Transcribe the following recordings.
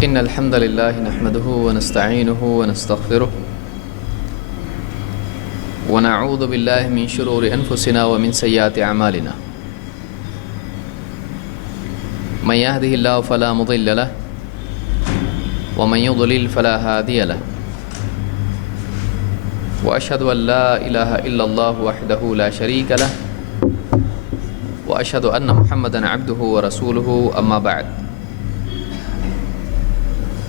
إن الحمد لله نحمده ونستعينه ونستغفره ونعوذ بالله من شرور أنفسنا ومن سيئات أعمالنا. من يهده الله فلا مضل له ومن يضلل فلا هادي له. وأشهد أن لا إله إلا الله وحده لا شريك له وأشهد أن محمدًا عبده ورسوله. أما بعد،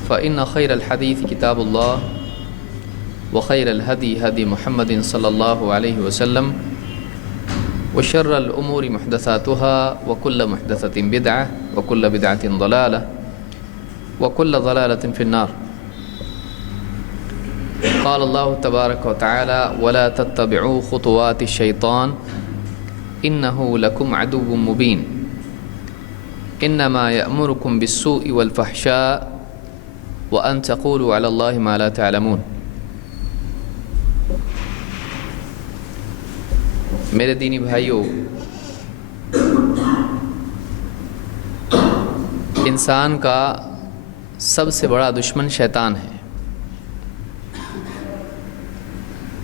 فإن خير الحديث كتاب الله وخير الهدي هدي محمد صلى الله عليه وسلم وشر الأمور محدثاتها وكل محدثة بدعة وكل بدعة ضلالة وكل ضلالة في النار. قال الله تبارك وتعالى: ولا تتبعوا خطوات الشيطان إنه لكم عدو مبين إنما يأمركم بالسوء والفحشاء وأن تقولوا على الله ما لا تعلمون. میرے دینی بھائیوں، انسان کا سب سے بڑا دشمن شیطان ہے،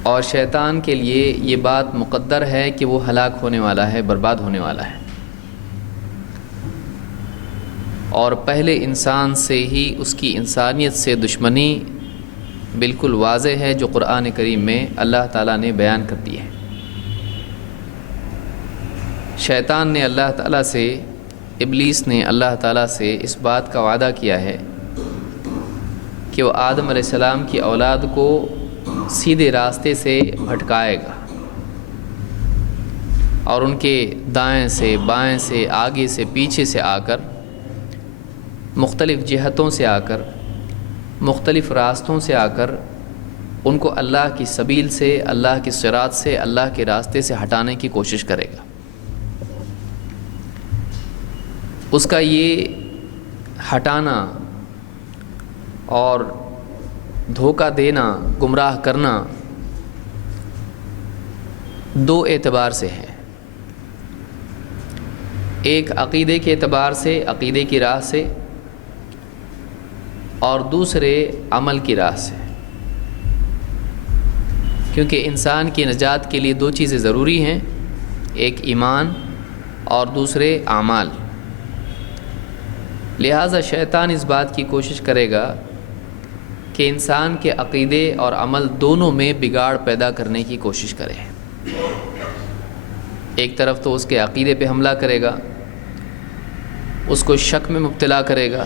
اور شیطان کے لیے یہ بات مقدر ہے کہ وہ ہلاک ہونے والا ہے، برباد ہونے والا ہے، اور پہلے انسان سے ہی اس کی انسانیت سے دشمنی بالکل واضح ہے، جو قرآن کریم میں اللہ تعالیٰ نے بیان کر دی ہے۔ شیطان نے اللہ تعالیٰ سے، ابلیس نے اللہ تعالیٰ سے اس بات کا وعدہ کیا ہے کہ وہ آدم علیہ السلام کی اولاد کو سیدھے راستے سے بھٹکائے گا، اور ان کے دائیں سے، بائیں سے، آگے سے، پیچھے سے آ کر، مختلف جہتوں سے آ کر، مختلف راستوں سے آ کر ان کو اللہ کی سبیل سے، اللہ کی صراط سے، اللہ کے راستے سے ہٹانے کی کوشش کرے گا۔ اس کا یہ ہٹانا اور دھوکہ دینا، گمراہ کرنا دو اعتبار سے ہے۔ ایک عقیدے کے اعتبار سے، عقیدے کی راہ سے، اور دوسرے عمل کی راہ سے، کیونکہ انسان کی نجات کے لیے دو چیزیں ضروری ہیں، ایک ایمان اور دوسرے اعمال۔ لہٰذا شیطان اس بات کی کوشش کرے گا کہ انسان کے عقیدے اور عمل دونوں میں بگاڑ پیدا کرنے کی کوشش کرے۔ ایک طرف تو اس کے عقیدے پہ حملہ کرے گا، اس کو شک میں مبتلا کرے گا،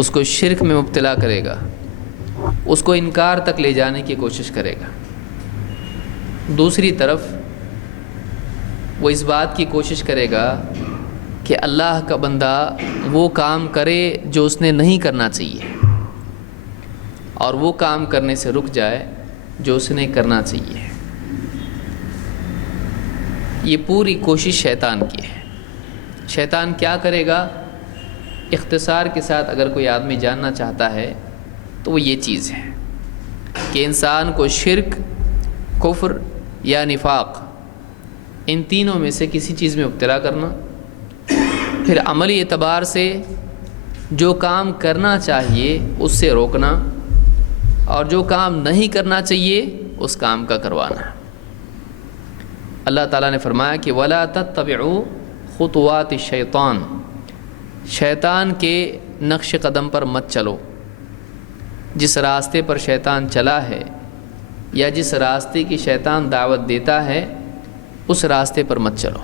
اس کو شرک میں مبتلا کرے گا، اس کو انکار تک لے جانے کی کوشش کرے گا۔ دوسری طرف وہ اس بات کی کوشش کرے گا کہ اللہ کا بندہ وہ کام کرے جو اس نے نہیں کرنا چاہیے، اور وہ کام کرنے سے رک جائے جو اس نے کرنا چاہیے۔ یہ پوری کوشش شیطان کی ہے۔ شیطان کیا کرے گا؟ اختصار کے ساتھ اگر کوئی آدمی جاننا چاہتا ہے تو وہ یہ چیز ہے کہ انسان کو شرک، کفر یا نفاق، ان تینوں میں سے کسی چیز میں مبتلا کرنا، پھر عملی اعتبار سے جو کام کرنا چاہیے اس سے روکنا، اور جو کام نہیں کرنا چاہیے اس کام کا کروانا۔ اللہ تعالیٰ نے فرمایا کہ وَلَا تَتَّبِعُوا خُطُوَاتِ الشَّيْطَانِ، شیطان کے نقش قدم پر مت چلو۔ جس راستے پر شیطان چلا ہے یا جس راستے کی شیطان دعوت دیتا ہے اس راستے پر مت چلو۔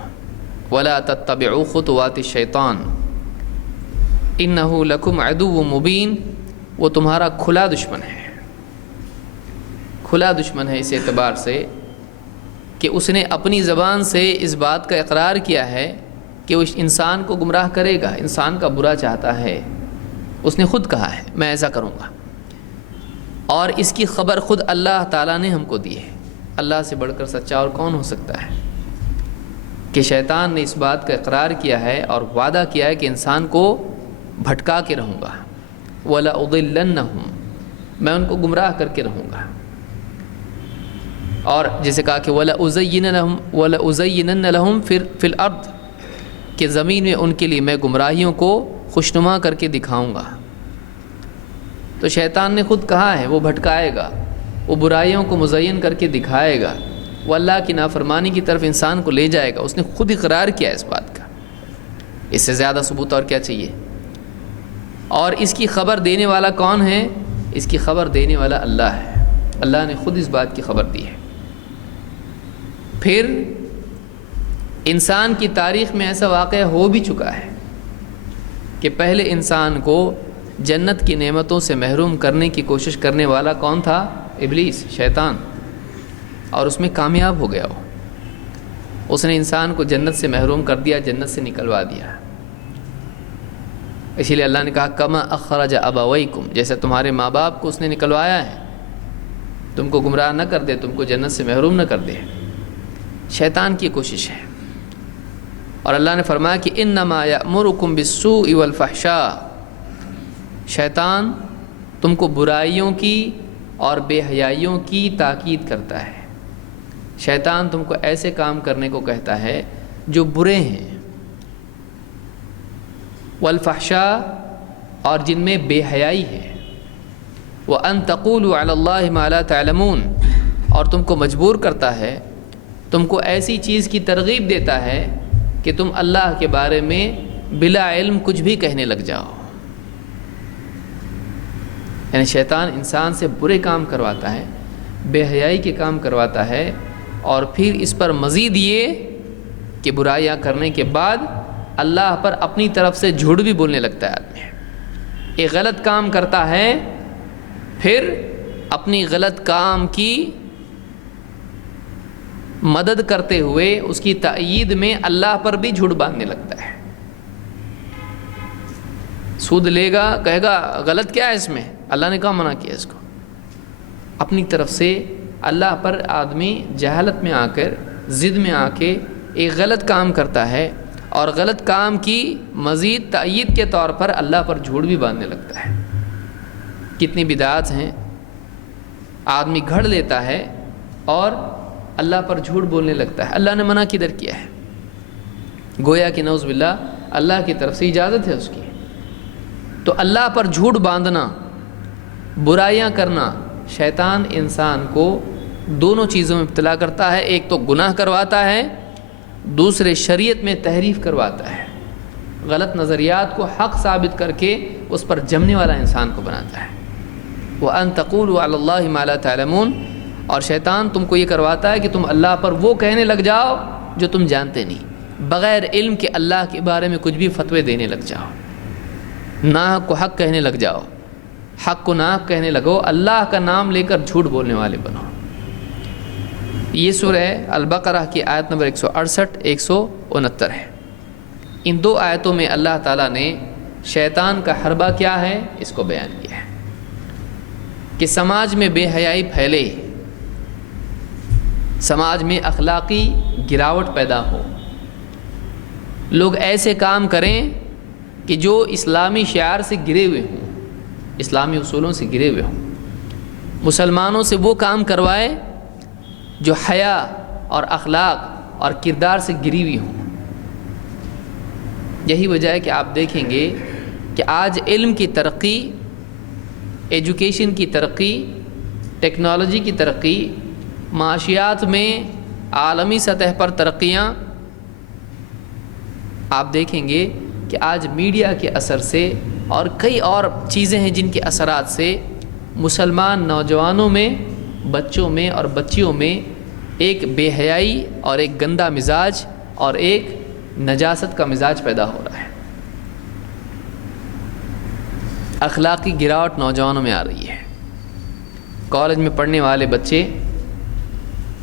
وَلَا تَتَّبِعُوا خُطُوَاتِ الشَّيْطَانِ إِنَّهُ لَكُمْ عَدُوٌّ مُبِينٌ، وہ تمہارا کھلا دشمن ہے۔ کھلا دشمن ہے اس اعتبار سے کہ اس نے اپنی زبان سے اس بات کا اقرار کیا ہے کہ وہ انسان کو گمراہ کرے گا، انسان کا برا چاہتا ہے۔ اس نے خود کہا ہے میں ایسا کروں گا، اور اس کی خبر خود اللہ تعالیٰ نے ہم کو دی ہے۔ اللہ سے بڑھ کر سچا اور کون ہو سکتا ہے کہ شیطان نے اس بات کا اقرار کیا ہے اور وعدہ کیا ہے کہ انسان کو بھٹکا کے رہوں گا، وَلَأُضِلَّنَّهُمْ، میں ان کو گمراہ کر کے رہوں گا۔ اور جیسے کہا کہ وَلَأُزَيِّنَنَّ لَهُمْ فِي الْأَرْضِ، کہ زمین میں ان کے لیے میں گمراہیوں کو خوشنما کر کے دکھاؤں گا، تو شیطان نے خود کہا ہے وہ بھٹکائے گا، وہ برائیوں کو مزین کر کے دکھائے گا، وہ اللہ کی نافرمانی کی طرف انسان کو لے جائے گا۔ اس نے خود اقرار کیا اس بات کا، اس سے زیادہ ثبوت اور کیا چاہیے؟ اور اس کی خبر دینے والا کون ہے؟ اس کی خبر دینے والا اللہ ہے، اللہ نے خود اس بات کی خبر دی ہے۔ پھر انسان کی تاریخ میں ایسا واقعہ ہو بھی چکا ہے کہ پہلے انسان کو جنت کی نعمتوں سے محروم کرنے کی کوشش کرنے والا کون تھا؟ ابلیس، شیطان، اور اس میں کامیاب ہو گیا وہ۔ اس نے انسان کو جنت سے محروم کر دیا، جنت سے نکلوا دیا۔ اسی لیے اللہ نے کہا کما اخرج ابویکم، جیسے تمہارے ماں باپ کو اس نے نکلوایا ہے، تم کو گمراہ نہ کر دے، تم کو جنت سے محروم نہ کر دے۔ شیطان کی کوشش ہے۔ اور اللہ نے فرمایا کہ انما یأمرکم بالسوء والفحشاء، شیطان تم کو برائیوں کی اور بے حیائیوں کی تاکید کرتا ہے۔ شیطان تم کو ایسے کام کرنے کو کہتا ہے جو برے ہیں، والفحشاء، اور جن میں بے حیائی ہے، وَأَن تَقُولُوا عَلَى اللَّهِ مَا لَا تَعْلَمُونَ، اور تم کو مجبور کرتا ہے، تم کو ایسی چیز کی ترغیب دیتا ہے کہ تم اللہ کے بارے میں بلا علم کچھ بھی کہنے لگ جاؤ۔ یعنی شیطان انسان سے برے کام کرواتا ہے، بے حیائی کے کام کرواتا ہے، اور پھر اس پر مزید یہ کہ برائیاں کرنے کے بعد اللہ پر اپنی طرف سے جھوٹ بھی بولنے لگتا ہے آدمی۔ ایک غلط کام کرتا ہے، پھر اپنی غلط کام کی مدد کرتے ہوئے اس کی تائید میں اللہ پر بھی جھوٹ باندھنے لگتا ہے۔ سود لے گا، کہے گا غلط کیا ہے اس میں، اللہ نے کہاں منع کیا اس کو۔ اپنی طرف سے اللہ پر آدمی جہالت میں آ کر، ضد میں آ کے ایک غلط کام کرتا ہے، اور غلط کام کی مزید تائید کے طور پر اللہ پر جھوٹ بھی باندھنے لگتا ہے۔ کتنی بدعات ہیں، آدمی گھڑ لیتا ہے اور اللہ پر جھوٹ بولنے لگتا ہے۔ اللہ نے منع کدھر کیا ہے؟ گویا کہ نعوذ باللہ اللہ کی طرف سے اجازت ہے اس کی۔ تو اللہ پر جھوٹ باندھنا، برائیاں کرنا، شیطان انسان کو دونوں چیزوں میں ابتلا کرتا ہے۔ ایک تو گناہ کرواتا ہے، دوسرے شریعت میں تحریف کرواتا ہے، غلط نظریات کو حق ثابت کر کے اس پر جمنے والا انسان کو بناتا ہے۔ وَأَن تَقُولُوا عَلَى اللَّهِ مَا لَا تَعْلَمُونَ، اور شیطان تم کو یہ کرواتا ہے کہ تم اللہ پر وہ کہنے لگ جاؤ جو تم جانتے نہیں، بغیر علم کے اللہ کے بارے میں کچھ بھی فتوے دینے لگ جاؤ، ناحق کو حق کہنے لگ جاؤ، حق کو ناحق کہنے لگو، اللہ کا نام لے کر جھوٹ بولنے والے بنو۔ یہ سورہ البقرہ کی آیت نمبر 168 169 ہے۔ ان دو آیتوں میں اللہ تعالیٰ نے شیطان کا حربہ کیا ہے اس کو بیان کیا ہے کہ سماج میں بے حیائی پھیلے، سماج میں اخلاقی گراوٹ پیدا ہو، لوگ ایسے کام کریں کہ جو اسلامی شعار سے گرے ہوئے ہوں، اسلامی اصولوں سے گرے ہوئے ہوں، مسلمانوں سے وہ کام کروائے جو حیا اور اخلاق اور کردار سے گری ہوئی ہوں۔ یہی وجہ ہے کہ آپ دیکھیں گے کہ آج علم کی ترقی، ایجوکیشن کی ترقی، ٹیکنالوجی کی ترقی، معاشیات میں عالمی سطح پر ترقیاں، آپ دیکھیں گے کہ آج میڈیا کے اثر سے اور کئی اور چیزیں ہیں جن کے اثرات سے مسلمان نوجوانوں میں، بچوں میں اور بچیوں میں ایک بے حیائی اور ایک گندا مزاج اور ایک نجاست کا مزاج پیدا ہو رہا ہے۔ اخلاقی گراوٹ نوجوانوں میں آ رہی ہے۔ کالج میں پڑھنے والے بچے،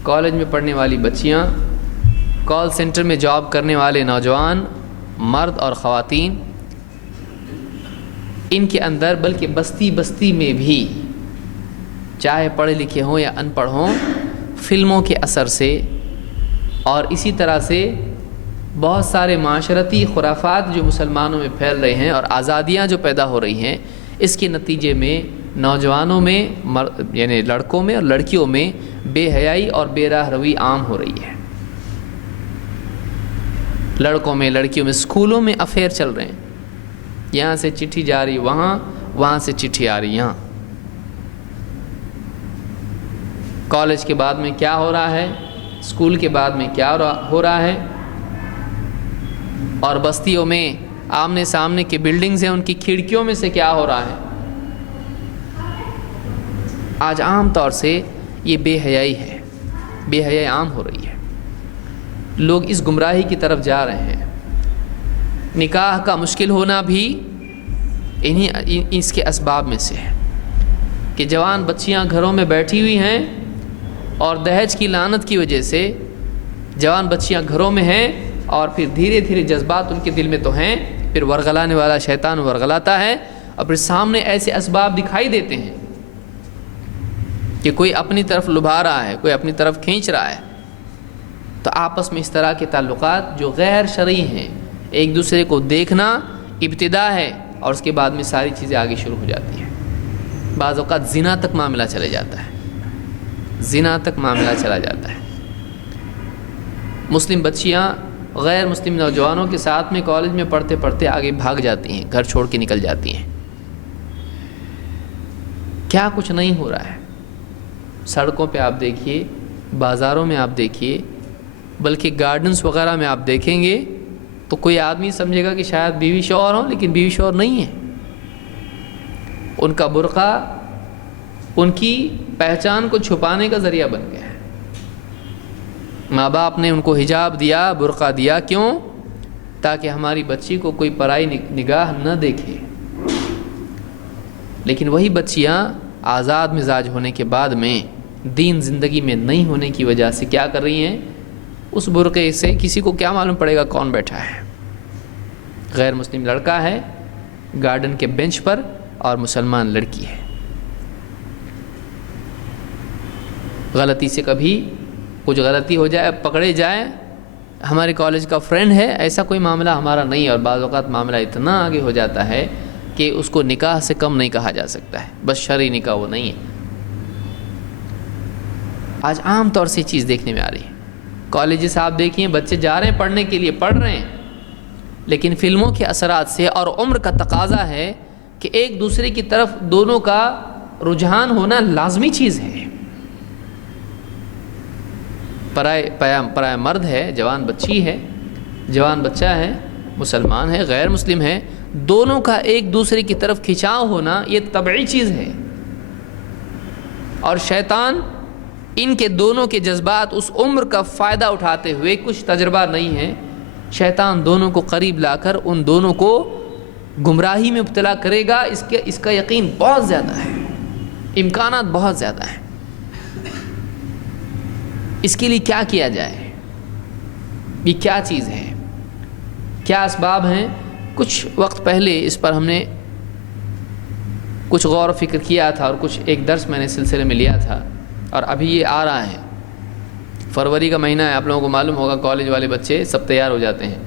کالج میں پڑھنے والی بچیاں، کال سینٹر میں جاب کرنے والے نوجوان، مرد اور خواتین، ان کے اندر بلکہ بستی بستی میں بھی، چاہے پڑھے لکھے ہوں یا ان پڑھ ہوں، فلموں کے اثر سے اور اسی طرح سے بہت سارے معاشرتی خرافات جو مسلمانوں میں پھیل رہے ہیں اور آزادیاں جو پیدا ہو رہی ہیں، اس کے نتیجے میں نوجوانوں میں یعنی لڑکوں میں اور لڑکیوں میں بے حیائی اور بے راہ روی عام ہو رہی ہے۔ لڑکوں میں، لڑکیوں میں، اسکولوں میں افیئر چل رہے ہیں، یہاں سے چٹھی جا رہی وہاں، وہاں سے چٹھی آ رہی یہاں۔ کالج کے بعد میں کیا ہو رہا ہے، اسکول کے بعد میں کیا ہو رہا ہے، اور بستیوں میں آمنے سامنے کی بلڈنگز ہیں ان کی کھڑکیوں میں سے کیا ہو رہا ہے۔ آج عام طور سے یہ بے حیائی ہے، بے حیائی عام ہو رہی ہے، لوگ اس گمراہی کی طرف جا رہے ہیں۔ نکاح کا مشکل ہونا بھی اس کے اسباب میں سے ہے کہ جوان بچیاں گھروں میں بیٹھی ہوئی ہیں اور دہیج کی لعنت کی وجہ سے جوان بچیاں گھروں میں ہیں، اور پھر دھیرے دھیرے جذبات ان کے دل میں تو ہیں، پھر ورغلانے والا شیطان ورغلاتا ہے، اور پھر سامنے ایسے اسباب دکھائی دیتے ہیں کہ کوئی اپنی طرف لبھا رہا ہے، کوئی اپنی طرف کھینچ رہا ہے، تو آپس میں اس طرح کے تعلقات جو غیر شرعی ہیں، ایک دوسرے کو دیکھنا ابتدا ہے، اور اس کے بعد میں ساری چیزیں آگے شروع ہو جاتی ہیں۔ بعض اوقات زنا تک معاملہ چلے جاتا ہے، زنا تک معاملہ چلا جاتا ہے۔ مسلم بچیاں غیر مسلم نوجوانوں کے ساتھ میں کالج میں پڑھتے پڑھتے آگے بھاگ جاتی ہیں، گھر چھوڑ کے نکل جاتی ہیں۔ کیا کچھ نہیں ہو رہا ہے، سڑکوں پہ آپ دیکھیے، بازاروں میں آپ دیکھیے، بلکہ گارڈنز وغیرہ میں آپ دیکھیں گے تو کوئی آدمی سمجھے گا کہ شاید بیوی شوہر ہوں، لیکن بیوی شوہر نہیں ہیں۔ ان کا برقع ان کی پہچان کو چھپانے کا ذریعہ بن گیا ہے۔ ماں باپ نے ان کو حجاب دیا، برقع دیا، کیوں؟ تاکہ ہماری بچی کو کوئی پرائی نگاہ نہ دیکھے۔ لیکن وہی بچیاں آزاد مزاج ہونے کے بعد میں، دین زندگی میں نہیں ہونے کی وجہ سے کیا کر رہی ہیں؟ اس برقعے سے کسی کو کیا معلوم پڑے گا کون بیٹھا ہے؟ غیر مسلم لڑکا ہے گارڈن کے بینچ پر، اور مسلمان لڑکی ہے۔ غلطی سے کبھی کچھ غلطی ہو جائے، پکڑے جائے، ہمارے کالج کا فرینڈ ہے، ایسا کوئی معاملہ ہمارا نہیں ہے، اور بعض اوقات معاملہ اتنا آگے ہو جاتا ہے کہ اس کو نکاح سے کم نہیں کہا جا سکتا ہے، بس شرعی نکاح وہ نہیں ہے۔ آج عام طور سے چیز دیکھنے میں آ رہی ہے۔ کالجز آپ دیکھیں، بچے جا رہے ہیں پڑھنے کے لیے، پڑھ رہے ہیں، لیکن فلموں کے اثرات سے اور عمر کا تقاضا ہے کہ ایک دوسرے کی طرف دونوں کا رجحان ہونا لازمی چیز ہے۔ پرایا مرد ہے، جوان بچی ہے، جوان بچہ ہے، مسلمان ہے، غیر مسلم ہے، دونوں کا ایک دوسرے کی طرف کھنچاؤ ہونا یہ طبعی چیز ہے، اور شیطان ان کے دونوں کے جذبات اس عمر کا فائدہ اٹھاتے ہوئے، کچھ تجربہ نہیں ہے، شیطان دونوں کو قریب لا کر ان دونوں کو گمراہی میں مبتلا کرے گا۔ اس کا یقین بہت زیادہ ہے، امکانات بہت زیادہ ہیں۔ اس کے لیے کیا کیا جائے؟ یہ کیا چیز ہے؟ کیا اسباب ہیں؟ کچھ وقت پہلے اس پر ہم نے کچھ غور و فکر کیا تھا، اور کچھ ایک درس میں نے سلسلے میں لیا تھا، اور ابھی یہ آ رہا ہے۔ فروری کا مہینہ ہے، آپ لوگوں کو معلوم ہوگا، کالج والے بچے سب تیار ہو جاتے ہیں،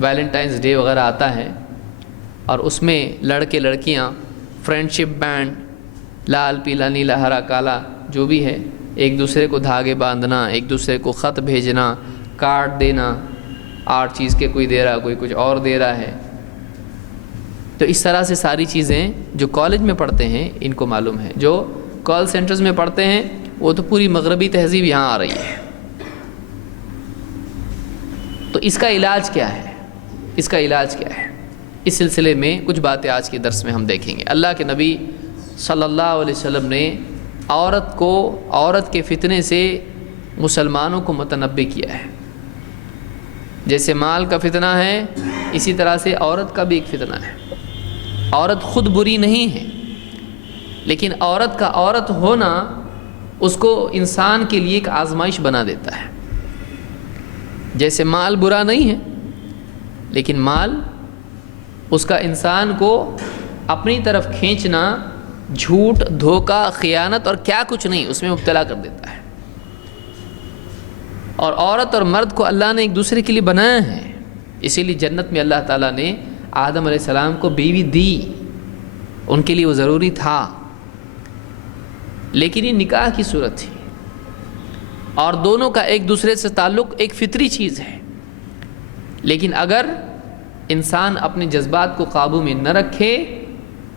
ویلنٹائنز ڈے وغیرہ آتا ہے، اور اس میں لڑکے لڑکیاں فرینڈ شپ بینڈ، لال پیلا نیلا ہرا کالا جو بھی ہے، ایک دوسرے کو دھاگے باندھنا، ایک دوسرے کو خط بھیجنا، کارڈ دینا، 8 چیز کے کوئی دے رہا، کوئی کچھ اور دے رہا ہے۔ تو اس طرح سے ساری چیزیں جو کالج میں پڑھتے ہیں ان کو معلوم ہے، جو کال سینٹرز میں پڑھتے ہیں وہ تو پوری مغربی تہذیب یہاں آ رہی ہے۔ تو اس کا علاج کیا ہے؟ اس کا علاج کیا ہے؟ اس سلسلے میں کچھ باتیں آج کے درس میں ہم دیکھیں گے۔ اللہ کے نبی صلی اللہ علیہ وسلم نے عورت کے فتنے سے مسلمانوں کو متنبہ کیا ہے۔ جیسے مال کا فتنہ ہے، اسی طرح سے عورت کا بھی ایک فتنہ ہے۔ عورت خود بری نہیں ہے، لیکن عورت کا عورت ہونا اس کو انسان کے لیے ایک آزمائش بنا دیتا ہے۔ جیسے مال برا نہیں ہے، لیکن مال اس کا انسان کو اپنی طرف کھینچنا، جھوٹ، دھوکہ، خیانت اور کیا کچھ نہیں اس میں مبتلا کر دیتا ہے۔ اور عورت اور مرد کو اللہ نے ایک دوسرے کے لیے بنایا ہے، اسی لیے جنت میں اللہ تعالیٰ نے آدم علیہ السلام کو بیوی دی، ان کے لیے وہ ضروری تھا، لیکن یہ نکاح کی صورت تھی، اور دونوں کا ایک دوسرے سے تعلق ایک فطری چیز ہے۔ لیکن اگر انسان اپنے جذبات کو قابو میں نہ رکھے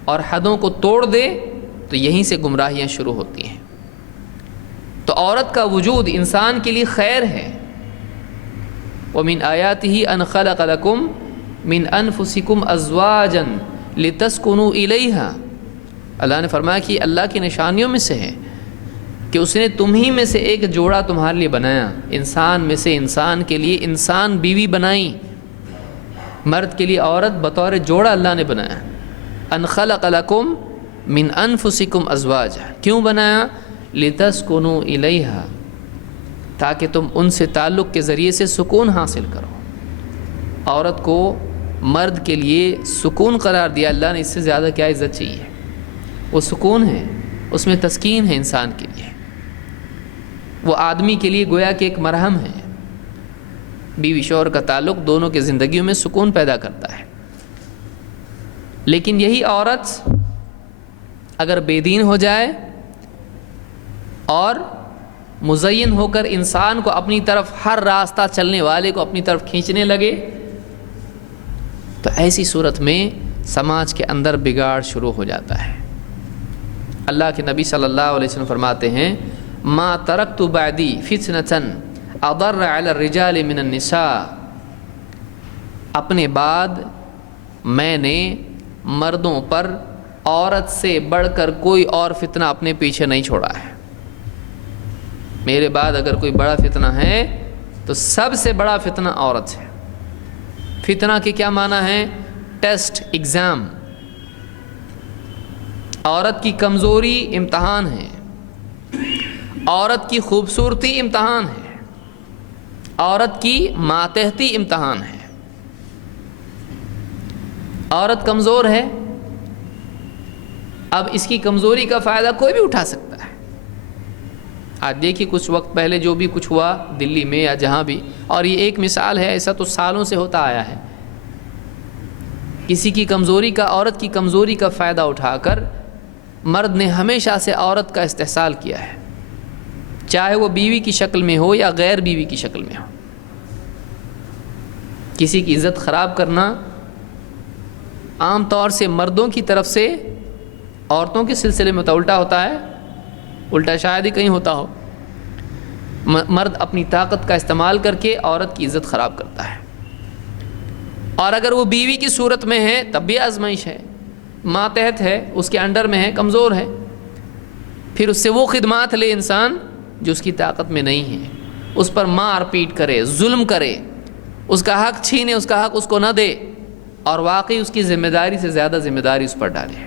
اور حدوں کو توڑ دے تو یہیں سے گمراہیاں شروع ہوتی ہیں۔ تو عورت کا وجود انسان کے لیے خیر ہے. وَمِنْ آيَاتِهِ أَنْ خَلَقَ لَكُمْ مِنْ أَنفُسِكُمْ أَزْوَاجًا لِتَسْكُنُوا إِلَيْهَا. اللہ نے فرمایا کہ اللہ کی نشانیوں میں سے ہے کہ اس نے تم ہی میں سے ایک جوڑا تمہارے لیے بنایا. انسان میں سے انسان کے لیے انسان بیوی بنائی، مرد کے لیے عورت بطور جوڑا اللہ نے بنایا. ان خلق لکم من انفسکم ازواجا. کیوں بنایا؟ لتسکنوا الیہا، تاکہ تم ان سے تعلق کے ذریعے سے سکون حاصل کرو. عورت کو مرد کے لیے سکون قرار دیا اللہ نے. اس سے زیادہ کیا عزت چاہیے؟ وہ سکون ہے، اس میں تسکین ہے انسان کے لیے. وہ آدمی کے لیے گویا کہ ایک مرہم ہے. بیوی شوہر کا تعلق دونوں کے زندگیوں میں سکون پیدا کرتا ہے. لیکن یہی عورت اگر بے دین ہو جائے اور مزین ہو کر انسان کو اپنی طرف، ہر راستہ چلنے والے کو اپنی طرف کھینچنے لگے، تو ایسی صورت میں سماج کے اندر بگاڑ شروع ہو جاتا ہے. اللہ کے نبی صلی اللہ علیہ وسلم فرماتے ہیں ما ترکت بعدی فتنة اضر علی الرجال من النساء. اپنے بعد میں نے مردوں پر عورت سے بڑھ کر کوئی اور فتنہ اپنے پیچھے نہیں چھوڑا ہے. میرے بعد اگر کوئی بڑا فتنہ ہے تو سب سے بڑا فتنہ عورت ہے. فتنہ کے کیا معنی ہے؟ Test, exam. عورت کی کمزوری امتحان ہے، عورت کی خوبصورتی امتحان ہے، عورت کی ماتحتی امتحان ہے. عورت کمزور ہے، اب اس کی کمزوری کا فائدہ کوئی بھی اٹھا سکتا ہے. آج دیکھیے کچھ وقت پہلے جو بھی کچھ ہوا دلی میں یا جہاں بھی، اور یہ ایک مثال ہے، ایسا تو سالوں سے ہوتا آیا ہے. کسی کی کمزوری کا، عورت کی کمزوری کا فائدہ اٹھا کر مرد نے ہمیشہ سے عورت کا استحصال کیا ہے، چاہے وہ بیوی کی شکل میں ہو یا غیر بیوی کی شکل میں ہو. کسی کی عزت خراب کرنا عام طور سے مردوں کی طرف سے عورتوں کے سلسلے میں تو الٹا ہوتا ہے، الٹا شاید ہی کہیں ہوتا ہو. مرد اپنی طاقت کا استعمال کر کے عورت کی عزت خراب کرتا ہے، اور اگر وہ بیوی کی صورت میں ہے تب بھی آزمائش ہے، ماتحت ہے، اس کے انڈر میں ہے، کمزور ہے. پھر اس سے وہ خدمات لے انسان جو اس کی طاقت میں نہیں ہے، اس پر مار پیٹ کرے، ظلم کرے، اس کا حق چھینے، اس کا حق اس کو نہ دے، اور واقعی اس کی ذمہ داری سے زیادہ ذمہ داری اس پر ڈالے.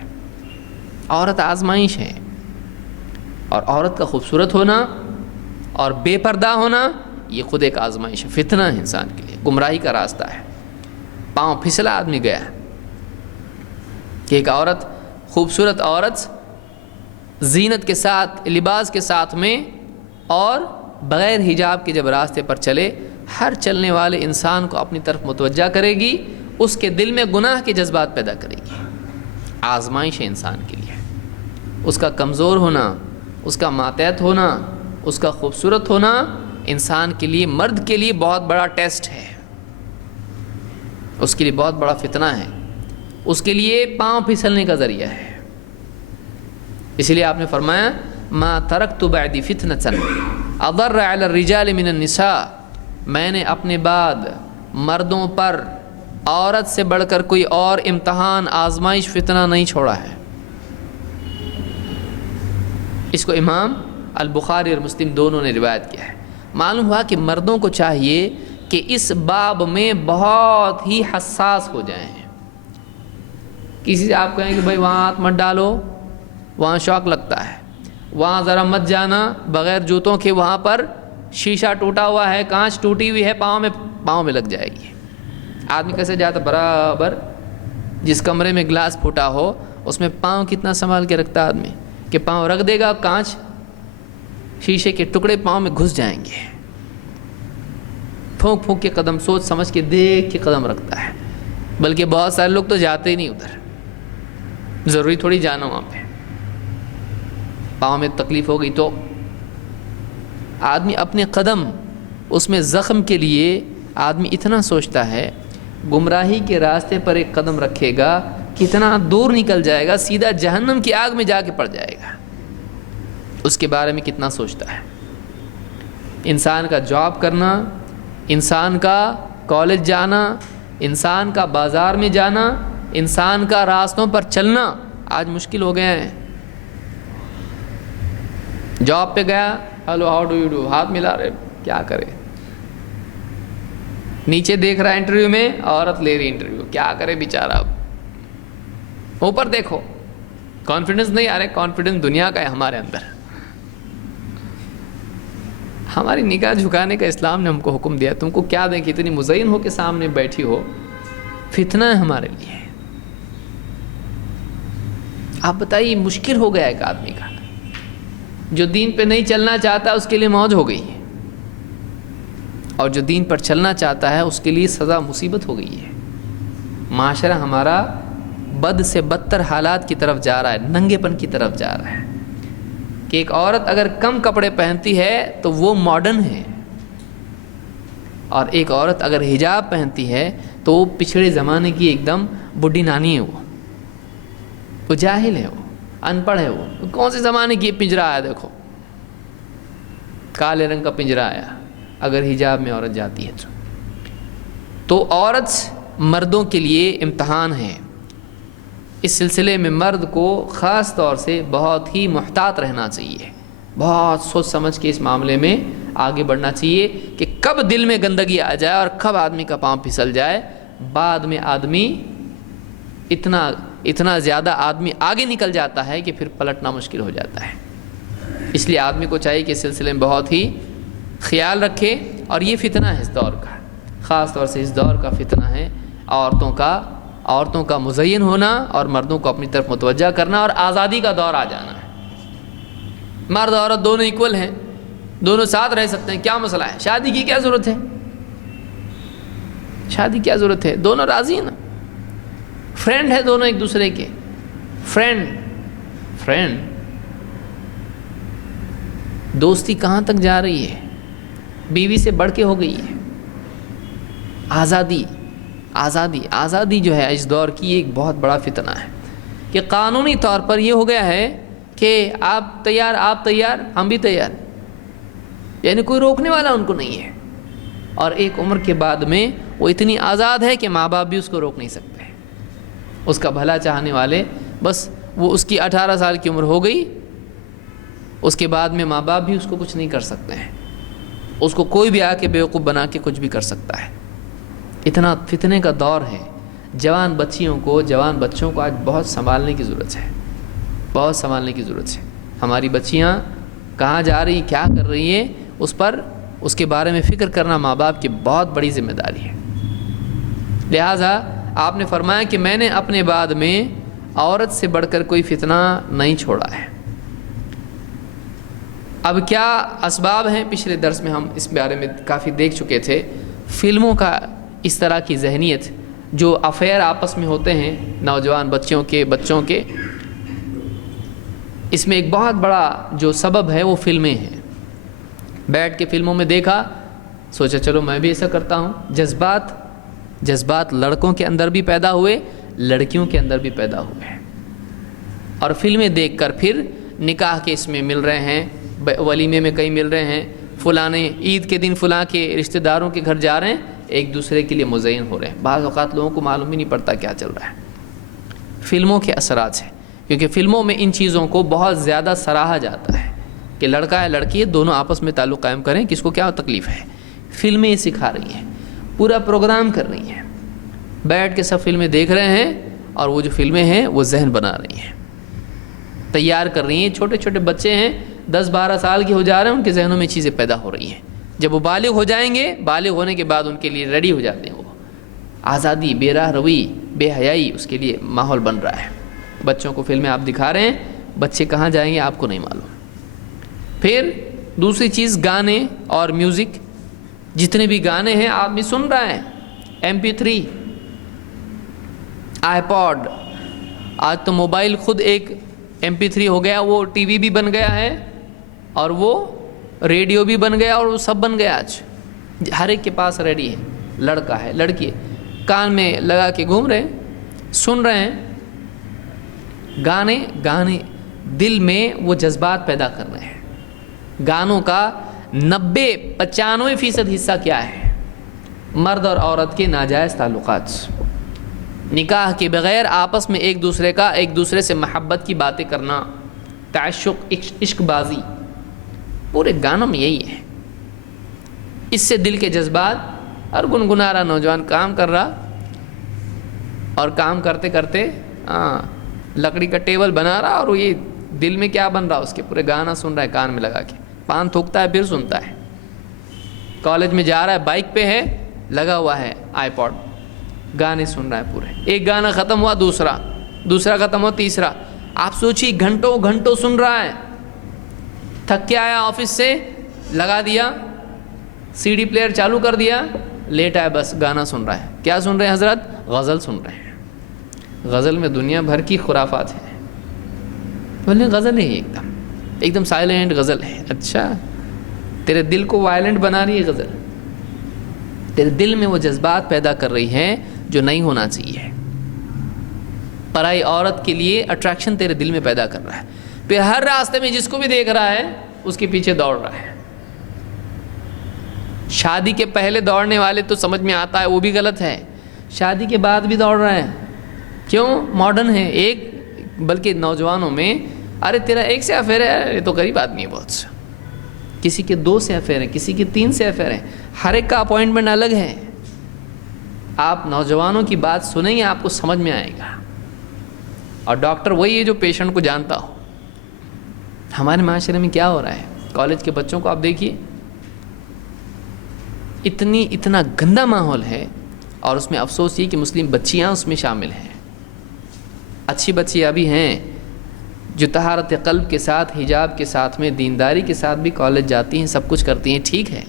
عورت آزمائش ہے، اور عورت کا خوبصورت ہونا اور بے پردہ ہونا یہ خود ایک آزمائش ہے، فتنہ ہے انسان کے لیے، گمراہی کا راستہ ہے. پاؤں پھسلا آدمی گیا کہ ایک عورت، خوبصورت عورت زینت کے ساتھ، لباس کے ساتھ میں اور بغیر حجاب کے جب راستے پر چلے، ہر چلنے والے انسان کو اپنی طرف متوجہ کرے گی، اس کے دل میں گناہ کے جذبات پیدا کرے گی. آزمائش ہے انسان کے لیے. اس کا کمزور ہونا، اس کا ماتحت ہونا، اس کا خوبصورت ہونا انسان کے لیے، مرد کے لیے بہت بڑا ٹیسٹ ہے، اس کے لیے بہت بڑا فتنہ ہے، اس کے لیے پاؤں پھسلنے کا ذریعہ ہے. اس لیے آپ نے فرمایا ما ترکت بعدی فتنة اضر علی الرجال من النساء. میں نے اپنے بعد مردوں پر عورت سے بڑھ کر کوئی اور امتحان، آزمائش، فتنہ نہیں چھوڑا ہے. اس کو امام البخاری اور مسلم دونوں نے روایت کیا ہے. معلوم ہوا کہ مردوں کو چاہیے کہ اس باب میں بہت ہی حساس ہو جائیں. کسی سے آپ کہیں کہ بھائی وہاں ہاتھ مت ڈالو، وہاں شوق لگتا ہے، وہاں ذرا مت جانا بغیر جوتوں کے، وہاں پر شیشہ ٹوٹا ہوا ہے، کانچ ٹوٹی ہوئی ہے، پاؤں میں لگ جائے گی. آدمی کیسے جاتا؟ برابر جس کمرے میں گلاس پھوٹا ہو اس میں پاؤں کتنا سنبھال کے رکھتا آدمی، کہ پاؤں رکھ دے گا، کانچ شیشے کے ٹکڑے پاؤں میں گھس جائیں گے. پھونک پھونک کے قدم، سوچ سمجھ کے دیکھ کے قدم رکھتا ہے. بلکہ بہت سارے لوگ تو جاتے ہی نہیں ادھر، ضروری تھوڑی جانا وہاں پہ. پاؤں میں تکلیف ہو گئی تو آدمی اپنے قدم، اس میں زخم کے لیے آدمی اتنا سوچتا ہے. گمراہی کے راستے پر ایک قدم رکھے گا، کتنا دور نکل جائے گا، سیدھا جہنم کی آگ میں جا کے پڑ جائے گا. اس کے بارے میں کتنا سوچتا ہے. انسان کا جاب کرنا، انسان کا کالج جانا، انسان کا بازار میں جانا، انسان کا راستوں پر چلنا آج مشکل ہو گیا ہے۔ جاب پہ گیا، hello how do you do, ہاتھ ملا رہے، کیا کرے؟ نیچے دیکھ رہا ہے انٹرویو میں، عورت لے رہی انٹرویو، کیا کرے بیچارہ؟ اب اوپر دیکھو، کانفیڈنس نہیں آ رہا، کانفیڈنس دنیا کا ہے ہمارے اندر۔ ہماری نگاہ جھکانے کا اسلام نے ہم کو حکم دیا، تم کو کیا دیکھی، اتنی مزین ہو کے سامنے بیٹھی ہو، فتنہ ہے ہمارے لیے۔ آپ بتائیے، مشکل ہو گیا ایک آدمی کا، جو دین پہ نہیں چلنا چاہتا اس کے لیے موج ہو گئی ہے، اور جو دین پر چلنا چاہتا ہے اس کے لیے سزا مصیبت ہو گئی ہے۔ معاشرہ ہمارا بد سے بدتر حالات کی طرف جا رہا ہے، ننگے پن کی طرف جا رہا ہے، کہ ایک عورت اگر کم کپڑے پہنتی ہے تو وہ ماڈرن ہے، اور ایک عورت اگر حجاب پہنتی ہے تو وہ پچھڑے زمانے کی ایک دم بڈھی نانی ہے، وہ جاہل ہے، وہ ان پڑھ ہے، وہ کون سے زمانے کی پنجرا آیا، دیکھو کالے رنگ کا پنجرا آیا اگر حجاب میں عورت جاتی ہے تو عورت مردوں کے لیے امتحان ہے۔ اس سلسلے میں مرد کو خاص طور سے بہت ہی محتاط رہنا چاہیے، بہت سوچ سمجھ کے اس معاملے میں آگے بڑھنا چاہیے کہ کب دل میں گندگی آ جائے اور کب آدمی کا پاؤں پھسل جائے، بعد میں آدمی اتنا زیادہ آدمی آگے نکل جاتا ہے کہ پھر پلٹنا مشکل ہو جاتا ہے۔ اس لیے آدمی کو چاہیے کہ اس سلسلے میں بہت ہی خیال رکھے، اور یہ فتنہ ہے اس دور کا، خاص طور سے اس دور کا فتنہ ہے عورتوں کا مزین ہونا اور مردوں کو اپنی طرف متوجہ کرنا، اور آزادی کا دور آ جانا ہے۔ مرد عورت دونوں ایکول ہیں، دونوں ساتھ رہ سکتے ہیں، کیا مسئلہ ہے؟ شادی کی کیا ضرورت ہے؟ شادی کیا ضرورت ہے؟ دونوں راضی ہیں نا، فرینڈ ہے دونوں ایک دوسرے کے، فرینڈ دوستی کہاں تک جا رہی ہے؟ بیوی سے بڑھ کے ہو گئی ہے۔ آزادی جو ہے اس دور کی ایک بہت بڑا فتنہ ہے، کہ قانونی طور پر یہ ہو گیا ہے کہ آپ تیار ہم بھی تیار، یعنی کوئی روکنے والا ان کو نہیں ہے، اور ایک عمر کے بعد میں وہ اتنی آزاد ہے کہ ماں باپ بھی اس کو روک نہیں سکتے، اس کا بھلا چاہنے والے بس، وہ اس کی 18 سال کی عمر ہو گئی، اس کے بعد میں ماں باپ بھی اس کو کچھ نہیں کر سکتے ہیں، اس کو کوئی بھی آ کے بیوقوف بنا کے کچھ بھی کر سکتا ہے۔ اتنا فتنے کا دور ہے، جوان بچوں کو آج بہت سنبھالنے کی ضرورت ہے، ہماری بچیاں کہاں جا رہی، کیا کر رہی ہیں، اس کے بارے میں فکر کرنا ماں باپ کی بہت بڑی ذمہ داری ہے۔ لہٰذا آپ نے فرمایا کہ میں نے اپنے بعد میں عورت سے بڑھ کر کوئی فتنہ نہیں چھوڑا ہے۔ اب کیا اسباب ہیں؟ پچھلے درس میں ہم اس بارے میں کافی دیکھ چکے تھے۔ فلموں کا اس طرح کی ذہنیت، جو افیئر آپس میں ہوتے ہیں نوجوان بچوں کے، اس میں ایک بہت بڑا جو سبب ہے وہ فلمیں ہیں۔ بیٹھ کے فلموں میں دیکھا، سوچا چلو میں بھی ایسا کرتا ہوں، جذبات لڑکوں کے اندر بھی پیدا ہوئے، لڑکیوں کے اندر بھی پیدا ہوئے، اور فلمیں دیکھ کر پھر نکاح کے اس میں مل رہے ہیں، ولیمے میں کہیں مل رہے ہیں، فلانے عید کے دن فلاں کے رشتہ داروں کے گھر جا رہے ہیں، ایک دوسرے کے لیے مزین ہو رہے ہیں۔ بعض اوقات لوگوں کو معلوم ہی نہیں پڑتا کیا چل رہا ہے۔ فلموں کے اثرات ہیں، کیونکہ فلموں میں ان چیزوں کو بہت زیادہ سراہا جاتا ہے کہ لڑکا ہے لڑکی ہے، دونوں آپس میں تعلق قائم کریں، کس کو کیا تکلیف ہے۔ فلمیں سکھا رہی ہیں، پورا پروگرام کر رہی ہیں، بیٹھ کے سب فلمیں دیکھ رہے ہیں، اور وہ جو فلمیں ہیں وہ ذہن بنا رہی ہیں، تیار کر رہی ہیں۔ چھوٹے چھوٹے بچے ہیں، 10-12 سال کے ہو جا رہے ہیں، ان کے ذہنوں میں چیزیں پیدا ہو رہی ہیں۔ جب وہ بالغ ہو جائیں گے، بالغ ہونے کے بعد ان کے لیے ریڈی ہو جاتے ہیں، وہ آزادی، بے راہ روی، بے حیائی، اس کے لیے ماحول بن رہا ہے۔ بچوں کو فلمیں آپ دکھا رہے ہیں، بچے کہاں جائیں گے آپ کو نہیں معلوم۔ پھر دوسری چیز، گانے اور میوزک، جتنے بھی گانے ہیں آپ بھی سن رہے ہیں، MP3، آئی پوڈ، آج تو موبائل خود ایک MP3 ہو گیا، وہ ٹی وی بھی بن گیا ہے، اور وہ ریڈیو بھی بن گیا، اور وہ سب بن گیا۔ آج ہر ایک کے پاس ریڈی ہے، لڑکا ہے لڑکی ہے، کان میں لگا کے گھوم رہے ہیں، سن رہے ہیں گانے، دل میں وہ جذبات پیدا کر رہے ہیں۔ گانوں کا 95% حصہ کیا ہے؟ مرد اور عورت کے ناجائز تعلقات، نکاح کے بغیر آپس میں ایک دوسرے سے محبت کی باتیں کرنا، تعشق، عشق بازی، پورے گانوں میں یہی ہے۔ اس سے دل کے جذبات، اور گنگنا رہا نوجوان، کام کر رہا، اور کام کرتے کرتے لکڑی کا ٹیبل بنا رہا، اور یہ دل میں کیا بن رہا اس کے، پورے گانا سن رہا ہے کان میں لگا کے، پان تھوکتا ہے پھر سنتا ہے، کالج میں جا رہا ہے، بائک پہ ہے، لگا ہوا ہے آئی پوڈ، گانے سن رہا ہے پورے، ایک گانا ختم ہوا دوسرا ختم ہوا تیسرا، آپ سوچیے گھنٹوں سن رہا ہے، تھک کے آیا آفس سے، لگا دیا سی ڈی پلیئر چالو کر دیا، لیٹ آیا، بس گانا سن رہا ہے۔ کیا سن رہے ہیں حضرت؟ غزل سن رہے ہیں۔ غزل میں دنیا بھر کی خرافات ہیں، بولے غزل ہے ایک دم سائلنٹ غزل ہے۔ اچھا، تیرے دل کو وائلنٹ بنا رہی ہے غزل، تیرے دل میں وہ جذبات پیدا کر رہی ہے جو نہیں ہونا چاہیے، پرائی عورت کے لیے اٹریکشن تیرے دل میں پیدا کر رہا ہے، پھر ہر راستے میں جس کو بھی دیکھ رہا ہے اس کے پیچھے دوڑ رہا ہے۔ شادی کے پہلے دوڑنے والے تو سمجھ میں آتا ہے وہ بھی غلط ہے، شادی کے بعد بھی دوڑ رہا ہے، کیوں؟ ماڈرن ہے، بلکہ نوجوانوں میں، ارے تیرا ایک سے افیئر ہے، یہ تو غریب آدمی ہے بہت سا، کسی کے 2 سے افیئر ہیں، کسی کے 3 سے افیئر ہیں، ہر ایک کا اپوائنٹمنٹ الگ ہے۔ آپ نوجوانوں کی بات سنیں گے آپ کو سمجھ میں آئے گا، اور ڈاکٹر وہی ہے جو پیشنٹ کو جانتا ہو۔ ہمارے معاشرے میں کیا ہو رہا ہے؟ کالج کے بچوں کو آپ دیکھیے، اتنا گندا ماحول ہے، اور اس میں افسوس یہ کہ مسلم بچیاں اس میں شامل ہیں۔ اچھی بچیاں بھی ہیں جو طہارت قلب کے ساتھ، حجاب کے ساتھ میں، دینداری کے ساتھ بھی کالج جاتی ہیں، سب کچھ کرتی ہیں، ٹھیک ہے،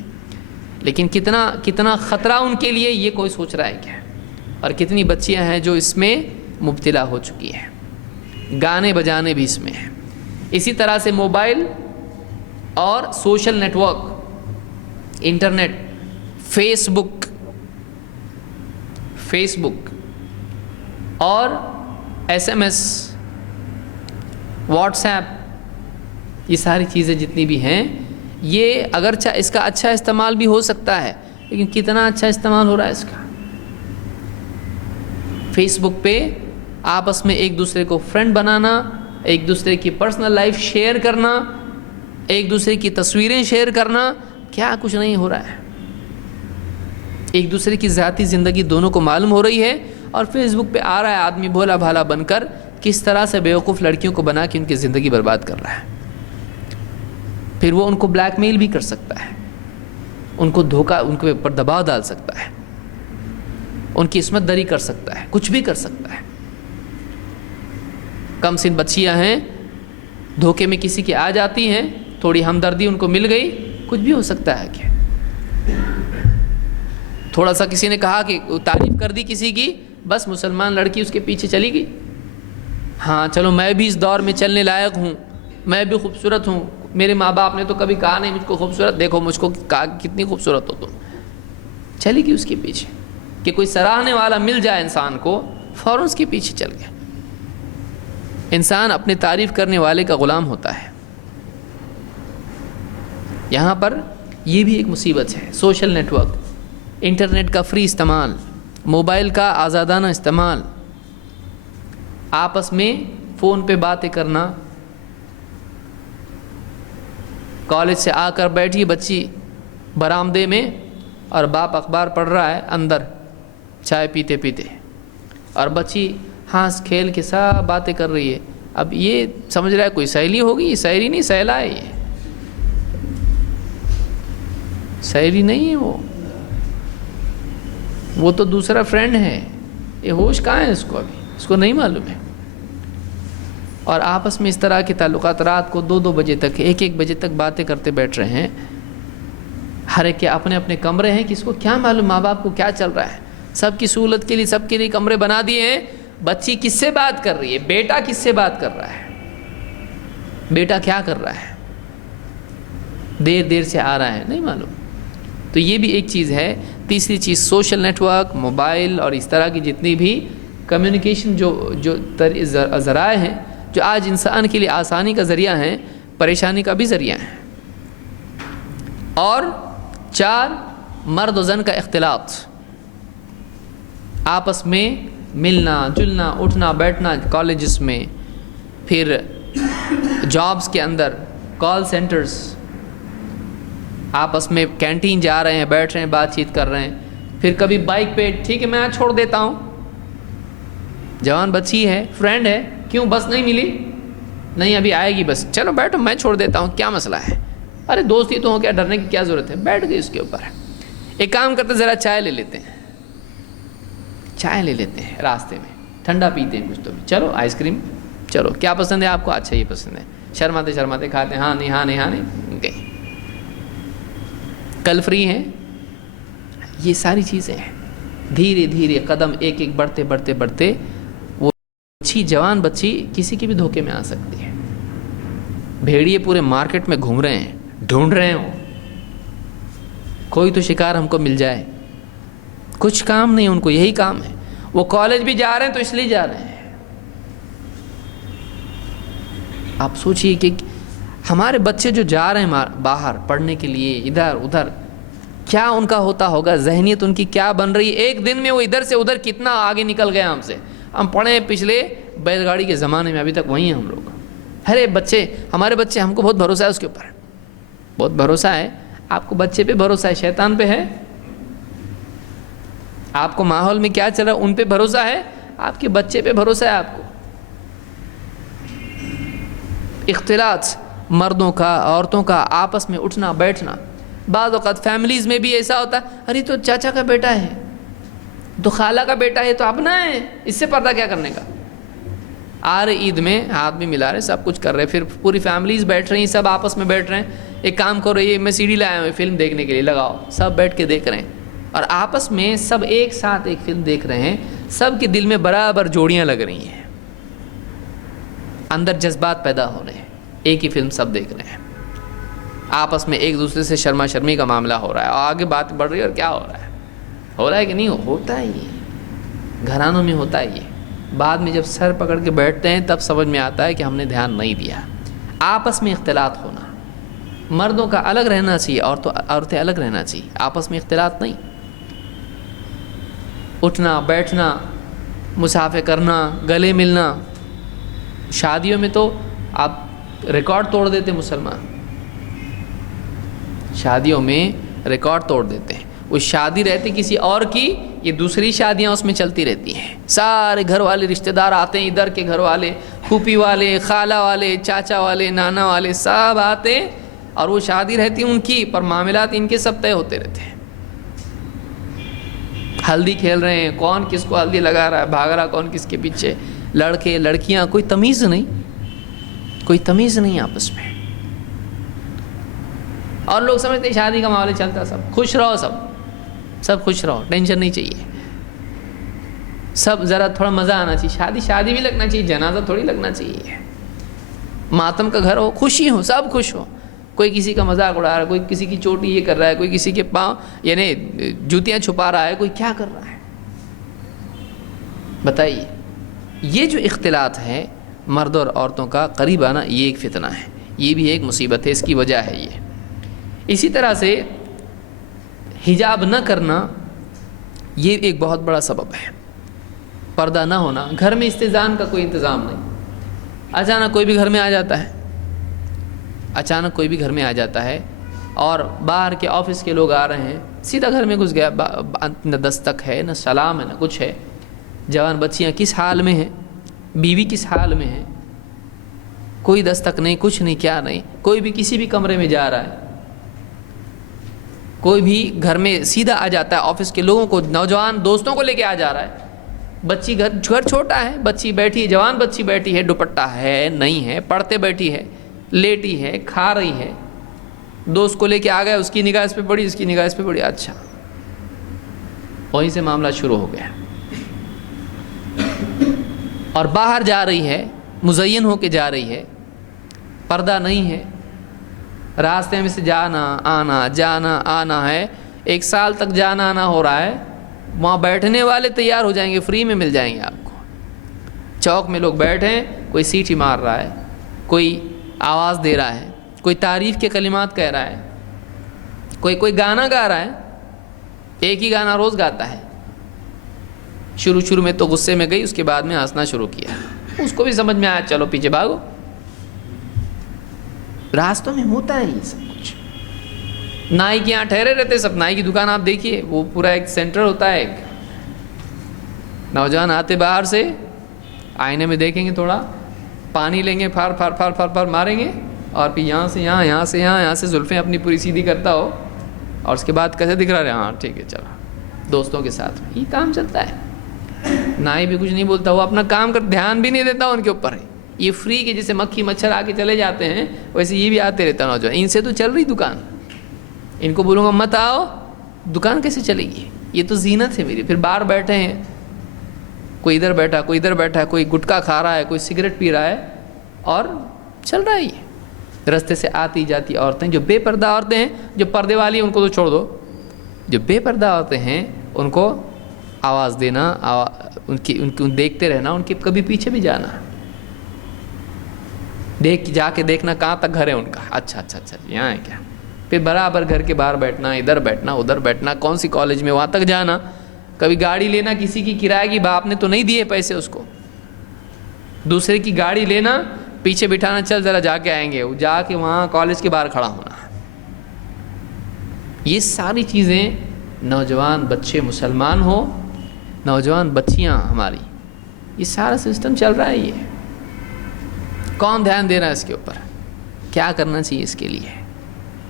لیکن کتنا خطرہ ان کے لیے یہ کوئی سوچ رہا ہے کیا؟ اور کتنی بچیاں ہیں جو اس میں مبتلا ہو چکی ہیں، گانے بجانے بھی اس میں ہیں۔ اسی طرح سے موبائل اور social network, internet, Facebook اور SMS، واٹس ایپ، یہ ساری چیزیں جتنی بھی ہیں، یہ اگرچہ اس کا اچھا استعمال بھی ہو سکتا ہے، لیکن کتنا اچھا استعمال ہو رہا ہے اس کا؟ فیس بک پہ آپس میں ایک دوسرے کو فرینڈ بنانا، ایک دوسرے کی پرسنل لائف شیئر کرنا، ایک دوسرے کی تصویریں شیئر کرنا، کیا کچھ نہیں ہو رہا ہے؟ ایک دوسرے کی ذاتی زندگی دونوں کو معلوم ہو رہی ہے، اور فیس بک پہ آ رہا ہے آدمی بھولا بھالا بن کر، کس طرح سے بیوقوف لڑکیوں کو بنا کے ان کی زندگی برباد کر رہا ہے۔ پھر وہ ان کو بلیک میل بھی کر سکتا ہے، ان کو دھوکہ، ان کے اوپر دباؤ ڈال سکتا ہے، ان کی عصمت دری کر سکتا ہے، کچھ بھی کر سکتا ہے۔ کم سن بچیاں ہیں، دھوکے میں کسی کی آ جاتی ہیں، تھوڑی ہمدردی ان کو مل گئی، کچھ بھی ہو سکتا ہے کہ تھوڑا سا کسی نے کہا کہ تعریف کر دی کسی کی، بس مسلمان لڑکی اس کے پیچھے چلی گئی، ہاں چلو میں بھی اس دور میں چلنے لائق ہوں، میں بھی خوبصورت ہوں، میرے ماں باپ نے تو کبھی کہا نہیں مجھ کو خوبصورت، دیکھو مجھ کو کتنی خوبصورت ہو تم، چلی گئی اس کے پیچھے، کہ کوئی سراہنے والا مل جائے انسان کو، فوراً اس کے پیچھے چل گیا۔ انسان اپنے تعریف کرنے والے کا غلام ہوتا ہے۔ یہاں پر یہ بھی ایک مصیبت ہے، سوشل نیٹ ورک، انٹرنیٹ کا فری استعمال، موبائل کا آزادانہ استعمال، آپس میں فون پہ باتیں کرنا، کالج سے آ کر بیٹھی بچی برآمدے میں اور باپ اخبار پڑھ رہا ہے اندر چائے پیتے پیتے، اور بچی ہنس کھیل کے ساتھ باتیں کر رہی ہے۔ اب یہ سمجھ رہا ہے کوئی سہیلی ہوگی، یہ سہیلی نہیں، سہیلا ہے، یہ سہیلی نہیں ہے، وہ تو دوسرا فرینڈ ہے، یہ ہوش کہاں ہے اس کو، ابھی اس کو نہیں معلوم ہے۔ اور آپس میں اس طرح کے تعلقات رات کو 2-2 بجے تک، 1-1 بجے تک باتیں کرتے بیٹھ رہے ہیں، ہر ایک کے اپنے اپنے کمرے ہیں، کس کو کیا معلوم ماں باپ کو کیا چل رہا ہے، سب کی سہولت کے لیے سب کے لیے کمرے بنا دیے ہیں۔ بچی کس سے بات کر رہی ہے، بیٹا کس سے بات کر رہا ہے، بیٹا کیا کر رہا ہے، دیر سے آ رہا ہے، نہیں معلوم۔ تو یہ بھی ایک چیز ہے۔ تیسری چیز سوشل نیٹ ورک، موبائل اور اس طرح کی جتنی بھی کمیونیکیشن جو ذرائع ہیں، جو آج انسان کے لیے آسانی کا ذریعہ ہیں، پریشانی کا بھی ذریعہ ہیں۔ اور 4 مرد و زن کا اختلاط، آپس میں ملنا جلنا اٹھنا بیٹھنا کالجز میں، پھر جابز کے اندر کال سینٹرز، آپس میں کینٹین جا رہے ہیں بیٹھ رہے ہیں بات چیت کر رہے ہیں، پھر کبھی بائک پہ ٹھیک ہے میں چھوڑ دیتا ہوں، جوان بچی ہے فرینڈ ہے، کیوں بس نہیں ملی، نہیں ابھی آئے گی بس، چلو بیٹھو میں چھوڑ دیتا ہوں کیا مسئلہ ہے، ارے دوستی تو ہو، کیا ڈرنے کی کیا ضرورت ہے، بیٹھ گئی اس کے اوپر۔ ایک کام کرتے ذرا چائے لے لیتے ہیں، چائے لے لیتے ہیں راستے میں، ٹھنڈا پیتے ہیں کچھ تو بھی، چلو آئس کریم، چلو کیا پسند ہے آپ کو، اچھا یہ پسند ہے، شرماتے شرماتے کھاتے ہیں، ہاں نہیں ہاں نہیں ہاں نہیں، گئی، کل فری ہیں۔ یہ ساری چیزیں ہیں، دھیرے دھیرے قدم ایک ایک بڑھتے بڑھتے بڑھتے وہ اچھی جوان بچی کسی کے بھی دھوکے میں آ سکتی ہے۔ بھیڑیے پورے مارکیٹ میں گھوم رہے ہیں، ڈھونڈ رہے ہوں کوئی تو شکار ہم کو مل جائے، کچھ کام نہیں ان کو، یہی کام ہے، وہ کالج بھی جا رہے ہیں تو اس لیے جا رہے ہیں۔ آپ سوچئے کہ ہمارے بچے جو جا رہے ہیں باہر پڑھنے کے لیے ادھر ادھر، کیا ان کا ہوتا ہوگا، ذہنیت ان کی کیا بن رہی ہے، ایک دن میں وہ ادھر سے ادھر کتنا آگے نکل گئے ہم سے۔ ہم پڑھے پچھلے بیل گاڑی کے زمانے میں، ابھی تک وہیں ہیں ہم لوگ۔ ارے بچے، ہمارے بچے، ہم کو بہت بھروسہ ہے اس کے اوپر، بہت بھروسہ ہے۔ آپ کو بچے پہ بھروسہ ہے، شیطان پہ ہے؟ آپ کو ماحول میں کیا چل رہا ہے ان پہ بھروسہ ہے؟ آپ کے بچے پہ بھروسہ ہے آپ کو؟ اختلاط مردوں کا عورتوں کا، آپس میں اٹھنا بیٹھنا، بعض اوقات فیملیز میں بھی ایسا ہوتا ہے، ارے تو چاچا کا بیٹا ہے، تو خالہ کا بیٹا ہے، تو اپنا ہے، اس سے پردہ کیا کرنے کا۔ آ رہے عید میں ہاتھ بھی ملا رہے، سب کچھ کر رہے، پھر پوری فیملیز بیٹھ رہی ہیں، سب آپس میں بیٹھ رہے ہیں۔ ایک کام کرو، یہ میں CD لایا ہوں فلم دیکھنے کے لیے، لگاؤ، سب بیٹھ کے دیکھ رہے ہیں، اور آپس میں سب ایک ساتھ ایک فلم دیکھ رہے ہیں، سب کے دل میں برابر جوڑیاں لگ رہی ہیں، اندر جذبات پیدا ہو رہے ہیں، ایک ہی فلم سب دیکھ رہے ہیں، آپس میں ایک دوسرے سے شرما شرمی کا معاملہ ہو رہا ہے، اور آگے بات بڑھ رہی ہے، اور کیا ہو رہا ہے کہ نہیں ہوتا ہے، یہ گھرانوں میں ہوتا ہے۔ یہ بعد میں جب سر پکڑ کے بیٹھتے ہیں تب سمجھ میں آتا ہے کہ ہم نے دھیان نہیں دیا۔ آپس میں اختلاط ہونا، مردوں کا الگ رہنا چاہیے، عورتیں الگ رہنا چاہیے، آپس میں اختلاط نہیں، اٹھنا بیٹھنا، مسافے کرنا، گلے ملنا۔ شادیوں میں تو آپ ریکارڈ توڑ دیتے، مسلمان شادیوں میں ریکارڈ توڑ دیتے ہیں۔ وہ شادی رہتی کسی اور کی، یہ دوسری شادیاں اس میں چلتی رہتی ہیں، سارے گھر والے رشتہ دار آتے ہیں، ادھر کے گھر والے، پھوپھی والے، خالہ والے، چاچا والے، نانا والے، سب آتے ہیں، اور وہ شادی رہتی ان کی، پر معاملات ان کے سب طے ہوتے رہتے ہیں۔ ہلدی کھیل رہے ہیں، کون کس کو ہلدی لگا رہا ہے، بھاگ رہا کون کس کے پیچھے، لڑکے لڑکیاں، کوئی تمیز نہیں، کوئی تمیز نہیں آپس میں۔ اور لوگ سمجھتے ہیں شادی کا معاملہ چلتا، سب خوش رہو، سب خوش رہو، ٹینشن نہیں چاہیے، سب ذرا تھوڑا مزہ آنا چاہیے، شادی بھی لگنا چاہیے، جنازہ تھوڑی لگنا چاہیے، ماتم کا گھر ہو، خوشی ہو، سب خوش ہو، کوئی کسی کا مذاق اڑا رہا ہے، کوئی کسی کی چوٹی یہ کر رہا ہے، کوئی کسی کے پاؤں یعنی جوتیاں چھپا رہا ہے، کوئی کیا کر رہا ہے، بتائیے۔ یہ جو اختلاط ہے مرد اور عورتوں کا قریب آنا، یہ ایک فتنہ ہے، یہ بھی ایک مصیبت ہے، اس کی وجہ ہے یہ۔ اسی طرح سے حجاب نہ کرنا، یہ ایک بہت بڑا سبب ہے، پردہ نہ ہونا، گھر میں استئذان کا کوئی انتظام نہیں، اچانک کوئی بھی گھر میں آ جاتا ہے، اور باہر کے آفس کے لوگ آ رہے ہیں، سیدھا گھر میں گھس گیا، نہ دستک ہے، نہ سلام ہے، نہ کچھ ہے۔ جوان بچیاں کس حال میں ہیں، بیوی کس حال میں ہے، کوئی دستک نہیں، کچھ نہیں، کیا نہیں، کوئی بھی کسی بھی کمرے میں جا رہا ہے، کوئی بھی گھر میں سیدھا آ جاتا ہے، آفس کے لوگوں کو، نوجوان دوستوں کو لے کے آ جا رہا ہے، بچی گھر چھوٹا ہے، بچی بیٹھی ہے، جوان بچی بیٹھی ہے، دوپٹہ ہے نہیں ہے، پڑھتے بیٹھی ہے، لیٹی ہے، کھا رہی ہے، دوست کو لے کے آ گئے، اس کی نگاہ اس پہ پڑی، اس کی نگاہ اس پہ پڑی، اچھا وہیں سے معاملہ شروع ہو گیا۔ اور باہر جا رہی ہے، مزین ہو کے جا رہی ہے، پردہ نہیں ہے، راستے میں سے جانا آنا ہے، 1 سال تک جانا آنا ہو رہا ہے، وہاں بیٹھنے والے تیار ہو جائیں گے، فری میں مل جائیں گے آپ کو، چوک میں لوگ بیٹھے ہیں، کوئی سیٹی مار رہا ہے، کوئی آواز دے رہا ہے، کوئی تعریف کے کلمات کہہ رہا ہے، کوئی گانا گا رہا ہے، ایک ہی گانا روز گاتا ہے، شروع میں تو غصے میں گئی، اس کے بعد میں ہنسنا شروع کیا، اس کو بھی سمجھ میں آیا چلو پیچھے بھاگو۔ راستوں میں ہوتا ہے یہ سب کچھ۔ نائی کے یہاں ٹھہرے رہتے سب، نائی کی دکان آپ دیکھیے، وہ پورا ایک سینٹر ہوتا ہے، ایک نوجوان آتے باہر سے، آئینے میں دیکھیں گے، تھوڑا پانی لیں گے، پھر ماریں گے، اور پھر یہاں سے یہاں، یہاں سے یہاں، یہاں سے زلفیں اپنی پوری سیدھی کرتا ہو، اور اس کے بعد کیسے دکھ رہا ہے، ہاں ٹھیک ہے چلو، دوستوں کے ساتھ یہ کام چلتا ہے۔ نائی بھی کچھ نہیں بولتا، وہ اپنا کام کر، دھیان بھی نہیں دیتا ان کے اوپر۔ یہ فری کے جیسے مکھی مچھر آ کے چلے جاتے ہیں، ویسے یہ بھی آتے رہتا نوجوان، ان سے تو چل رہی دکان، ان کو بولوں گا مت آؤ، دکان کیسے چلے گی؟ یہ تو زینت ہے میری۔ پھر باہر بیٹھے ہیں، کوئی ادھر بیٹھا، کوئی ادھر بیٹھا، کوئی گٹکا کھا رہا ہے، کوئی سگریٹ پی رہا ہے، اور چل رہا ہے یہ۔ رستے سے آتی جاتی عورتیں، جو بے پردہ عورتیں ہیں، جو پردے والی ان کو تو چھوڑ دو، جو بے پردہ عورتیں ہیں ان کو آواز دینا، ان کو دیکھتے رہنا، ان کے کبھی پیچھے بھی جانا، جا کے دیکھنا کہاں تک گھر ہے ان کا، اچھا یہاں ہے کیا، پھر برابر گھر کے باہر بیٹھنا، ادھر بیٹھنا، ادھر بیٹھنا، کون سی کالج میں وہاں تک جانا، کبھی گاڑی لینا کسی کی کرایہ کی، باپ نے تو نہیں دیے پیسے اس کو، دوسرے کی گاڑی لینا، پیچھے بٹھانا، چل ذرا جا کے آئیں گے، جا کے وہاں کالج کے باہر کھڑا ہونا۔ یہ ساری چیزیں نوجوان بچے مسلمان ہو، نوجوان بچیاں ہماری، یہ سارا سسٹم چل رہا ہے۔ یہ کون دھیان دے رہا ہے اس کے اوپر؟ کیا کرنا چاہیے اس کے لیے؟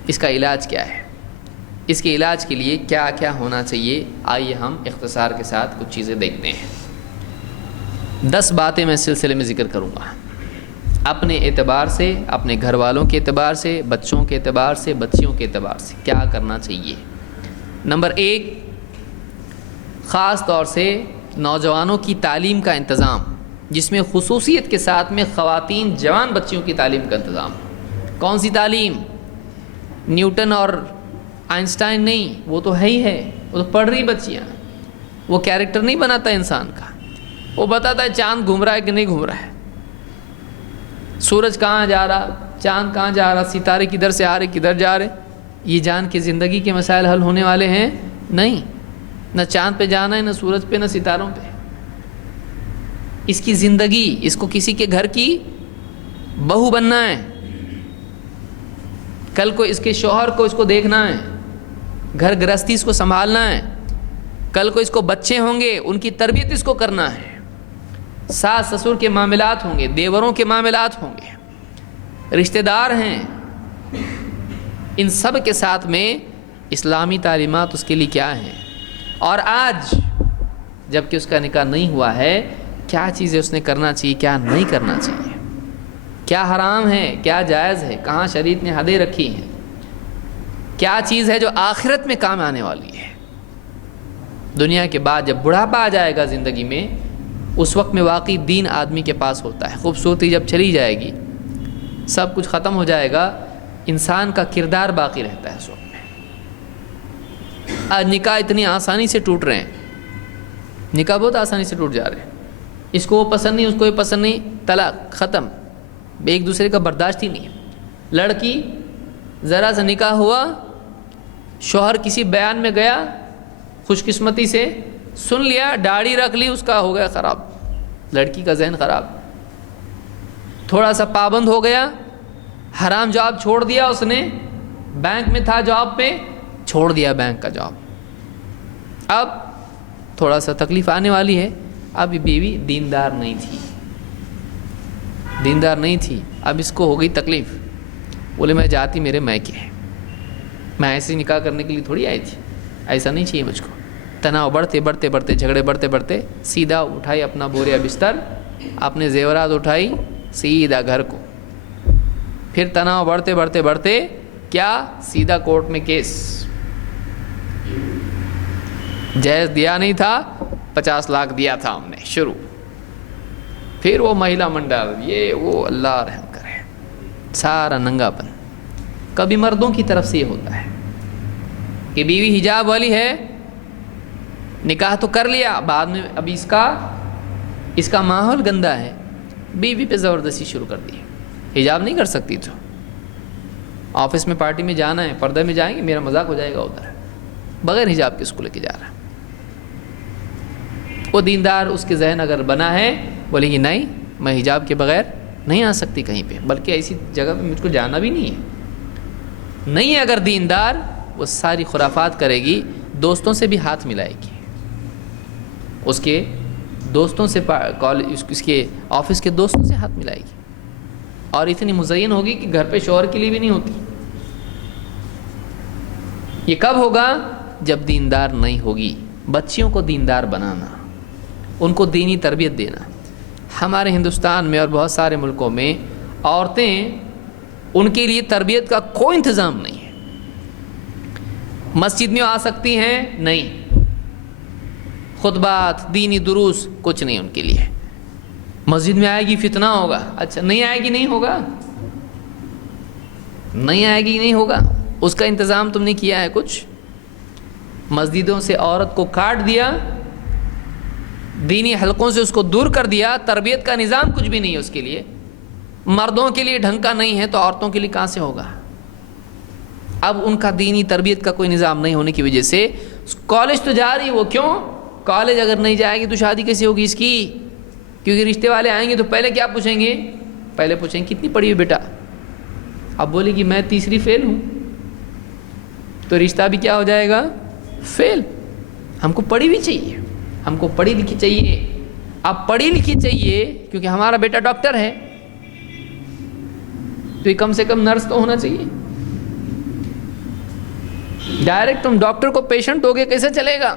اس کا علاج کیا ہے؟ اس کے علاج کے لیے کیا کیا ہونا چاہیے؟ آئیے ہم اختصار کے ساتھ کچھ چیزیں دیکھتے ہیں۔ 10 باتیں میں اس سلسلے میں ذکر کروں گا، اپنے اعتبار سے، اپنے گھر والوں کے اعتبار سے، بچوں کے اعتبار سے، بچیوں کے اعتبار سے کیا کرنا چاہیے۔ نمبر 1، خاص طور سے نوجوانوں کی تعلیم کا انتظام، جس میں خصوصیت کے ساتھ میں خواتین جوان بچیوں کی تعلیم کا انتظام۔ کون سی تعلیم؟ نیوٹن اور آئنسٹائن نہیں، وہ تو ہے ہی ہے، وہ تو پڑھ رہی بچیاں، وہ کیریکٹر نہیں بناتا انسان کا، وہ بتاتا ہے چاند گھوم رہا ہے کہ نہیں گھوم رہا ہے، سورج کہاں جا رہا، چاند کہاں جا رہا، ستارے کدھر سے آ رہے کدھر جا رہے۔ یہ جان کے زندگی کے مسائل حل ہونے والے ہیں نہیں، نہ چاند پہ جانا ہے، نہ سورج پہ، نہ ستاروں پہ۔ اس کی زندگی، اس کو کسی کے گھر کی بہو بننا ہے، کل کو اس کے شوہر کو اس کو دیکھنا ہے، گھر گرہستی اس کو سنبھالنا ہے، کل کو اس کو بچے ہوں گے ان کی تربیت اس کو کرنا ہے، ساس سسر کے معاملات ہوں گے، دیوروں کے معاملات ہوں گے، رشتہ دار ہیں، ان سب کے ساتھ میں اسلامی تعلیمات اس کے لیے کیا ہیں۔ اور آج جب کہ اس کا نکاح نہیں ہوا ہے، کیا چیزیں اس نے کرنا چاہیے، کیا نہیں کرنا چاہیے، کیا حرام ہے، کیا جائز ہے، کہاں شریعت نے حدیں رکھی ہیں، کیا چیز ہے جو آخرت میں کام آنے والی ہے۔ دنیا کے بعد جب بڑھاپا آ جائے گا زندگی میں، اس وقت میں واقعی دین آدمی کے پاس ہوتا ہے، خوبصورتی جب چلی جائے گی، سب کچھ ختم ہو جائے گا، انسان کا کردار باقی رہتا ہے اس وقت میں۔ آج نکاح اتنی آسانی سے ٹوٹ رہے ہیں، نکاح بہت آسانی سے ٹوٹ جا رہے ہیں، اس کو وہ پسند نہیں، اس کو یہ پسند نہیں، طلاق ختم، ایک دوسرے کا برداشت ہی نہیں ہے۔ لڑکی ذرا سا نکاح ہوا، شوہر کسی بیان میں گیا، خوش قسمتی سے سن لیا، داڑھی رکھ لی، اس کا ہو گیا خراب، لڑکی کا ذہن خراب، تھوڑا سا پابند ہو گیا، حرام جاب چھوڑ دیا اس نے، بینک میں تھا جاب پہ، چھوڑ دیا بینک کا جاب، اب تھوڑا سا تکلیف آنے والی ہے۔ اب بیوی دیندار نہیں تھی، اب اس کو ہو گئی تکلیف، بولے میں جاتی میرے میکے، میں ایسے نکاح کرنے کے لیے تھوڑی آئی تھی، ایسا نہیں چاہیے مجھ کو۔ تناؤ بڑھتے جھگڑے بڑھتے سیدھا اٹھائی اپنا بوریا بستر، اپنے زیورات اٹھائی، سیدھا گھر کو، پھر تناؤ بڑھتے کیا، سیدھا کورٹ میں کیس، جہیز دیا نہیں تھا، 50 لاکھ دیا تھا ہم نے، شروع، پھر وہ مہیلا منڈل، یہ وہ، اللہ رحم کرے، سارا ننگا پن۔ کبھی مردوں کی طرف سے یہ ہوتا ہے کہ بیوی حجاب والی ہے، نکاح تو کر لیا، بعد میں ابھی اس کا ماحول گندا ہے، بیوی پہ زبردستی شروع کر دی، حجاب نہیں کر سکتی تو، آفس میں پارٹی میں جانا ہے، پردے میں جائیں گے، میرا مذاق ہو جائے گا ادھر، بغیر حجاب کے اس کو لے کے جا رہا ہے۔ وہ دیندار اس کے ذہن اگر بنا ہے، بولے گی نہیں میں حجاب کے بغیر نہیں آ سکتی کہیں پہ، بلکہ ایسی جگہ پہ مجھ کو جانا بھی نہیں ہے۔ نہیں ہے اگر دیندار، وہ ساری خرافات کرے گی، دوستوں سے بھی ہاتھ ملائے گی، اس کے دوستوں سے، کالج اس کے آفس کے دوستوں سے ہاتھ ملائے گی، اور اتنی مزین ہوگی کہ گھر پہ شوہر کے لیے بھی نہیں ہوتی۔ یہ کب ہوگا؟ جب دیندار نہیں ہوگی۔ بچیوں کو دیندار بنانا، ان کو دینی تربیت دینا۔ ہمارے ہندوستان میں اور بہت سارے ملکوں میں عورتیں، ان کے لیے تربیت کا کوئی انتظام نہیں ہے۔ مسجد میں آ سکتی ہیں؟ نہیں۔ خطبات، دینی دروس کچھ نہیں ان کے لیے۔ مسجد میں آئے گی فتنہ ہوگا، اچھا نہیں آئے گی نہیں ہوگا، نہیں آئے گی نہیں ہوگا، اس کا انتظام تم نے کیا ہے کچھ؟ مسجدوں سے عورت کو کاٹ دیا، دینی حلقوں سے اس کو دور کر دیا، تربیت کا نظام کچھ بھی نہیں ہے اس کے لیے۔ مردوں کے لیے ڈھنگ کا نہیں ہے تو عورتوں کے لیے کہاں سے ہوگا؟ اب ان کا دینی تربیت کا کوئی نظام نہیں ہونے کی وجہ سے کالج تو جا رہی، وہ کیوں؟ کالج اگر نہیں جائے گی تو شادی کیسے ہوگی اس کی؟ کیونکہ رشتے والے آئیں گے تو پہلے کیا پوچھیں گے؟ پہلے پوچھیں گے کتنی پڑھی ہوئی بیٹا؟ اب بولے گی میں تیسری فیل ہوں، تو رشتہ بھی کیا ہو جائے گا؟ فیل۔ ہم کو پڑھی بھی چاہیے، ہم کو پڑھی لکھی چاہیے۔ اب پڑھی لکھی چاہیے کیونکہ ہمارا بیٹا ڈاکٹر ہے، تو یہ کم سے کم نرس تو ہونا چاہیے۔ ڈائریکٹ تم ڈاکٹر کو پیشنٹ ہوگے کیسے چلے گا؟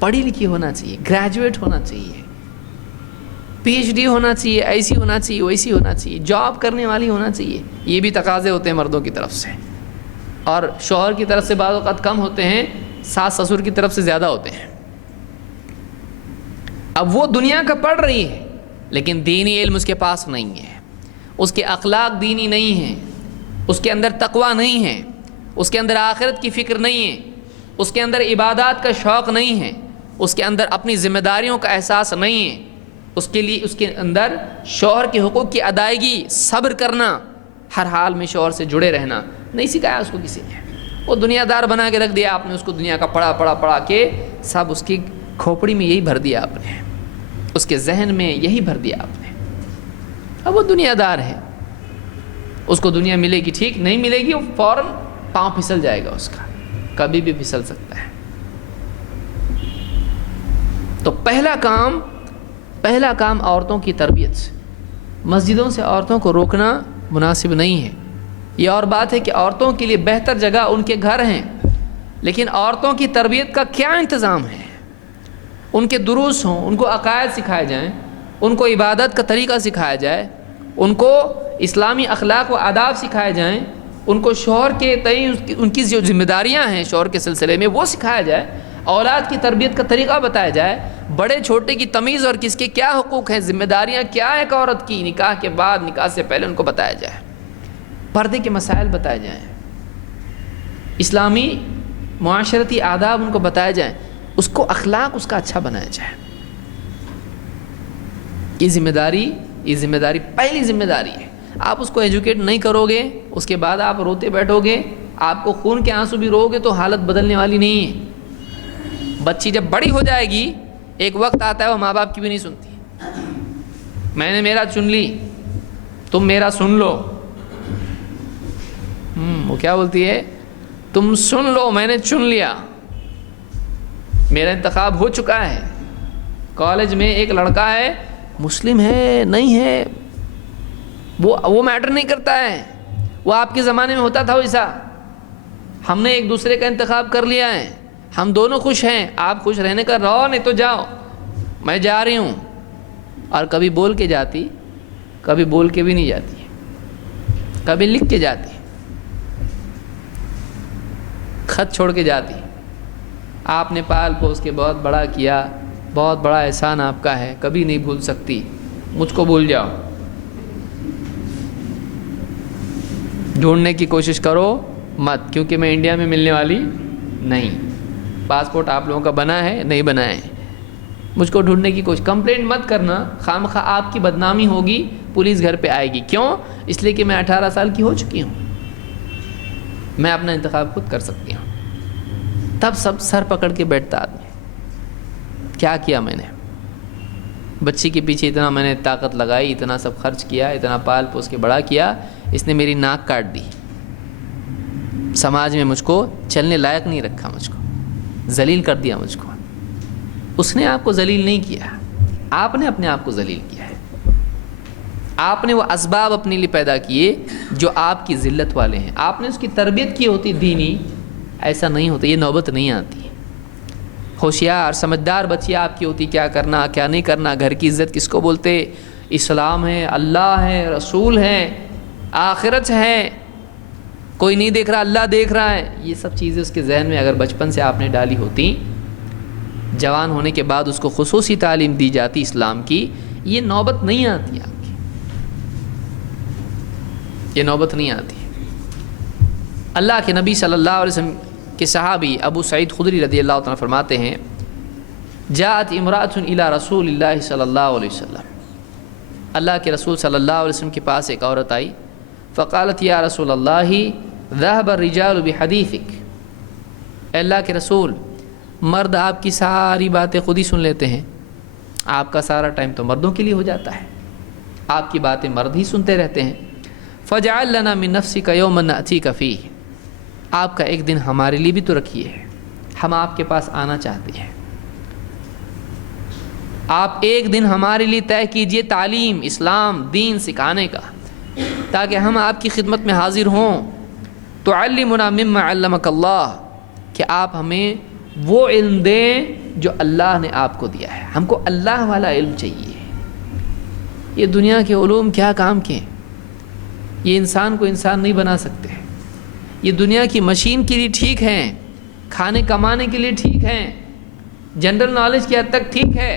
پڑھی لکھی ہونا چاہیے، گریجویٹ ہونا چاہیے، پی ایچ ڈی ہونا چاہیے، ایسی ہونا چاہیے، ویسی ہونا چاہیے، جاب کرنے والی ہونا چاہیے۔ یہ بھی تقاضے ہوتے ہیں مردوں کی طرف سے، اور شوہر کی طرف سے بعض اوقات کم ہوتے ہیں، ساس سسر کی طرف سے زیادہ ہوتے ہیں۔ اب وہ دنیا کا پڑھ رہی ہے لیکن دینی علم اس کے پاس نہیں ہے، اس کے اخلاق دینی نہیں ہیں، اس کے اندر تقوی نہیں ہے، اس کے اندر آخرت کی فکر نہیں ہے، اس کے اندر عبادات کا شوق نہیں ہے، اس کے اندر اپنی ذمہ داریوں کا احساس نہیں ہے، اس کے لیے اس کے اندر شوہر کے حقوق کی ادائیگی، صبر کرنا، ہر حال میں شوہر سے جڑے رہنا نہیں سکھایا اس کو کسی نے۔ وہ دنیا دار بنا کے رکھ دیا آپ نے اس کو، دنیا کا پڑھا کے سب اس کی کھوپڑی میں یہی بھر دیا آپ نے، اس کے ذہن میں یہی بھر دیا آپ نے۔ اب وہ دنیا دار ہے، اس کو دنیا ملے گی ٹھیک، نہیں ملے گی وہ فوراً پاؤں پھسل جائے گا، اس کا کبھی بھی پھسل سکتا ہے۔ تو پہلا کام عورتوں کی تربیت۔ مسجدوں سے عورتوں کو روکنا مناسب نہیں ہے۔ یہ اور بات ہے کہ عورتوں کے لیے بہتر جگہ ان کے گھر ہیں، لیکن عورتوں کی تربیت کا کیا انتظام ہے؟ ان کے دروس ہوں، ان کو عقائد سکھائے جائیں، ان کو عبادت کا طریقہ سکھایا جائے، ان کو اسلامی اخلاق و آداب سکھائے جائیں، ان کو شوہر کے تئیں ان کی جو ذمہ داریاں ہیں شوہر کے سلسلے میں وہ سکھایا جائے، اولاد کی تربیت کا طریقہ بتایا جائے، بڑے چھوٹے کی تمیز اور کس کے کیا حقوق ہیں، ذمہ داریاں کیا ہے ایک عورت کی، نکاح کے بعد، نکاح سے پہلے ان کو بتایا جائے، پردے کے مسائل بتائے جائیں، اسلامی معاشرتی آداب ان کو بتائے جائیں، اس کو اخلاق اس کا اچھا بنایا جائے۔ یہ ذمہ داری پہلی ذمہ داری ہے۔ آپ اس کو ایجوکیٹ نہیں کرو گے، اس کے بعد آپ روتے بیٹھو گے، آپ کو خون کے آنسو بھی رو گے تو حالت بدلنے والی نہیں ہے۔ بچی جب بڑی ہو جائے گی، ایک وقت آتا ہے وہ ماں باپ کی بھی نہیں سنتی۔ میں نے میرا چن لی، تم میرا سن لو۔ وہ کیا بولتی ہے؟ تم سن لو، میں نے چن لیا، میرا انتخاب ہو چکا ہے۔ کالج میں ایک لڑکا ہے، مسلم ہے نہیں ہے وہ میٹر نہیں کرتا ہے، وہ آپ کے زمانے میں ہوتا تھا ویسا۔ ہم نے ایک دوسرے کا انتخاب کر لیا ہے، ہم دونوں خوش ہیں، آپ خوش رہنے کا رہو، نہیں تو جاؤ، میں جا رہی ہوں۔ اور کبھی بول کے جاتی، کبھی بول کے بھی نہیں جاتی، کبھی لکھ کے جاتی، خط چھوڑ کے جاتی۔ آپ نے پال پوس کے بہت بڑا کیا، بہت بڑا احسان آپ کا ہے، کبھی نہیں بھول سکتی، مجھ کو بھول جاؤ۔ ڈھونڈنے کی کوشش کرو مت، کیونکہ میں انڈیا میں ملنے والی نہیں۔ پاسپورٹ آپ لوگوں کا بنا ہے نہیں بنا ہے، مجھ کو ڈھونڈنے کی کوشش، کمپلینٹ مت کرنا، خام خواہ آپ کی بدنامی ہوگی، پولیس گھر پہ آئے گی. کیوں؟ اس لیے کہ میں 18 سال کی ہو چکی ہوں, میں اپنا انتخاب خود کر سکتی ہوں. تب سب سر پکڑ کے بیٹھتا آدمی, کیا کیا میں نے, بچی کے پیچھے اتنا میں نے طاقت لگائی, اتنا سب خرچ کیا, اتنا پال پوس کے بڑا کیا, اس نے میری ناک کاٹ دی, سماج میں مجھ کو چلنے لائق نہیں رکھا, مجھ کو ذلیل کر دیا مجھ کو. اس نے آپ کو ذلیل نہیں کیا, آپ نے اپنے آپ کو ذلیل کیا ہے. آپ نے وہ اسباب اپنے لیے پیدا کیے جو آپ کی ذلت والے ہیں. آپ نے اس کی تربیت کی ہوتی دینی, ایسا نہیں ہوتا, یہ نوبت نہیں آتی. ہوشیار سمجھدار بچی آپ کی ہوتی, کیا کرنا کیا نہیں کرنا, گھر کی عزت کس کو بولتے, اسلام ہے, اللہ ہے, رسول ہے, آخرت ہے, کوئی نہیں دیکھ رہا اللہ دیکھ رہا ہے. یہ سب چیزیں اس کے ذہن میں اگر بچپن سے آپ نے ڈالی ہوتی, جوان ہونے کے بعد اس کو خصوصی تعلیم دی جاتی اسلام کی, یہ نوبت نہیں آتی آپ کی, یہ نوبت نہیں آتی. اللہ کے نبی صلی اللہ علیہ وسلم کے صحابی ابو سعید خدری رضی اللہ عنہ فرماتے ہیں, جاءت امرأۃ الی رسول اللہ صلی اللہ علیہ وسلم, اللہ کے رسول صلی اللہ علیہ وسلم کے پاس ایک عورت آئی. فقالت یا رسول اللہ ذهب الرجال بحدیثک, اے اللہ کے رسول مرد آپ کی ساری باتیں خود ہی سن لیتے ہیں, آپ کا سارا ٹائم تو مردوں کے لیے ہو جاتا ہے, آپ کی باتیں مرد ہی سنتے رہتے ہیں. فجعل لنا من نفسک یوما نأتیک فیہ, آپ کا ایک دن ہمارے لیے بھی تو رکھیے, ہم آپ کے پاس آنا چاہتے ہیں. آپ ایک دن ہمارے لیے طے کیجئے تعلیم اسلام دین سکھانے کا, تاکہ ہم آپ کی خدمت میں حاضر ہوں. تعلمنا مما علمک اللہ, کہ آپ ہمیں وہ علم دیں جو اللہ نے آپ کو دیا ہے. ہم کو اللہ والا علم چاہیے. یہ دنیا کے علوم کیا کام کے, یہ انسان کو انسان نہیں بنا سکتے. یہ دنیا کی مشین کے لیے ٹھیک ہیں, کھانے کمانے کے لیے ٹھیک ہیں, جنرل نالج کی حد تک ٹھیک ہے,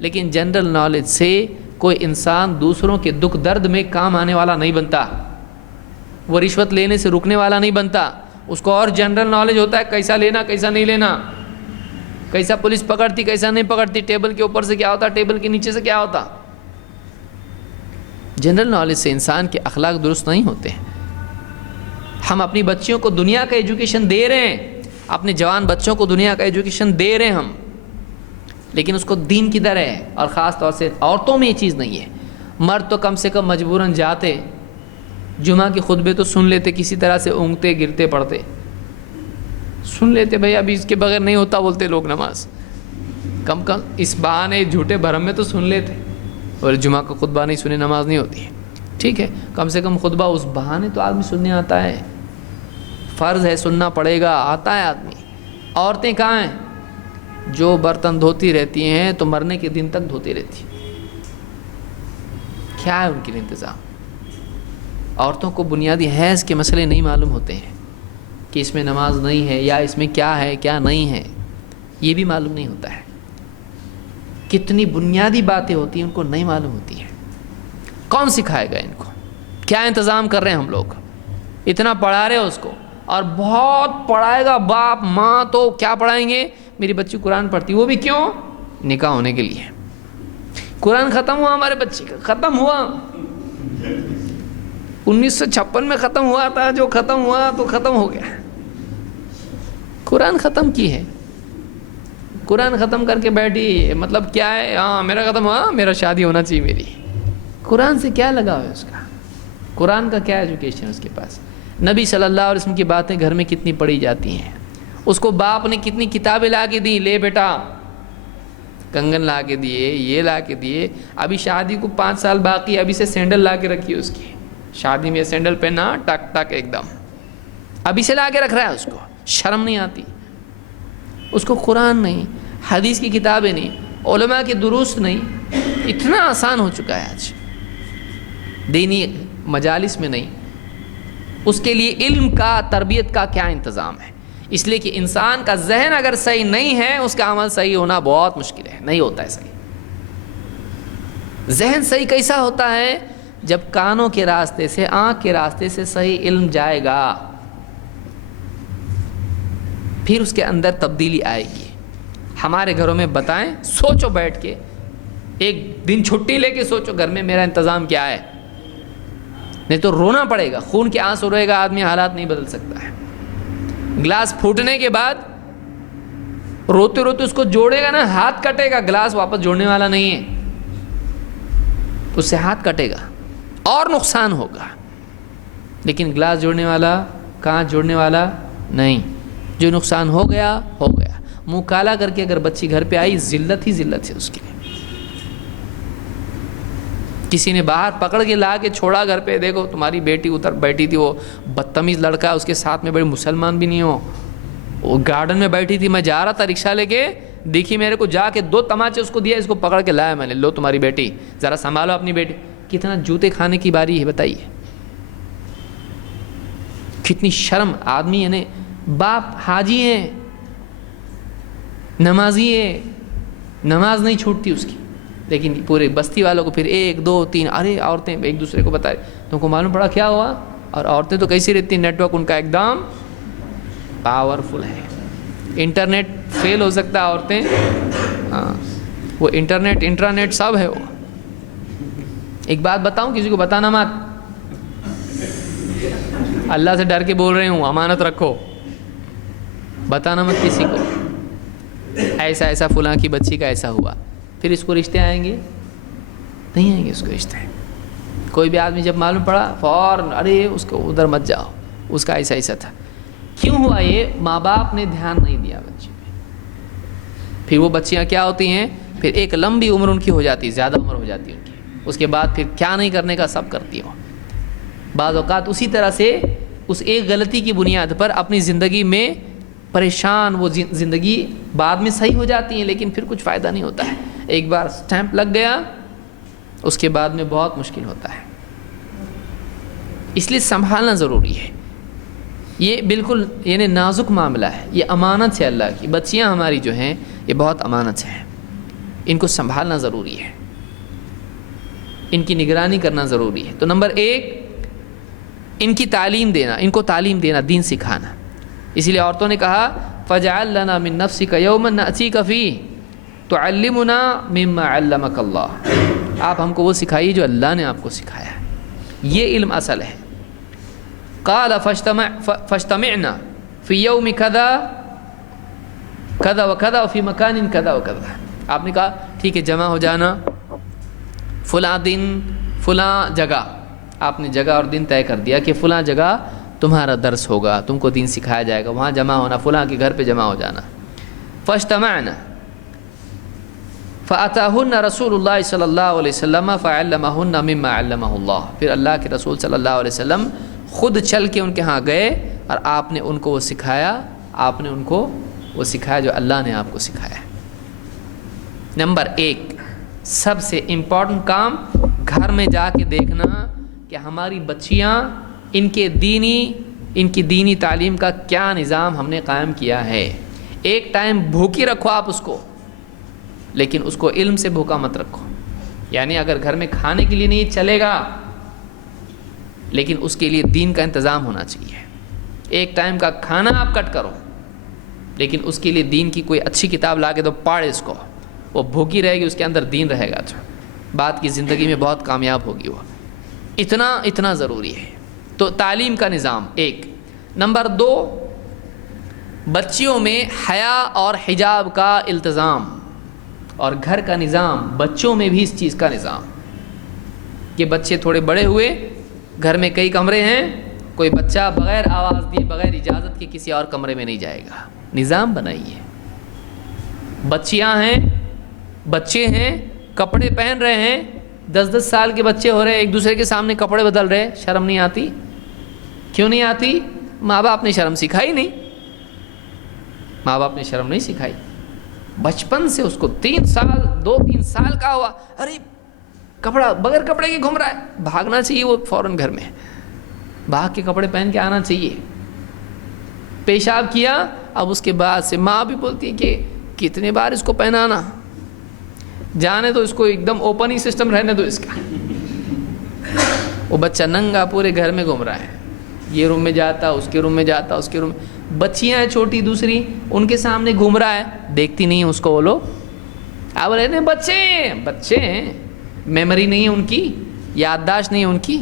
لیکن جنرل نالج سے کوئی انسان دوسروں کے دکھ درد میں کام آنے والا نہیں بنتا, وہ رشوت لینے سے رکنے والا نہیں بنتا. اس کو اور جنرل نالج ہوتا ہے, کیسا لینا کیسا نہیں لینا, کیسا پولیس پکڑتی کیسا نہیں پکڑتی, ٹیبل کے اوپر سے کیا ہوتا ٹیبل کے نیچے سے کیا ہوتا. جنرل نالج سے انسان کے اخلاق درست نہیں ہوتے. ہم اپنی بچیوں کو دنیا کا ایجوکیشن دے رہے ہیں, اپنے جوان بچوں کو دنیا کا ایجوکیشن دے رہے ہیں ہم, لیکن اس کو دین کی در ہے. اور خاص طور سے عورتوں میں یہ چیز نہیں ہے. مرد تو کم سے کم مجبوراً جاتے, جمعہ کے خطبے تو سن لیتے, کسی طرح سے اونگتے گرتے پڑتے سن لیتے, بھئی ابھی اس کے بغیر نہیں ہوتا بولتے لوگ نماز, کم کم اس بہانے جھوٹے بھرم میں تو سن لیتے. اور جمعہ کا خطبہ نہیں سنے نماز نہیں ہوتی ہے, ٹھیک ہے, کم سے کم خطبہ اس بہانے تو آدمی سننے آتا ہے, فرض ہے سننا پڑے گا, آتا ہے آدمی. عورتیں کہاں ہیں, جو برتن دھوتی رہتی ہیں تو مرنے کے دن تک دھوتی رہتی. کیا ہے ان کے لیے انتظام. عورتوں کو بنیادی حیض کے مسئلے نہیں معلوم ہوتے ہیں, کہ اس میں نماز نہیں ہے یا اس میں کیا ہے کیا نہیں ہے, یہ بھی معلوم نہیں ہوتا ہے. کتنی بنیادی باتیں ہوتی ہیں ان کو نہیں معلوم ہوتی ہیں. کون سکھائے گا ان کو, کیا انتظام کر رہے ہیں ہم لوگ. اتنا پڑھا رہے ہیں اس کو, اور بہت پڑھائے گا باپ ماں تو کیا پڑھائیں گے, میری بچی قرآن پڑھتی, وہ بھی کیوں, نکاح ہونے کے لیے. قرآن ختم ہوا ہمارے بچے کا, ختم ہوا 1956 میں ختم ہوا تھا, جو ختم ہوا تو ختم ہو گیا. قرآن ختم کی ہے, قرآن ختم کر کے بیٹھی, مطلب کیا ہے, ہاں میرا ختم ہوا, میرا شادی ہونا چاہیے میری. قرآن سے کیا لگا ہے اس کا, قرآن کا کیا ایجوکیشن ہے اس کے پاس. نبی صلی اللہ علیہ وسلم کی باتیں گھر میں کتنی پڑھی جاتی ہیں, اس کو باپ نے کتنی کتابیں لا کے دی, لے بیٹا کنگن لا کے دیے, یہ لا کے دیے. ابھی شادی کو 5 سال باقی, ابھی سے سینڈل لا کے رکھی اس کی, شادی میں سینڈل پہنا ٹک ٹک ایک دم, ابھی سے لا کے رکھ رہا ہے. اس کو شرم نہیں آتی, اس کو قرآن نہیں, حدیث کی کتابیں نہیں, علماء کے دروس نہیں. اتنا آسان ہو چکا ہے آج, دینی مجالس میں نہیں. اس کے لیے علم کا تربیت کا کیا انتظام ہے. اس لیے کہ انسان کا ذہن اگر صحیح نہیں ہے, اس کا عمل صحیح ہونا بہت مشکل ہے, نہیں ہوتا ہے صحیح. ذہن صحیح کیسا ہوتا ہے, جب کانوں کے راستے سے آنکھ کے راستے سے صحیح علم جائے گا, پھر اس کے اندر تبدیلی آئے گی. ہمارے گھروں میں بتائیں, سوچو بیٹھ کے, ایک دن چھٹی لے کے سوچو گھر میں میرا انتظام کیا ہے. نہیں تو رونا پڑے گا، خون کے آنسو روئے گا آدمی، حالات نہیں بدل سکتا ہے۔ گلاس پھوٹنے کے بعد روتے روتے اس کو جوڑے گا نا، ہاتھ کٹے گا، گلاس واپس جوڑنے والا نہیں ہے، اس سے ہاتھ کٹے گا اور نقصان ہوگا، لیکن گلاس جوڑنے والا، کانچ جوڑنے والا نہیں، جو نقصان ہو گیا ہو گیا۔ منہ کالا کر کے اگر بچی گھر پہ آئی، ذلت ہی ذلت ہے اس کے لیے۔ کسی نے باہر پکڑ کے لا کے چھوڑا گھر پہ، دیکھو تمہاری بیٹی ادھر بیٹھی تھی، وہ بدتمیز لڑکا اس کے ساتھ میں، بڑے مسلمان بھی نہیں ہو، وہ گارڈن میں بیٹھی تھی، میں جا رہا تھا رکشہ لے کے، دیکھی میرے کو، جا کے 2 تماچے اس کو دیا، اس کو پکڑ کے لایا میں نے، لو تمہاری بیٹی، ذرا سنبھالو اپنی بیٹی۔ کتنا جوتے کھانے کی باری ہے بتائیے، کتنی شرم آدمی، یعنی باپ حاجی ہے، نمازی ہے، نماز نہیں چھوٹتی اس کی، لیکن پورے بستی والوں کو پھر 1 2 3، ارے عورتیں ایک دوسرے کو بتا رہے، تم کو معلوم پڑا کیا ہوا؟ اور عورتیں تو کیسی رہتی ہیں، نیٹ ورک ان کا ایک دم پاورفل ہے، انٹرنیٹ فیل ہو سکتا ہے عورتیں، ہاں وہ انٹرنیٹ انٹرانیٹ سب ہے۔ وہ ایک بات بتاؤں، کسی کو بتانا مت، اللہ سے ڈر کے بول رہے ہوں، امانت رکھو، بتانا مت کسی کو، ایسا ایسا فلاں کی بچی کا ایسا ہوا، پھر اس کو رشتے آئیں گے؟ نہیں آئیں گے اس کو رشتے۔ کوئی بھی آدمی جب معلوم پڑا فوراً، ارے اس کو ادھر مت جاؤ، اس کا ایسا ایسا تھا۔ کیوں ہوا یہ؟ ماں باپ نے دھیان نہیں دیا بچے پہ، پھر وہ بچیاں کیا ہوتی ہیں، پھر ایک لمبی عمر ان کی ہو جاتی، زیادہ عمر ہو جاتی ان کی، اس کے بعد پھر کیا نہیں کرنے کا سب کرتی ہوں۔ بعض اوقات اسی طرح سے اس ایک غلطی کی بنیاد پر اپنی زندگی میں پریشان، وہ زندگی بعد میں صحیح ہو جاتی ہیں، لیکن پھر کچھ فائدہ نہیں ہوتا ہے، ایک بار سٹیمپ لگ گیا اس کے بعد میں بہت مشکل ہوتا ہے۔ اس لیے سنبھالنا ضروری ہے، یہ بالکل یعنی نازک معاملہ ہے، یہ امانت ہے اللہ کی، بچیاں ہماری جو ہیں یہ بہت امانت ہیں، ان کو سنبھالنا ضروری ہے، ان کی نگرانی کرنا ضروری ہے۔ تو نمبر 1 ان کی تعلیم دینا، ان کو تعلیم دینا، دین سکھانا۔ اسی لیے عورتوں نے کہا فَجْعَلْ لَنَا مِن نَفْسِكَ يَوْمًا نَأْتِيكَ فِيهِ تُعَلِّمُنَا مِمَّا عَلَّمَكَ اللَّهُ، آپ ہم کو وہ سکھائیے جو اللہ نے آپ کو سکھایا ہے، یہ علم اصل ہے۔ قَالَ فَاجْتَمِعْنَا فِي يَوْمِ كَذَا كَذَا وَكَذَا وَفِي مَكَانٍ كَذَا وَكَذَا، آپ نے کہا ٹھیک ہے جمع ہو جانا فلاں دن فلاں جگہ، آپ نے جگہ اور دن طے کر دیا کہ فلاں جگہ تمہارا درس ہوگا، تم کو دین سکھایا جائے گا، وہاں جمع ہونا، فلاں کے گھر پہ جمع ہو جانا۔ فاجتمعنا فأتاہن رسول اللہ صلی اللہ علیہ وسلم فعلمہن مما علمہ اللہ، پھر اللہ کے رسول صلی اللہ علیہ وسلم خود چل کے ان کے ہاں گئے اور آپ نے ان کو وہ سکھایا، آپ نے ان کو وہ سکھایا جو اللہ نے آپ کو سکھایا۔ نمبر 1 سب سے امپورٹنٹ کام، گھر میں جا کے دیکھنا کہ ہماری بچیاں ان کی دینی تعلیم کا کیا نظام ہم نے قائم کیا ہے۔ ایک ٹائم بھوکی رکھو آپ اس کو، لیکن اس کو علم سے بھوکا مت رکھو، یعنی اگر گھر میں کھانے کے لیے نہیں چلے گا، لیکن اس کے لیے دین کا انتظام ہونا چاہیے۔ ایک ٹائم کا کھانا آپ کٹ کرو، لیکن اس کے لیے دین کی کوئی اچھی کتاب لا کے تو پڑھ اس کو، وہ بھوکی رہے گی، اس کے اندر دین رہے گا، تو بعد کی زندگی میں بہت کامیاب ہوگی وہ۔ اتنا ضروری ہے۔ تو تعلیم کا نظام 1۔ نمبر 2 بچیوں میں حیا اور حجاب کا التزام، اور گھر کا نظام، بچوں میں بھی اس چیز کا نظام کہ بچے تھوڑے بڑے ہوئے، گھر میں کئی کمرے ہیں، کوئی بچہ بغیر آواز دیے، بغیر اجازت کے کسی اور کمرے میں نہیں جائے گا، نظام بنائیے۔ بچیاں ہیں، بچے ہیں، کپڑے پہن رہے ہیں، 10 سال کے بچے ہو رہے ہیں، ایک دوسرے کے سامنے کپڑے بدل رہے، شرم نہیں آتی؟ کیوں نہیں آتی؟ ماں باپ نے شرم سکھائی نہیں، ماں باپ نے شرم نہیں سکھائی۔ بچپن سے اس کو 3 سال 2-3 سال کا ہوا، ارے کپڑا بغیر کپڑے کے گھوم رہا ہے، بھاگنا چاہیے، وہ فوراً گھر میں بھاگ کے کپڑے پہن کے آنا چاہیے۔ پیشاب کیا، اب اس کے بعد سے ماں بھی بولتی ہے کہ کتنے بار اس کو پہنانا، جانے تو اس کو ایک دم اوپن ہی سسٹم رہنے دو اس کا۔ وہ بچہ ننگا پورے گھر میں گھوم رہا ہے، یہ روم میں جاتا، اس کے روم میں جاتا، اس کے روم میں، بچیاں ہیں چھوٹی دوسری، ان کے سامنے گھوم رہا ہے، دیکھتی نہیں ہیں اس کو وہ لوگ، آپ رہتے ہیں بچے ہیں، میموری نہیں ہے ان کی، یادداشت نہیں ہے ان کی،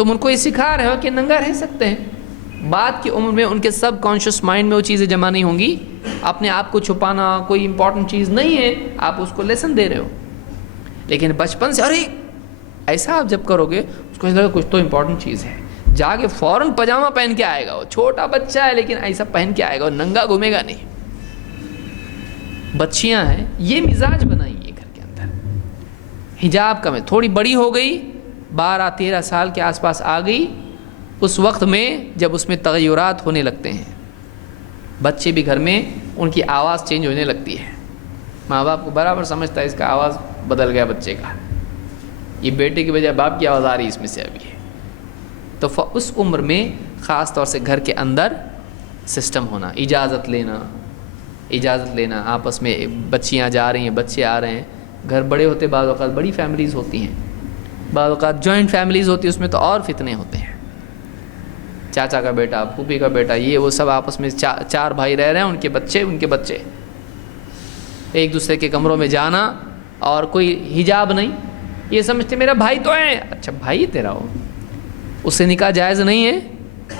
تم ان کو یہ سکھا رہے ہو کہ ننگا رہ سکتے ہیں. بعد کی عمر میں ان کے سب کانشیس مائنڈ میں وہ چیزیں جمع نہیں ہوں گی. اپنے آپ کو چھپانا کوئی امپورٹنٹ چیز نہیں ہے, آپ اس کو لیسن دے رہے ہو. لیکن بچپن سے ارے ایسا آپ جب کرو گے اس کو لگے کچھ تو امپورٹنٹ چیز ہے, جا کے فوراً پاجامہ پہن کے آئے گا. وہ چھوٹا بچہ ہے لیکن ایسا پہن کے آئے گا, وہ ننگا گھومے گا نہیں. بچیاں ہیں یہ مزاج بنائیے گھر کے اندر. حجاب کا میں تھوڑی بڑی ہو گئی, 12-13 سال کے آس پاس آ گئی, اس وقت میں جب اس میں تغیرات ہونے لگتے ہیں, بچے بھی گھر میں ان کی آواز چینج ہونے لگتی ہے. ماں باپ کو برابر سمجھتا ہے اس کا آواز بدل گیا بچے کا, یہ بیٹے کی بجائے باپ کی آواز آ رہی ہے اس میں سے ابھی. تو اس عمر میں خاص طور سے گھر کے اندر سسٹم ہونا, اجازت لینا آپس میں. بچیاں جا رہی ہیں, بچے آ رہے ہیں, گھر بڑے ہوتے, بعض اوقات بڑی فیملیز ہوتی ہیں, بعض اوقات جوائنٹ فیملیز ہوتی ہیں, اس میں تو اور فتنے ہوتے ہیں. چاچا کا بیٹا, پھوپھی کا بیٹا, یہ وہ سب آپس میں 4 بھائی رہ رہے ہیں, ان کے بچے ایک دوسرے کے کمروں میں جانا, اور کوئی حجاب نہیں. یہ سمجھتے میرا بھائی تو ہے. اچھا بھائی تیرا ہو, اس سے نکاح جائز نہیں ہے؟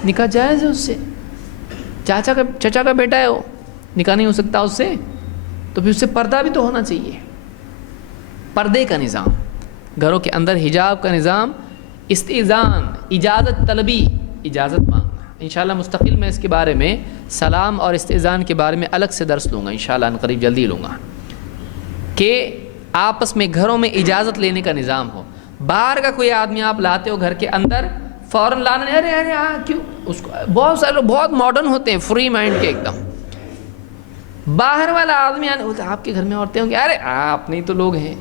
نکاح جائز ہے اس سے. چچا کا بیٹا ہے, وہ نکاح نہیں ہو سکتا اس سے, تو پھر اس سے پردہ بھی تو ہونا چاہیے. پردے کا نظام گھروں کے اندر, حجاب کا نظام, استئذان, اجازت طلبی, اجازت مانگنا. انشاءاللہ مستقل میں اس کے بارے میں, سلام اور استئذان کے بارے میں الگ سے درس لوں گا انشاءاللہ, قریب جلدی لوں گا, کہ آپس میں گھروں میں اجازت لینے کا نظام ہو. باہر کا کوئی آدمی آپ لاتے ہو گھر کے اندر, فوراً لانا, ارے کیوں, اس کو بہت سارے لوگ بہت ماڈرن ہوتے ہیں, فری مائنڈ کے ایک دم. باہر والا آدمی آنے بولتا آپ کے گھر میں عورتیں ہوں گی, ارے آپ نہیں تو لوگ ہیں,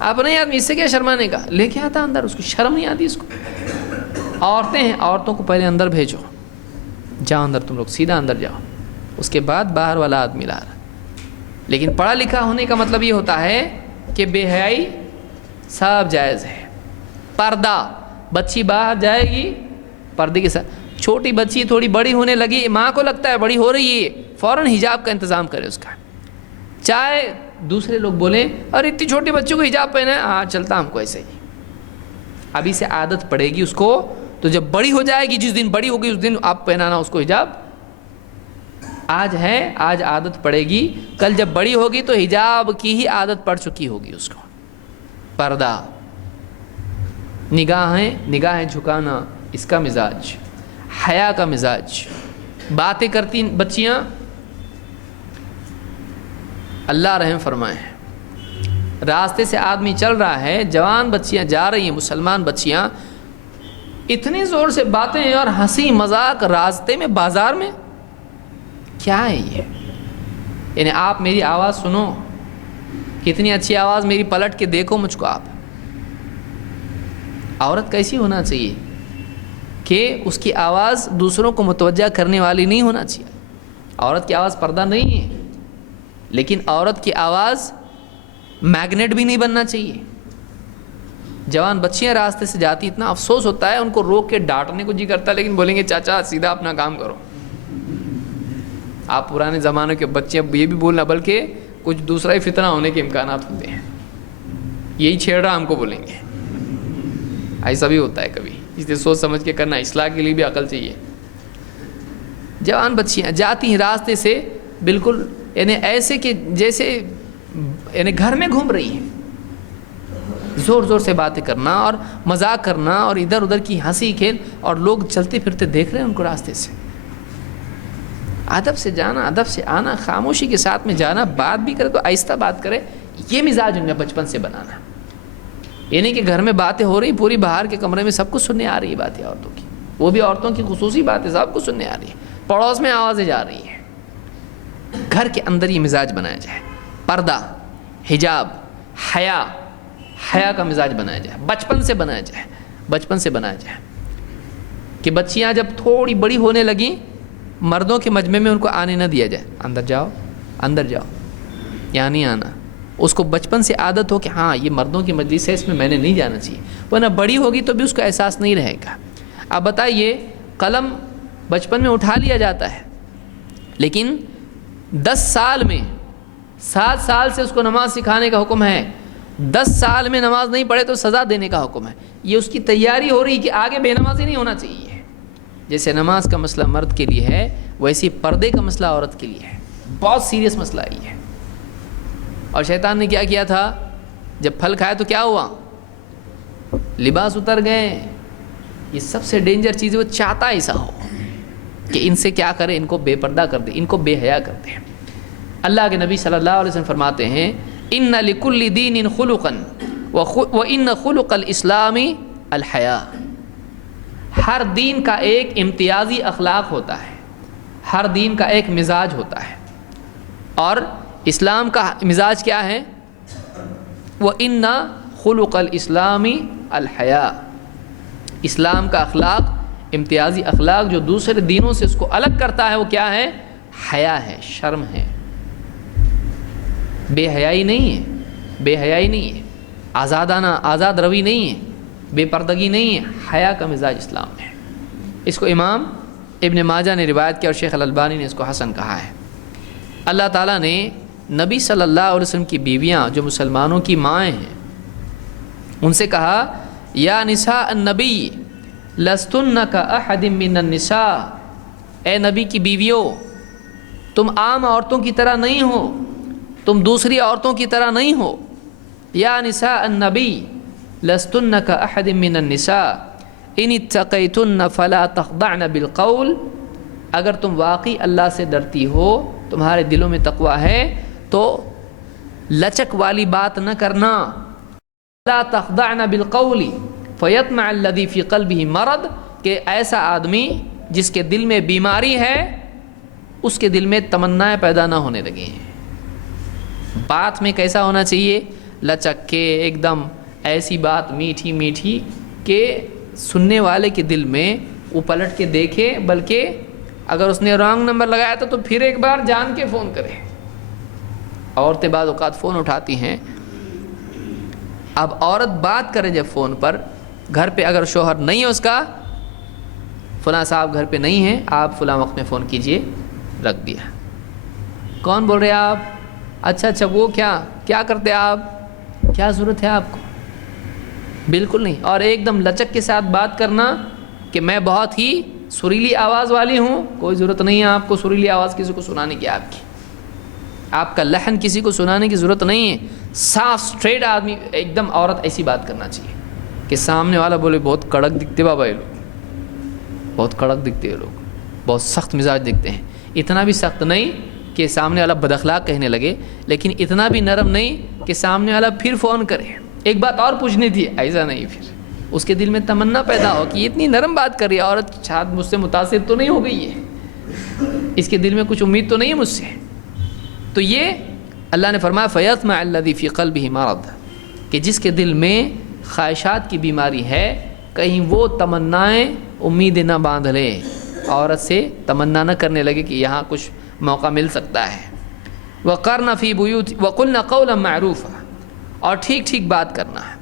آپ نہیں آدمی, اس سے کیا شرمانے کا, لے کے آتا اندر, اس کو شرم نہیں آتی. اس کو عورتیں ہیں, عورتوں کو پہلے اندر بھیجو, جاؤ اندر, تم لوگ سیدھا اندر جاؤ, اس کے بعد باہر والا آدمی لا رہا. لیکن پڑھا لکھا ہونے کا مطلب یہ ہوتا ہے کہ بے حیائی سب جائز ہے. پردہ, بچی باہر جائے گی پردے کے ساتھ. چھوٹی بچی تھوڑی بڑی ہونے لگی, ماں کو لگتا ہے بڑی ہو رہی ہے, فوراً حجاب کا انتظام کرے اس کا. چاہے دوسرے لوگ بولیں اور اتنی چھوٹی بچوں کو حجاب پہنا ہے, ہاں چلتا ہم کو ایسے ہی. ابھی سے عادت پڑے گی اس کو, تو جب بڑی ہو جائے گی, جس دن بڑی ہوگی اس دن آپ پہنانا اس کو حجاب. آج ہے, آج عادت پڑے گی, کل جب بڑی ہوگی تو حجاب کی ہی عادت پڑ چکی ہوگی اس کو. پردہ, نگاہیں جھکانا, اس کا مزاج, حیا کا مزاج. باتیں کرتی بچیاں, اللہ رحم فرمائے, راستے سے آدمی چل رہا ہے, جوان بچیاں جا رہی ہیں, مسلمان بچیاں, اتنی زور سے باتیں اور ہنسی مذاق راستے میں, بازار میں. کیا ہے یہ؟ یعنی آپ میری آواز سنو, کتنی اچھی آواز میری, پلٹ کے دیکھو مجھ کو آپ. عورت کیسی ہونا چاہیے کہ اس کی آواز دوسروں کو متوجہ کرنے والی نہیں ہونا چاہیے. عورت کی آواز پردہ نہیں ہے, لیکن عورت کی آواز میگنیٹ بھی نہیں بننا چاہیے. جوان بچیاں راستے سے جاتی, اتنا افسوس ہوتا ہے, ان کو روک کے ڈانٹنے کو جی کرتا ہے, لیکن بولیں گے چاچا سیدھا اپنا کام کرو. آپ پرانے زمانے کے بچے اب یہ بھی بولنا, بلکہ کچھ دوسرا ہی فتنہ ہونے کے امکانات ہوتے ہیں, یہی چھیڑ رہا ہم کو بولیں گے. ایسا بھی ہوتا ہے کبھی, اس لیے سوچ سمجھ کے کرنا, اصلاح کے لیے بھی عقل چاہیے. جوان بچیاں جاتی ہیں راستے سے, بالکل یعنی ایسے کہ جیسے یعنی گھر میں گھوم رہی ہیں, زور زور سے باتیں کرنا اور مذاق کرنا, اور ادھر ادھر کی ہنسی کھیل, اور لوگ چلتے پھرتے دیکھ رہے ہیں ان کو راستے سے. ادب سے جانا, ادب سے آنا, خاموشی کے ساتھ میں جانا, بات بھی کرے تو آہستہ بات کرے. یہ مزاج ان میں بچپن سے بنانا. یہ نہیں کہ گھر میں باتیں ہو رہی, پوری باہر کے کمرے میں سب کچھ سننے آ رہی ہے باتیں عورتوں کی, وہ بھی عورتوں کی خصوصی باتیں سب کچھ سننے آ رہی ہے, پڑوس میں آوازیں جا رہی ہیں. گھر کے اندر یہ مزاج بنایا جائے, پردہ, حجاب, حیا کا مزاج بنایا جائے, بچپن سے بنایا جائے, بچپن سے بنایا جائے. کہ بچیاں جب تھوڑی بڑی ہونے لگیں, مردوں کے مجمع میں ان کو آنے نہ دیا جائے, اندر جاؤ, اندر جاؤ, یہاں نہیں آنا. اس کو بچپن سے عادت ہو کہ ہاں یہ مردوں کی مجلس ہے, اس میں نے نہیں جانا چاہیے, ورنہ بڑی ہوگی تو بھی اس کا احساس نہیں رہے گا. اب بتائیے, قلم بچپن میں اٹھا لیا جاتا ہے, لیکن 10 سال میں 7 سال سے اس کو نماز سکھانے کا حکم ہے, 10 سال میں نماز نہیں پڑھے تو سزا دینے کا حکم ہے. یہ اس کی تیاری ہو رہی کہ آگے بے نمازی نہیں ہونا چاہیے. جیسے نماز کا مسئلہ مرد کے لیے ہے ویسے پردے کا مسئلہ عورت کے لیے ہے. بہت سیریس مسئلہ یہ ہے. اور شیطان نے کیا کیا تھا؟ جب پھل کھایا تو کیا ہوا؟ لباس اتر گئے. یہ سب سے ڈینجر چیز ہے. وہ چاہتا ایسا ہو کہ ان سے کیا کرے، ان کو بے پردہ کر دے، ان کو بے حیا کر دے. اللہ کے نبی صلی اللہ علیہ وسلم فرماتے ہیں ان لکل دین خلقا وان خلق الاسلام الحیا. ہر دین کا ایک امتیازی اخلاق ہوتا ہے، ہر دین کا ایک مزاج ہوتا ہے. اور اسلام کا مزاج کیا ہے؟ وان خلق الاسلام الحیا. اسلام کا اخلاق، امتیازی اخلاق جو دوسرے دینوں سے اس کو الگ کرتا ہے وہ کیا ہے؟ حیا ہے، شرم ہے. بے حیائی نہیں ہے، بے حیائی نہیں ہے، آزاد روی نہیں ہے، بے پردگی نہیں ہے. حیا کا مزاج اسلام میں ہے. اس کو امام ابن ماجہ نے روایت کیا اور شیخ الالبانی نے اس کو حسن کہا ہے. اللہ تعالیٰ نے نبی صلی اللہ علیہ وسلم کی بیویاں جو مسلمانوں کی مائیں ہیں ان سے کہا یا نساء النبی لستن کاحد من النساء. اے نبی کی بیویوں تم عام عورتوں کی طرح نہیں ہو، تم دوسری عورتوں کی طرح نہیں ہو. یا نساء النبی لستن کاحد من النساء ان اتقیتن فلا تخضعن بالقول. اگر تم واقعی اللہ سے ڈرتی ہو، تمہارے دلوں میں تقوی ہے، تو لچک والی بات نہ کرنا. فلا تخضعن بالقول فیطمع الذی فی قلبہ مرض. کہ ایسا آدمی جس کے دل میں بیماری ہے اس کے دل میں تمنائیں پیدا نہ ہونے لگیں. بات میں کیسا ہونا چاہیے؟ لچک کے ایک دم ایسی بات میٹھی میٹھی کہ سننے والے کے دل میں وہ پلٹ کے دیکھے، بلکہ اگر اس نے رانگ نمبر لگایا تھا تو پھر ایک بار جان کے فون کرے. عورتیں بعض اوقات فون اٹھاتی ہیں. اب عورت بات کرے جب فون پر، گھر پہ اگر شوہر نہیں ہے اس کا، فلاں صاحب گھر پہ نہیں ہیں، آپ فلاں وقت میں فون کیجئے، رکھ دیا. کون بول رہے آپ؟ اچھا وہ کیا کرتے آپ؟ کیا ضرورت ہے آپ کو؟ بالکل نہیں. اور ایک دم لچک کے ساتھ بات کرنا کہ میں بہت ہی سریلی آواز والی ہوں. کوئی ضرورت نہیں ہے آپ کو سریلی آواز کسی کو سنانے کی. آپ کا لحن کسی کو سنانے کی ضرورت نہیں ہے. صاف سٹریٹ آدمی ایک دم عورت ایسی بات کرنا چاہیے کہ سامنے والا بولے بہت کڑک دکھتے بابا یہ لوگ، بہت کڑک دکھتے یہ لوگ، بہت سخت مزاج دکھتے ہیں. اتنا بھی سخت نہیں کہ سامنے والا بد اخلاق کہنے لگے، لیکن اتنا بھی نرم نہیں کہ سامنے والا پھر فون کرے ایک بات اور پوچھنی تھی، ایسا نہیں. پھر اس کے دل میں تمنا پیدا ہو کہ یہ اتنی نرم بات کر رہی ہے، عورت شاید مجھ سے متاثر تو نہیں ہو گئی ہے، اس کے دل میں کچھ امید تو نہیں ہے مجھ سے. تو یہ اللہ نے فرمایا فیطمع الذی فی قلبہ مرض، کہ جس کے دل میں خواہشات کی بیماری ہے کہیں وہ تمنائیں امیدیں نہ باندھ لے، عورت سے تمنا نہ کرنے لگے کہ یہاں کچھ موقع مل سکتا ہے. وقرن فی بیوت وقلن قولا معروفا. اور ٹھیک ٹھیک بات کرنا ہے،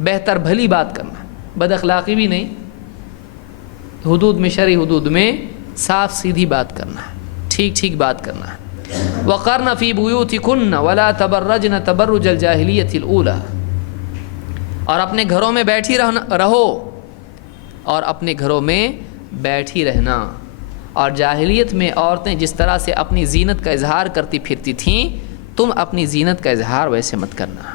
بہتر بھلی بات کرنا، بد اخلاقی بھی نہیں، حدود میں، شرعی حدود میں صاف سیدھی بات کرنا ہے، ٹھیک ٹھیک بات کرنا ہے. وقرن فی بیوتکن ولا تبرجن تبرج الجاہلیۃ الاولی. اور اپنے گھروں میں بیٹھی رہو، اور اپنے گھروں میں بیٹھی رہنا. اور جاہلیت میں عورتیں جس طرح سے اپنی زینت کا اظہار کرتی پھرتی تھیں، تم اپنی زینت کا اظہار ویسے مت کرنا.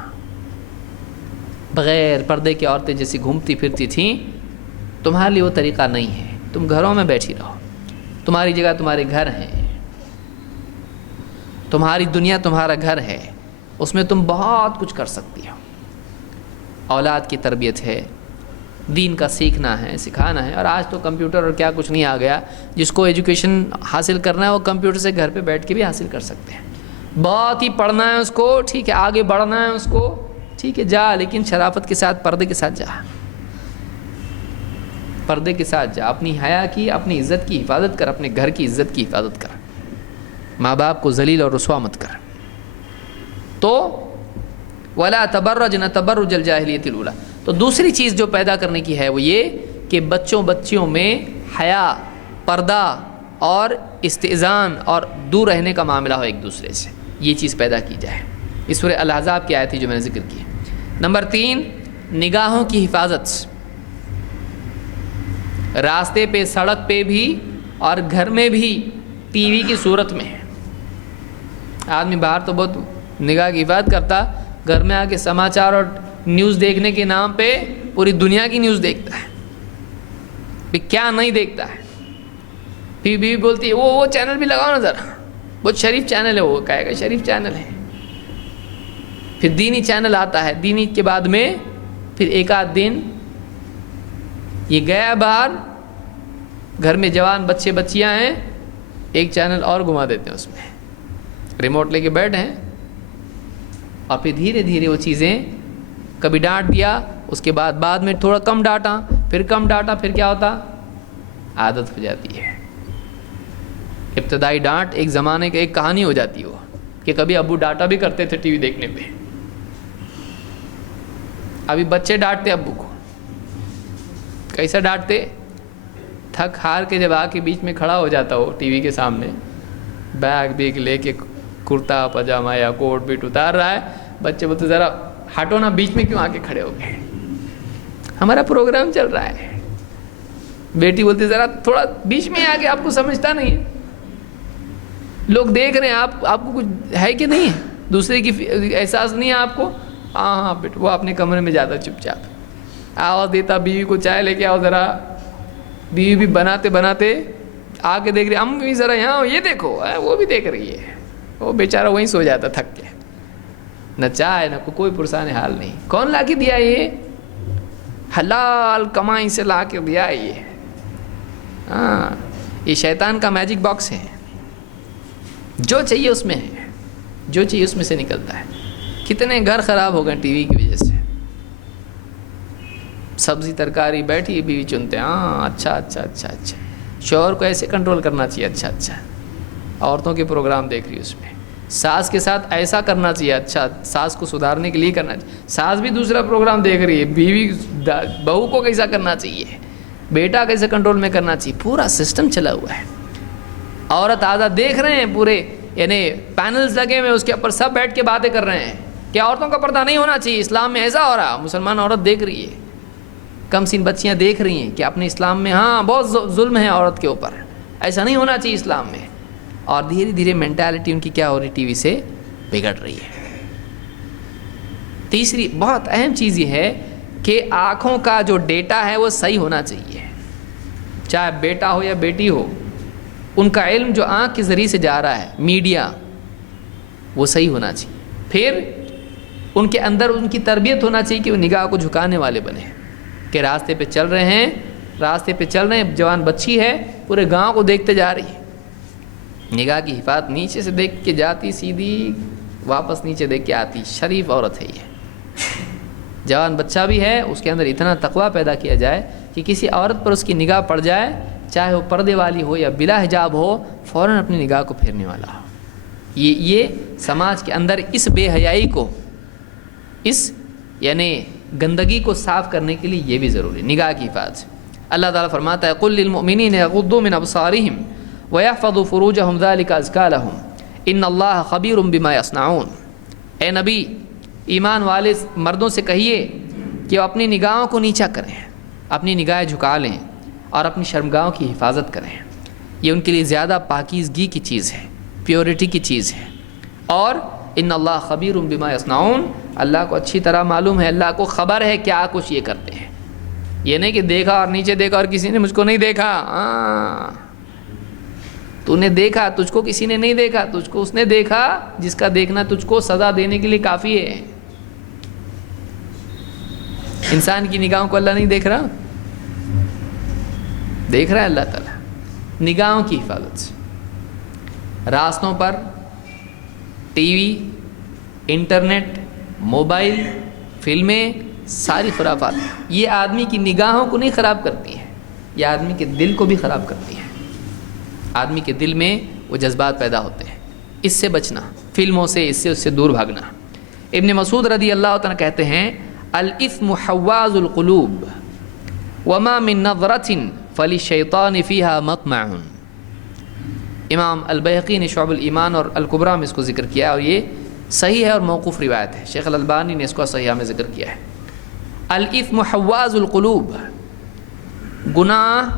بغیر پردے کی عورتیں جیسی گھومتی پھرتی تھیں، تمہارے لیے وہ طریقہ نہیں ہے. تم گھروں میں بیٹھی رہو، تمہاری جگہ تمہارے گھر ہیں، تمہاری دنیا تمہارا گھر ہے، اس میں تم بہت کچھ کر سکتی ہو. اولاد کی تربیت ہے، دین کا سیکھنا ہے، سکھانا ہے. اور آج تو کمپیوٹر اور کیا کچھ نہیں آ گیا، جس کو ایجوکیشن حاصل کرنا ہے وہ کمپیوٹر سے گھر پہ بیٹھ کے بھی حاصل کر سکتے ہیں. بہت ہی پڑھنا ہے اس کو، ٹھیک ہے، آگے بڑھنا ہے اس کو، ٹھیک ہے، جا، لیکن شرافت کے ساتھ، پردے کے ساتھ جا، پردے کے ساتھ جا. اپنی حیا کی، اپنی عزت کی حفاظت کر، اپنے گھر کی عزت کی حفاظت کر، ماں باپ کو ذلیل اور رسوا مت کر. تو ولا تبرجن تبرج الجاہلیۃ الاولی. تو دوسری چیز جو پیدا کرنے کی ہے وہ یہ کہ بچیوں میں حیا، پردہ اور استئذان اور دور رہنے کا معاملہ ہو ایک دوسرے سے، یہ چیز پیدا کی جائے. اس سورہ الاحزاب کی آیت تھی جو میں نے ذکر کی. نمبر 3، نگاہوں کی حفاظت، راستے پہ، سڑک پہ بھی اور گھر میں بھی ٹی وی کی صورت میں. آدمی باہر تو بہت نگاہ کی حفاظت کرتا، گھر میں آ کے سماچار اور نیوز دیکھنے کے نام پہ پوری دنیا کی نیوز دیکھتا ہے. پھر کیا نہیں دیکھتا ہے. پھر بیوی بولتی ہے وہ چینل بھی لگاؤ نا ذرا، بہت شریف چینل ہے، وہ کہے گا شریف چینل ہے. پھر دینی چینل آتا ہے، دینی کے بعد میں پھر ایک آدھ دن یہ گیا باہر، گھر میں جوان بچے بچیاں ہیں، ایک چینل اور گھما دیتے ہیں، اس میں ریموٹ لے کے بیٹھے ہیں. اور پھر دھیرے دھیرے وہ چیزیں، کبھی ڈانٹ دیا، اس کے بعد میں تھوڑا کم ڈانٹا، پھر کم ڈانٹا، پھر کیا ہوتا، عادت ہو جاتی ہے. ابتدائی ڈانٹ ایک زمانے کی ایک کہانی ہو جاتی ہے، وہ کہ کبھی ابو ڈانٹا بھی کرتے تھے ٹی وی دیکھنے پہ. ابھی بچے ڈانٹتے ابو کو، کیسا ڈانٹتے، تھک ہار کے جب آ کے بیچ میں کھڑا ہو جاتا ہو ٹی وی کے سامنے، بیگ لے کے کرتا پاجامہ یا کوٹ بیٹ اتار رہا ہے، بچے بولتے ذرا ہٹو نا، بیچ میں کیوں آ کے کھڑے ہو گئے، ہمارا پروگرام چل رہا ہے. بیٹی بولتی ذرا تھوڑا بیچ میں آ کے، آپ کو سمجھتا نہیں ہے، لوگ دیکھ رہے ہیں، آپ کو کچھ ہے کہ نہیں ہے، دوسرے کی احساس نہیں ہے آپ کو. ہاں بیٹا، وہ اپنے کمرے میں جاتا چپ چاپ، آواز دیتا بیوی کو چائے لے کے آؤ ذرا. بیوی بھی بناتے بناتے آ کے دیکھ رہی، ہم بھی ذرا یہاں یہ دیکھو، وہ بھی دیکھ رہی ہے. وہ بیچارہ وہیں سو جاتا تھک کے، نہ چائے نہ کوئی پرسان حال نہیں. کون لا کے دیا یہ؟ حلال کمائی سے لا کے دیا یہ. ہاں، یہ شیطان کا میجک باکس ہے، جو چاہیے اس میں ہے، جو چاہیے اس میں سے نکلتا ہے. کتنے گھر خراب ہو گئے ٹی وی کی وجہ سے. سبزی ترکاری بیٹھی بیوی چنتے، ہاں اچھا. شوہر کو ایسے کنٹرول کرنا چاہیے، اچھا. عورتوں کے پروگرام دیکھ رہی ہے اس میں. ساس کے ساتھ ایسا کرنا چاہیے، اچھا، ساس کو سدھارنے کے لیے کرنا چاہیے. ساس بھی دوسرا پروگرام دیکھ رہی ہے، بیوی بہو کو کیسا کرنا چاہیے، بیٹا کیسے کنٹرول میں کرنا چاہیے، پورا سسٹم چلا ہوا ہے. عورت آزاد دیکھ رہے ہیں، پورے یعنی پینلز لگے ہوئے، اس کے اوپر سب بیٹھ کے باتیں کر رہے ہیں کہ عورتوں کا پردہ نہیں ہونا چاہیے، اسلام میں ایسا ہو رہا. مسلمان عورت دیکھ رہی ہے، کم سین بچیاں دیکھ رہی ہیں کہ اپنے اسلام میں ہاں بہت ظلم ہے عورت کے اوپر، ایسا نہیں ہونا چاہیے اسلام میں. اور دھیرے دھیرے مینٹالٹی ان کی کیا ہو رہی، ٹی وی سے بگڑ رہی ہے. تیسری بہت اہم چیز یہ ہے کہ آنکھوں کا جو ڈیٹا ہے وہ صحیح ہونا چاہیے. چاہے بیٹا ہو یا بیٹی ہو، ان کا علم جو آنکھ کے ذریعے سے جا رہا ہے، میڈیا، وہ صحیح ہونا چاہیے. پھر ان کے اندر ان کی تربیت ہونا چاہیے کہ وہ نگاہ کو جھکانے والے بنے، کہ راستے پہ چل رہے ہیں، جوان بچی ہے، پورے گاؤں کو دیکھتے جا رہی ہے، نگاہ کی حفاظت، نیچے سے دیکھ کے جاتی سیدھی، واپس نیچے دیکھ کے آتی. شریف عورت ہے یہ. جوان بچہ بھی ہے، اس کے اندر اتنا تقویٰ پیدا کیا جائے کہ کسی عورت پر اس کی نگاہ پڑ جائے، چاہے وہ پردے والی ہو یا بلا حجاب ہو، فوراً اپنی نگاہ کو پھیرنے والا ہو. یہ سماج کے اندر اس بے حیائی کو، اس یعنی گندگی کو صاف کرنے کے لیے یہ بھی ضروری ہے، نگاہ کی حفاظت. اللہ تعالیٰ فرماتا ہے قُل لِّلْمُؤْمِنِينَ يَغُضُّوا مِنْ أَبْصَارِهِمْ وَيَحْفَظُوا فُرُوجَهُمْ ذَلِكَ أَزْكَىٰ لَهُمْ إِنَّ اللَّهَ خَبِيرٌ بِمَا يَصْنَعُونَ. اے نبی، ایمان والے مردوں سے کہیے کہ وہ اپنی نگاہوں کو نیچا کریں، اپنی نگاہیں جھکا لیں اور اپنی شرمگاہوں کی حفاظت کریں. یہ ان کے لیے زیادہ پاکیزگی کی چیز ہے، پیورٹی کی چیز ہے. اور ان اللہ خبیر بما یصنعون، اللہ کو اچھی طرح معلوم ہے، اللہ کو خبر ہے کیا کچھ یہ کرتے ہیں. یہ نہیں کہ دیکھا اور نیچے دیکھا اور کسی نے مجھ کو نہیں دیکھا. تو نے دیکھا، تجھ کو کسی نے نہیں دیکھا، تجھ کو اس نے دیکھا جس کا دیکھنا تجھ کو سزا دینے کے لیے کافی ہے. انسان کی نگاہوں کو اللہ نہیں دیکھ رہا، دیکھ رہا ہے اللہ تعالیٰ. نگاہوں کی حفاظت سے راستوں پر ٹی وی، انٹرنیٹ، موبائل، فلمیں، ساری خرافات یہ آدمی کی نگاہوں کو نہیں خراب کرتی ہیں، یہ آدمی کے دل کو بھی خراب کرتی ہیں. آدمی کے دل میں وہ جذبات پیدا ہوتے ہیں. اس سے بچنا، فلموں سے، اس سے دور بھاگنا. ابن مسعود رضی اللہ تعالیٰ کہتے ہیں الاثم حواز القلوب وما من نظرة فللشیطان فیہا مطمع. امام البیہقی نے شعب الایمان اور الکبریٰ میں اس کو ذکر کیا، اور یہ صحیح ہے اور موقوف روایت ہے، شیخ الالبانی نے اس کو صحیحہ میں ذکر کیا ہے۔ الاثم حواز القلوب، گناہ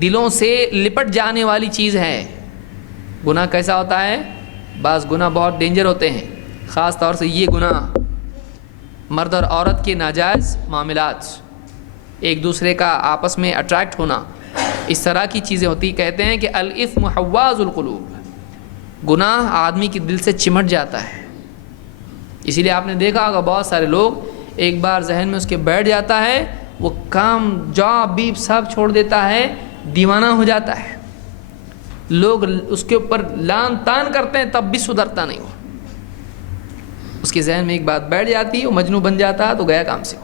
دلوں سے لپٹ جانے والی چیز ہے۔ گناہ کیسا ہوتا ہے؟ بعض گناہ بہت ڈینجر ہوتے ہیں، خاص طور سے یہ گناہ مرد اور عورت کے ناجائز معاملات، ایک دوسرے کا آپس میں اٹریکٹ ہونا، اس طرح کی چیزیں ہوتی۔ کہتے ہیں کہ الاثم حواز القلوب، گناہ آدمی کے دل سے چمٹ جاتا ہے۔ اسی لیے آپ نے دیکھا ہوگا بہت سارے لوگ ایک بار ذہن میں اس کے بیٹھ جاتا ہے، وہ کام جاب بیپ سب چھوڑ دیتا ہے، دیوانہ ہو جاتا ہے، لوگ اس کے اوپر لان تان کرتے ہیں تب بھی سدھرتا نہیں ہو۔ اس کے ذہن میں ایک بات بیٹھ جاتی ہے، وہ مجنون بن جاتا ہے، تو گیا کام سے۔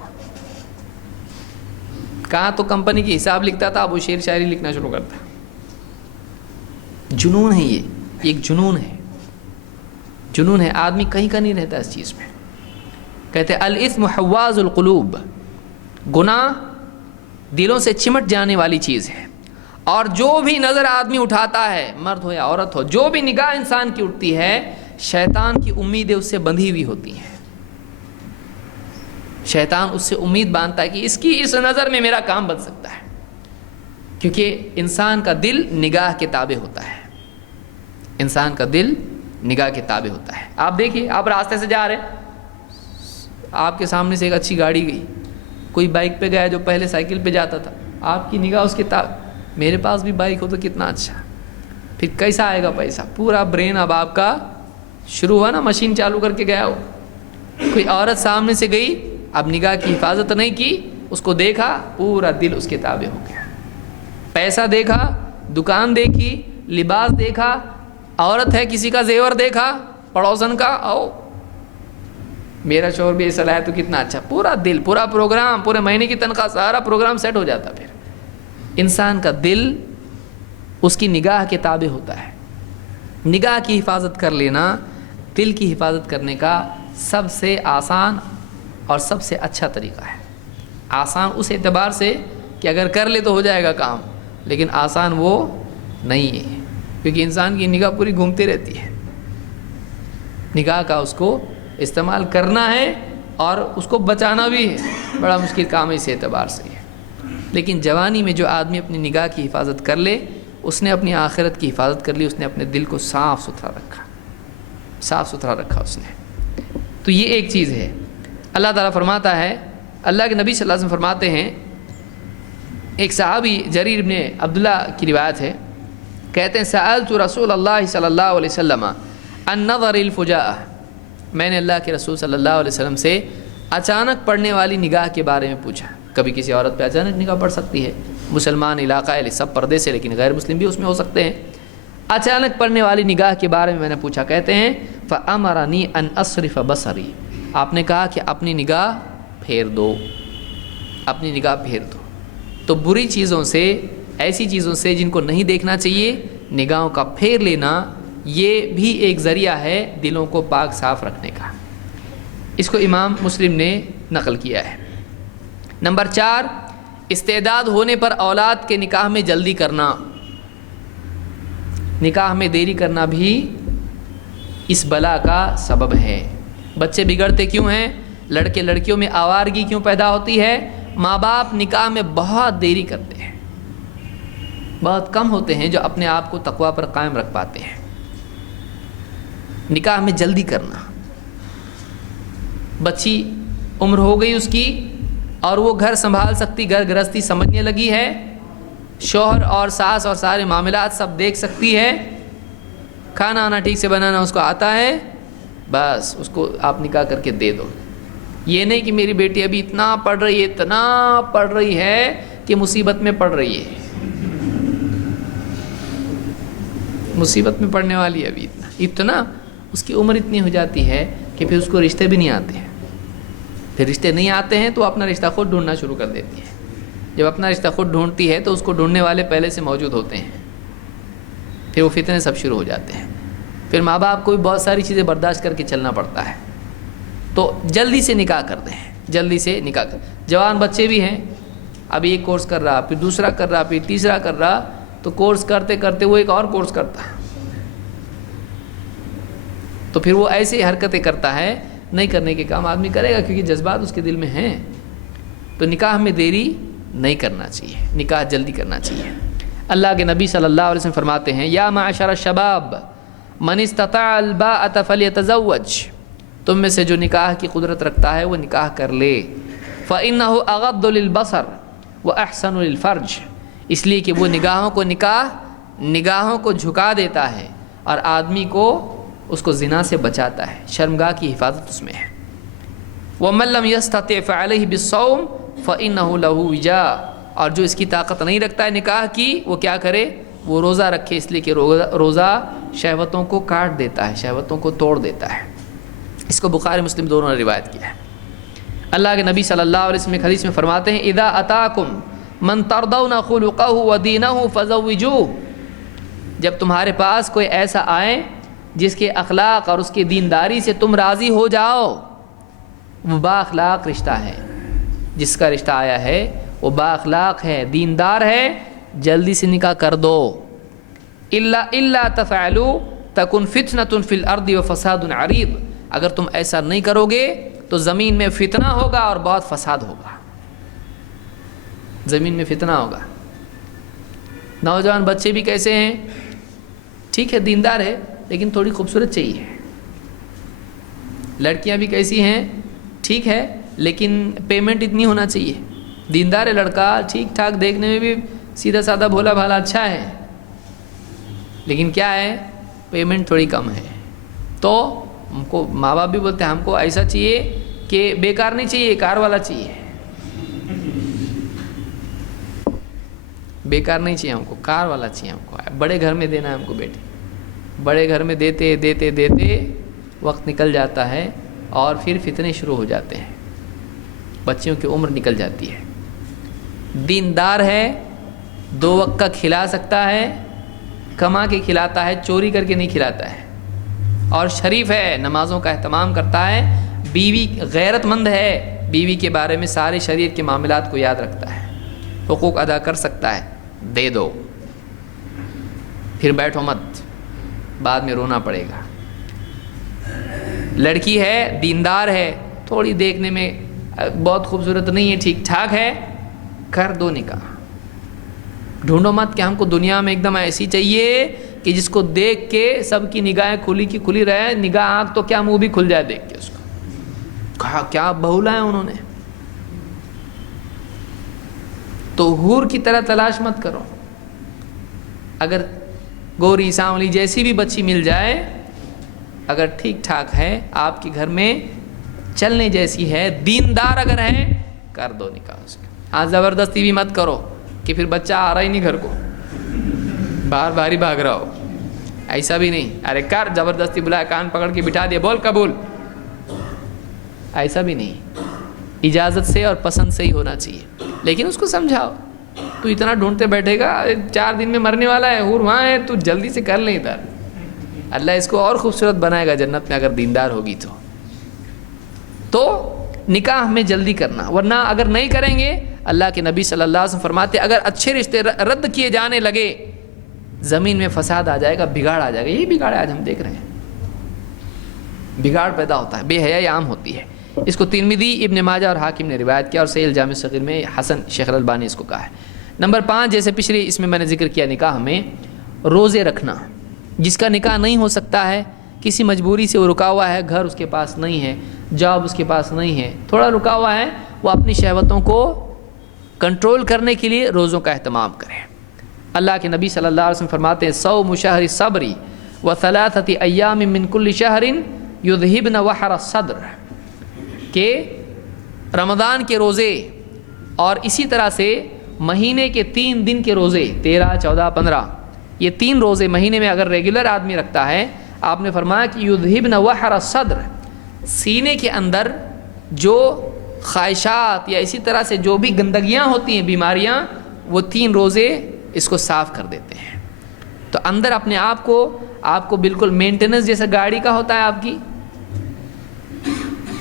کہاں تو کمپنی کی حساب لکھتا تھا، اب وہ شعر شاعری لکھنا شروع کرتا۔ جنون ہے، یہ ایک جنون ہے، جنون ہے، آدمی کہیں کا نہیں رہتا اس چیز میں۔ کہتے ہیں الاثم حواز القلوب، گناہ دلوں سے چمٹ جانے والی چیز ہے، اور جو بھی نظر آدمی اٹھاتا ہے، مرد ہو یا عورت ہو، جو بھی نگاہ انسان کی اٹھتی ہے، شیطان کی امیدیں اس سے بندھی ہوئی ہوتی ہیں۔ شیطان اس سے امید باندھتا ہے کہ اس کی اس نظر میں میرا کام بن سکتا ہے، کیونکہ انسان کا دل نگاہ کے تابع ہوتا ہے، انسان کا دل نگاہ کے تابع ہوتا ہے۔ آپ دیکھیے، آپ راستے سے جا رہے ہیں، آپ کے سامنے سے ایک اچھی گاڑی گئی، کوئی بائک پہ گیا جو پہلے سائیکل پہ جاتا تھا، آپ کی نگاہ اس کے میرے پاس بھی بائک ہو تو کتنا اچھا، پھر کیسا آئے گا پیسہ، پورا برین اب آپ کا شروع ہوا نا، مشین چالو کر کے گیا ہو۔ کوئی عورت سامنے سے گئی، اب نگاہ کی حفاظت نہیں کی، اس کو دیکھا، پورا دل اس کے تابع ہو گیا۔ پیسہ دیکھا، دکان دیکھی، لباس دیکھا، عورت ہے کسی کا زیور دیکھا، پڑوسن کا، او میرا شوہر بھی ایسا لایا تو کتنا اچھا، پورا دل، پورا پروگرام، پورے مہینے کی تنخواہ، سارا پروگرام سیٹ ہو جاتا۔ پھر انسان کا دل اس کی نگاہ کے تابع ہوتا ہے۔ نگاہ کی حفاظت کر لینا دل کی حفاظت کرنے کا سب سے آسان اور سب سے اچھا طریقہ ہے۔ آسان اس اعتبار سے کہ اگر کر لے تو ہو جائے گا کام، لیکن آسان وہ نہیں ہے، کیونکہ انسان کی نگاہ پوری گھومتی رہتی ہے۔ نگاہ کا اس کو استعمال کرنا ہے اور اس کو بچانا بھی ہے، بڑا مشکل کام ہے اس اعتبار سے ہے۔ لیکن جوانی میں جو آدمی اپنی نگاہ کی حفاظت کر لے، اس نے اپنی آخرت کی حفاظت کر لی، اس نے اپنے دل کو صاف ستھرا رکھا، صاف ستھرا رکھا اس نے۔ تو یہ ایک چیز ہے۔ اللہ تعالیٰ فرماتا ہے، اللہ کے نبی صلی اللہ علیہ وسلم فرماتے ہیں، ایک صحابی جریر ابن عبداللہ کی روایت ہے، کہتے ہیں سألت رسول اللہ صلی اللہ علیہ وسلم عن نظر الفجاء، میں نے اللہ کے رسول صلی اللہ علیہ وسلم سے اچانک پڑنے والی نگاہ کے بارے میں پوچھا۔ کبھی کسی عورت پہ اچانک نگاہ پڑ سکتی ہے، مسلمان علاقہ ہے، سب پردے سے، لیکن غیر مسلم بھی اس میں ہو سکتے ہیں۔ اچانک پڑنے والی نگاہ کے بارے میں نے پوچھا، کہتے ہیں فَأَمَرَنِي أَنْ أَصْرِفَ بَصَرِي، آپ نے کہا کہ اپنی نگاہ پھیر دو، اپنی نگاہ پھیر دو۔ تو بری چیزوں سے، ایسی چیزوں سے جن کو نہیں دیکھنا چاہیے، نگاہوں کا پھیر لینا، یہ بھی ایک ذریعہ ہے دلوں کو پاک صاف رکھنے کا۔ اس کو امام مسلم نے نقل کیا ہے۔ نمبر 4، استعداد ہونے پر اولاد کے نکاح میں جلدی کرنا، نکاح میں دیری کرنا بھی اس بلا کا سبب ہے۔ بچے بگڑتے کیوں ہیں؟ لڑکے لڑکیوں میں آوارگی کیوں پیدا ہوتی ہے؟ ماں باپ نکاح میں بہت دیری کرتے ہیں، بہت کم ہوتے ہیں جو اپنے آپ کو تقویٰ پر قائم رکھ پاتے ہیں۔ نکاح میں جلدی کرنا، بچی عمر ہو گئی اس کی اور وہ گھر سنبھال سکتی، گھر گرہستی سمجھنے لگی ہے، شوہر اور ساس اور سارے معاملات سب دیکھ سکتی ہے، کھانا آنا ٹھیک سے بنانا اس کو آتا ہے، بس اس کو آپ نکاح کر کے دے دو۔ یہ نہیں کہ میری بیٹی ابھی اتنا پڑھ رہی ہے، اتنا پڑھ رہی ہے کہ مصیبت میں پڑھ رہی ہے، مصیبت میں پڑھنے والی ہے ابھی، اتنا اس کی عمر اتنی ہو جاتی ہے کہ پھر اس کو رشتے بھی نہیں آتے ہیں۔ پھر رشتے نہیں آتے ہیں تو اپنا رشتہ خود ڈھونڈنا شروع کر دیتی ہے۔ جب اپنا رشتہ خود ڈھونڈتی ہے تو اس کو ڈھونڈنے والے پہلے سے موجود ہوتے ہیں، پھر وہ فتنے سب شروع ہو جاتے ہیں۔ پھر ماں باپ کو بھی بہت ساری چیزیں برداشت کر کے چلنا پڑتا ہے۔ تو جلدی سے نکاح کر دیں، جلدی سے نکاح کر۔ جوان بچے بھی ہیں، اب ایک کورس کر رہا، پھر دوسرا کر رہا، پھر تیسرا کر رہا، تو کورس کرتے کرتے وہ ایک اور کورس کرتا ہے، تو پھر وہ ایسی حرکتیں کرتا ہے، نہیں کرنے کے کام آدمی کرے گا کیونکہ جذبات اس کے دل میں ہیں. تو نکاح میں دیری نہیں کرنا چاہیے، نکاح جلدی کرنا چاہیے. اللہ کے نبی صلی اللہ علیہ وسلم فرماتے ہیں یا معشر الشباب من استطاع الباءة فلیتزوج، تم میں سے جو نکاح کی قدرت رکھتا ہے وہ نکاح کر لے. فإنه اغض للبصر واحسن للفرج، اس لیے کہ وہ نگاہوں کو جھکا دیتا ہے اور آدمی کو اس کو زنا سے بچاتا ہے، شرمگاہ کی حفاظت اس میں ہے. ومن لم يستطع فعليه بالصوم فإنه له وجاء، اور جو اس کی طاقت نہیں رکھتا ہے نکاح کی، وہ کیا کرے؟ وہ روزہ رکھے، اس لیے کہ روزہ شہوتوں کو کاٹ دیتا ہے، شہوتوں کو توڑ دیتا ہے. اس کو بخاری مسلم دونوں نے روایت کیا ہے. اللہ کے نبی صلی اللہ علیہ وسلم ایک حدیث میں فرماتے ہیں اذا اتاکم من ترضون خلقه ودینه فزوجوه، جب تمہارے پاس کوئی ایسا آئے جس کے اخلاق اور اس کی دینداری سے تم راضی ہو جاؤ، وہ با اخلاق رشتہ ہے، جس کا رشتہ آیا ہے وہ با اخلاق ہے، دیندار ہے، جلدی سے نکاح کر دو. الا تفعلوا تکن فتنة فی الارض وفساد عریض، اگر تم ایسا نہیں کرو گے تو زمین میں فتنہ ہوگا اور بہت فساد ہوگا. زمین میں فتنہ ہوگا. نوجوان بچے بھی کیسے ہیں؟ ٹھیک ہے دیندار ہے لیکن تھوڑی خوبصورت چاہیے. لڑکیاں بھی کیسی ہیں؟ ٹھیک ہے لیکن پیمنٹ اتنی ہونا چاہیے. دیندار ہے لڑکا، ٹھیک ٹھاک دیکھنے میں بھی سیدھا سادہ بھولا بھالا اچھا ہے، لیکن کیا ہے؟ پیمنٹ تھوڑی کم ہے. تو ہم کو ماں باپ بھی بولتے ہیں ہم کو ایسا چاہیے کہ بیکار نہیں چاہیے، کار والا چاہیے. بیکار نہیں چاہیے ہم کو، کار والا چاہیے ہم کو. بڑے گھر میں دینا ہے ہم کو بیٹے. بڑے گھر میں دیتے دیتے دیتے وقت نکل جاتا ہے اور پھر فتنے شروع ہو جاتے ہیں، بچیوں کی عمر نکل جاتی ہے. دیندار ہے، 2 وقت کا کھلا سکتا ہے، کما کے کھلاتا ہے، چوری کر کے نہیں کھلاتا ہے، اور شریف ہے، نمازوں کا اہتمام کرتا ہے. بیوی غیرت مند ہے، بیوی کے بارے میں سارے شریعت کے معاملات کو یاد رکھتا ہے، حقوق ادا کر سکتا ہے. دے دو، پھر بیٹھو مت، بعد میں رونا پڑے گا. لڑکی ہے، دیندار ہے، تھوڑی دیکھنے میں بہت خوبصورت نہیں ہے، ٹھیک ٹھاک ہے، کر دو نکاح. ڈھونڈو مت کہ ہم کو دنیا میں ایک دم ایسی چاہیے کہ جس کو دیکھ کے سب کی نگاہیں کھلی کی کھلی رہے. نگاہ آنکھ تو کیا منہ بھی کھل جائے دیکھ کے اس کو. کہا کیا بہولا ہے انہوں نے. تو حور کی طرح تلاش مت کرو. اگر گوری سانولی جیسی بھی بچی مل جائے، اگر ٹھیک ٹھاک ہے، آپ کے گھر میں چلنے جیسی ہے، دیندار اگر ہے، کر دو نکاح اس کا. زبردستی بھی مت کرو کہ پھر بچہ آ رہا ہی نہیں گھر کو، باہر باہر ہی بھاگ رہا ہو. ایسا بھی نہیں، ارے کر، زبردستی بلایا، کان پکڑ کے بٹھا دیا، بول قبول. ایسا بھی نہیں، اجازت سے اور پسند سے ہی ہونا چاہیے. لیکن اس کو سمجھاؤ، تو اتنا ڈھونڈتے بیٹھے گا، 4 دن میں مرنے والا ہے، حور وہاں ہے، تو جلدی سے کر لیں ادھر. اللہ اس کو اور خوبصورت بنائے گا جنت میں اگر دیندار ہوگی تو نکاح میں جلدی کرنا. ورنہ اگر نہیں کریں گے، اللہ کے نبی صلی اللہ علیہ وسلم فرماتے اگر اچھے رشتے رد کیے جانے لگے، زمین میں فساد آ جائے گا، بگاڑ آ جائے گا. یہی بگاڑ آج ہم دیکھ رہے ہیں، بگاڑ پیدا ہوتا ہے، بے حیائی عام ہوتی ہے. اس کو ترمذی، ابن ماجہ اور حاکم نے روایت کیا، اور صحیح الجامع الصغیر میں حسن شیخ الالبانی اس کو کہا ہے. نمبر 5، جیسے پچھلی اس میں نے ذکر کیا، نکاح میں روزے رکھنا. جس کا نکاح نہیں ہو سکتا ہے، کسی مجبوری سے وہ رکا ہوا ہے، گھر اس کے پاس نہیں ہے، جاب اس کے پاس نہیں ہے، تھوڑا رکا ہوا ہے، وہ اپنی شہوتوں کو کنٹرول کرنے کے لیے روزوں کا اہتمام کرے. اللہ کے نبی صلی اللہ علیہ وسلم فرماتے ہیں صوم شہر الصبر وثلاثة ایام من کل شہر یذہبن وحر الصدر، کہ رمضان کے روزے اور اسی طرح سے مہینے کے 3 دن کے روزے، 13، 14، 15، یہ 3 روزے مہینے میں اگر ریگولر آدمی رکھتا ہے، آپ نے فرمایا کہ یذہبن وحر الصدر، سینے کے اندر جو خواہشات یا اسی طرح سے جو بھی گندگیاں ہوتی ہیں، بیماریاں، وہ 3 روزے اس کو صاف کر دیتے ہیں. تو اندر اپنے آپ کو بالکل مینٹیننس جیسا گاڑی کا ہوتا ہے، آپ کی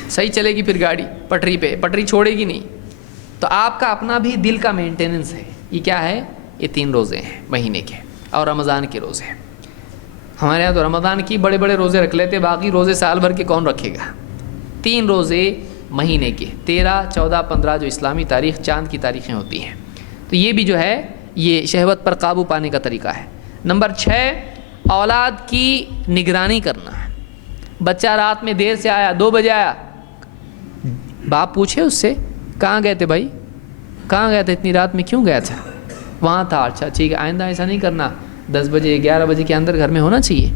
صحیح چلے گی پھر گاڑی پٹری پہ، پٹری چھوڑے گی نہیں. تو آپ کا اپنا بھی دل کا مینٹیننس ہے. یہ کیا ہے؟ یہ 3 روزے ہیں مہینے کے اور رمضان کے روزے ہیں. ہمارے یہاں تو رمضان کی بڑے بڑے روزے رکھ لیتے، باقی روزے سال بھر کے کون رکھے گا؟ 3 روزے مہینے کے، 13، 14، 15 جو اسلامی تاریخ چاند کی تاریخیں ہوتی ہیں. تو یہ بھی جو ہے یہ شہوت پر قابو پانے کا طریقہ ہے. نمبر 6، اولاد کی نگرانی کرنا. بچہ رات میں دیر سے آیا، 2 بجے آیا، باپ پوچھے اس سے کہاں گئے تھے بھائی، کہاں گیا تھا اتنی رات میں، کیوں گیا تھا؟ وہاں تھا. اچھا ٹھیک ہے، آئندہ ایسا نہیں کرنا، 10 بجے 11 بجے کے اندر گھر میں ہونا چاہیے.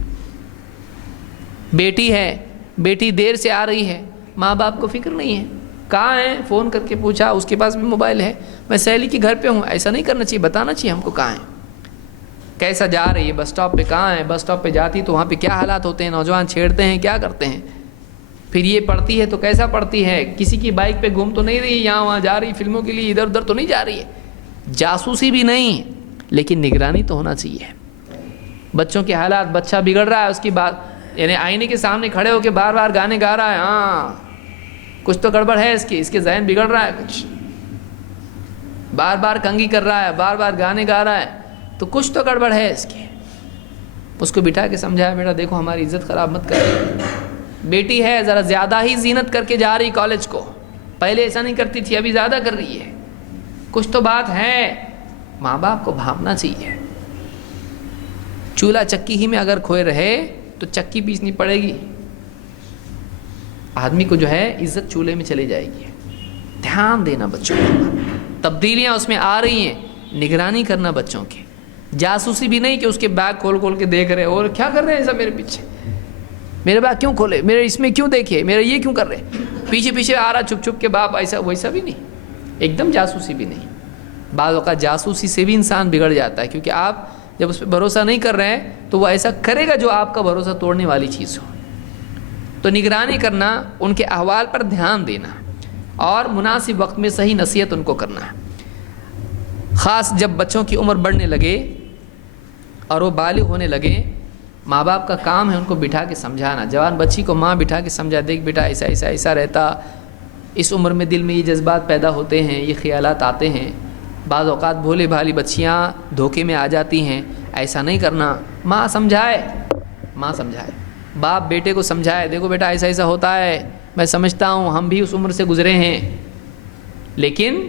بیٹی ہے، بیٹی دیر سے آ رہی ہے، ماں باپ کو فکر نہیں ہے، کہاں ہے، فون کر کے پوچھا، اس کے پاس بھی موبائل ہے، میں سہیلی کے گھر پہ ہوں. ایسا نہیں کرنا چاہیے، بتانا چاہیے ہم کو کہاں ہے، کیسا جا رہی ہے، بس اسٹاپ پہ کہاں ہے، بس اسٹاپ پہ جاتی تو وہاں پہ کیا حالات ہوتے ہیں، نوجوان چھیڑتے ہیں، کیا کرتے ہیں. پھر یہ پڑھتی ہے تو کیسا پڑھتی ہے، کسی کی بائک پہ گھوم تو نہیں رہی، یہاں وہاں جا رہی، فلموں کے لیے ادھر ادھر تو نہیں جا رہی ہے. جاسوسی بھی نہیں، لیکن نگرانی تو ہونا چاہیے. بچوں کے حالات، بچہ بگڑ رہا ہے، اس کی بات یعنی آئینے کے سامنے کھڑے ہو کے بار بار گانے گا رہا ہے، ہاں کچھ تو گڑبڑ ہے، اس کے ذہن بگڑ رہا ہے، کچھ بار بار کنگھی کر رہا ہے، بار بار گانے گا رہا ہے، تو کچھ تو گڑبڑ ہے اس کی. اس کو بٹھا کے سمجھایا، بیٹا دیکھو ہماری عزت خراب مت کر. بیٹی ہے ذرا زیادہ ہی زینت کر کے جا رہی کالج کو، پہلے ایسا نہیں کرتی تھی، ابھی زیادہ کر رہی ہے، کچھ تو بات ہے. ماں باپ کو بھانپنا چاہیے. چولہا چکی ہی میں اگر کھوئے رہے تو چکی پیسنی پڑے گی. آدمی کو جو ہے عزت چولہے میں چلی جائے گی. دھیان دینا بچوں کو، تبدیلیاں اس میں آ رہی ہیں، نگرانی کرنا بچوں کی. جاسوسی بھی نہیں کہ اس کے بیگ کھول کھول کے دیکھ رہے اور کیا کر رہے ہیں ایسا میرے پیچھے، میرے بیگ کیوں کھولے، میرے اس میں کیوں دیکھے، میرے یہ کیوں کر رہے، پیچھے پیچھے آ رہا چھپ چھپ کے باپ. ایسا ویسا بھی نہیں، ایک دم جاسوسی بھی نہیں. بعض اوقات جاسوسی سے بھی انسان بگڑ جاتا ہے، کیونکہ آپ جب اس پہ بھروسہ نہیں کر رہے ہیں تو وہ ایسا کرے گا جو آپ کا بھروسہ توڑنے والی چیز ہو. تو نگرانی کرنا، ان کے احوال پر دھیان دینا، اور مناسب وقت میں صحیح نصیحت ان کو کرنا. خاص جب بچوں کی عمر بڑھنے لگے اور وہ بالغ ہونے لگے، ماں باپ کا کام ہے ان کو بٹھا کے سمجھانا. جوان بچی کو ماں بٹھا کے سمجھا، دیکھ بیٹا ایسا ایسا ایسا رہتا، اس عمر میں دل میں یہ جذبات پیدا ہوتے ہیں، یہ خیالات آتے ہیں، بعض اوقات بھولے بھالی بچیاں دھوکے میں آ جاتی ہیں، ایسا نہیں کرنا. ماں سمجھائے، ماں سمجھائے، باپ بیٹے کو سمجھائے، دیکھو بیٹا ایسا ایسا ہوتا ہے، میں سمجھتا ہوں، ہم بھی اس عمر سے گزرے ہیں، لیکن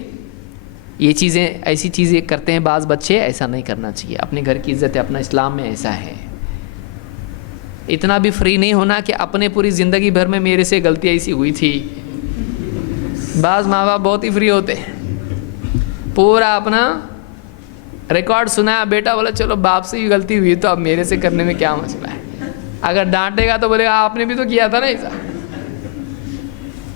یہ چیزیں ایسی چیزیں کرتے ہیں بعض بچے، ایسا نہیں کرنا چاہیے. اپنے گھر کی عزت ہے، اپنا اسلام میں ایسا ہے. اتنا بھی فری نہیں ہونا کہ اپنے پوری زندگی بھر میں میرے سے غلطی ایسی ہوئی تھی. بعض ماں باپ بہت ہی فری ہوتے ہیں، پورا اپنا ریکارڈ سنایا، بیٹا بولا چلو باپ سے ہی غلطی ہوئی تو اب میرے سے کرنے میں کیا مسئلہ ہے. اگر ڈانٹے گا تو بولے گا آپ نے بھی تو کیا تھا نا ایسا،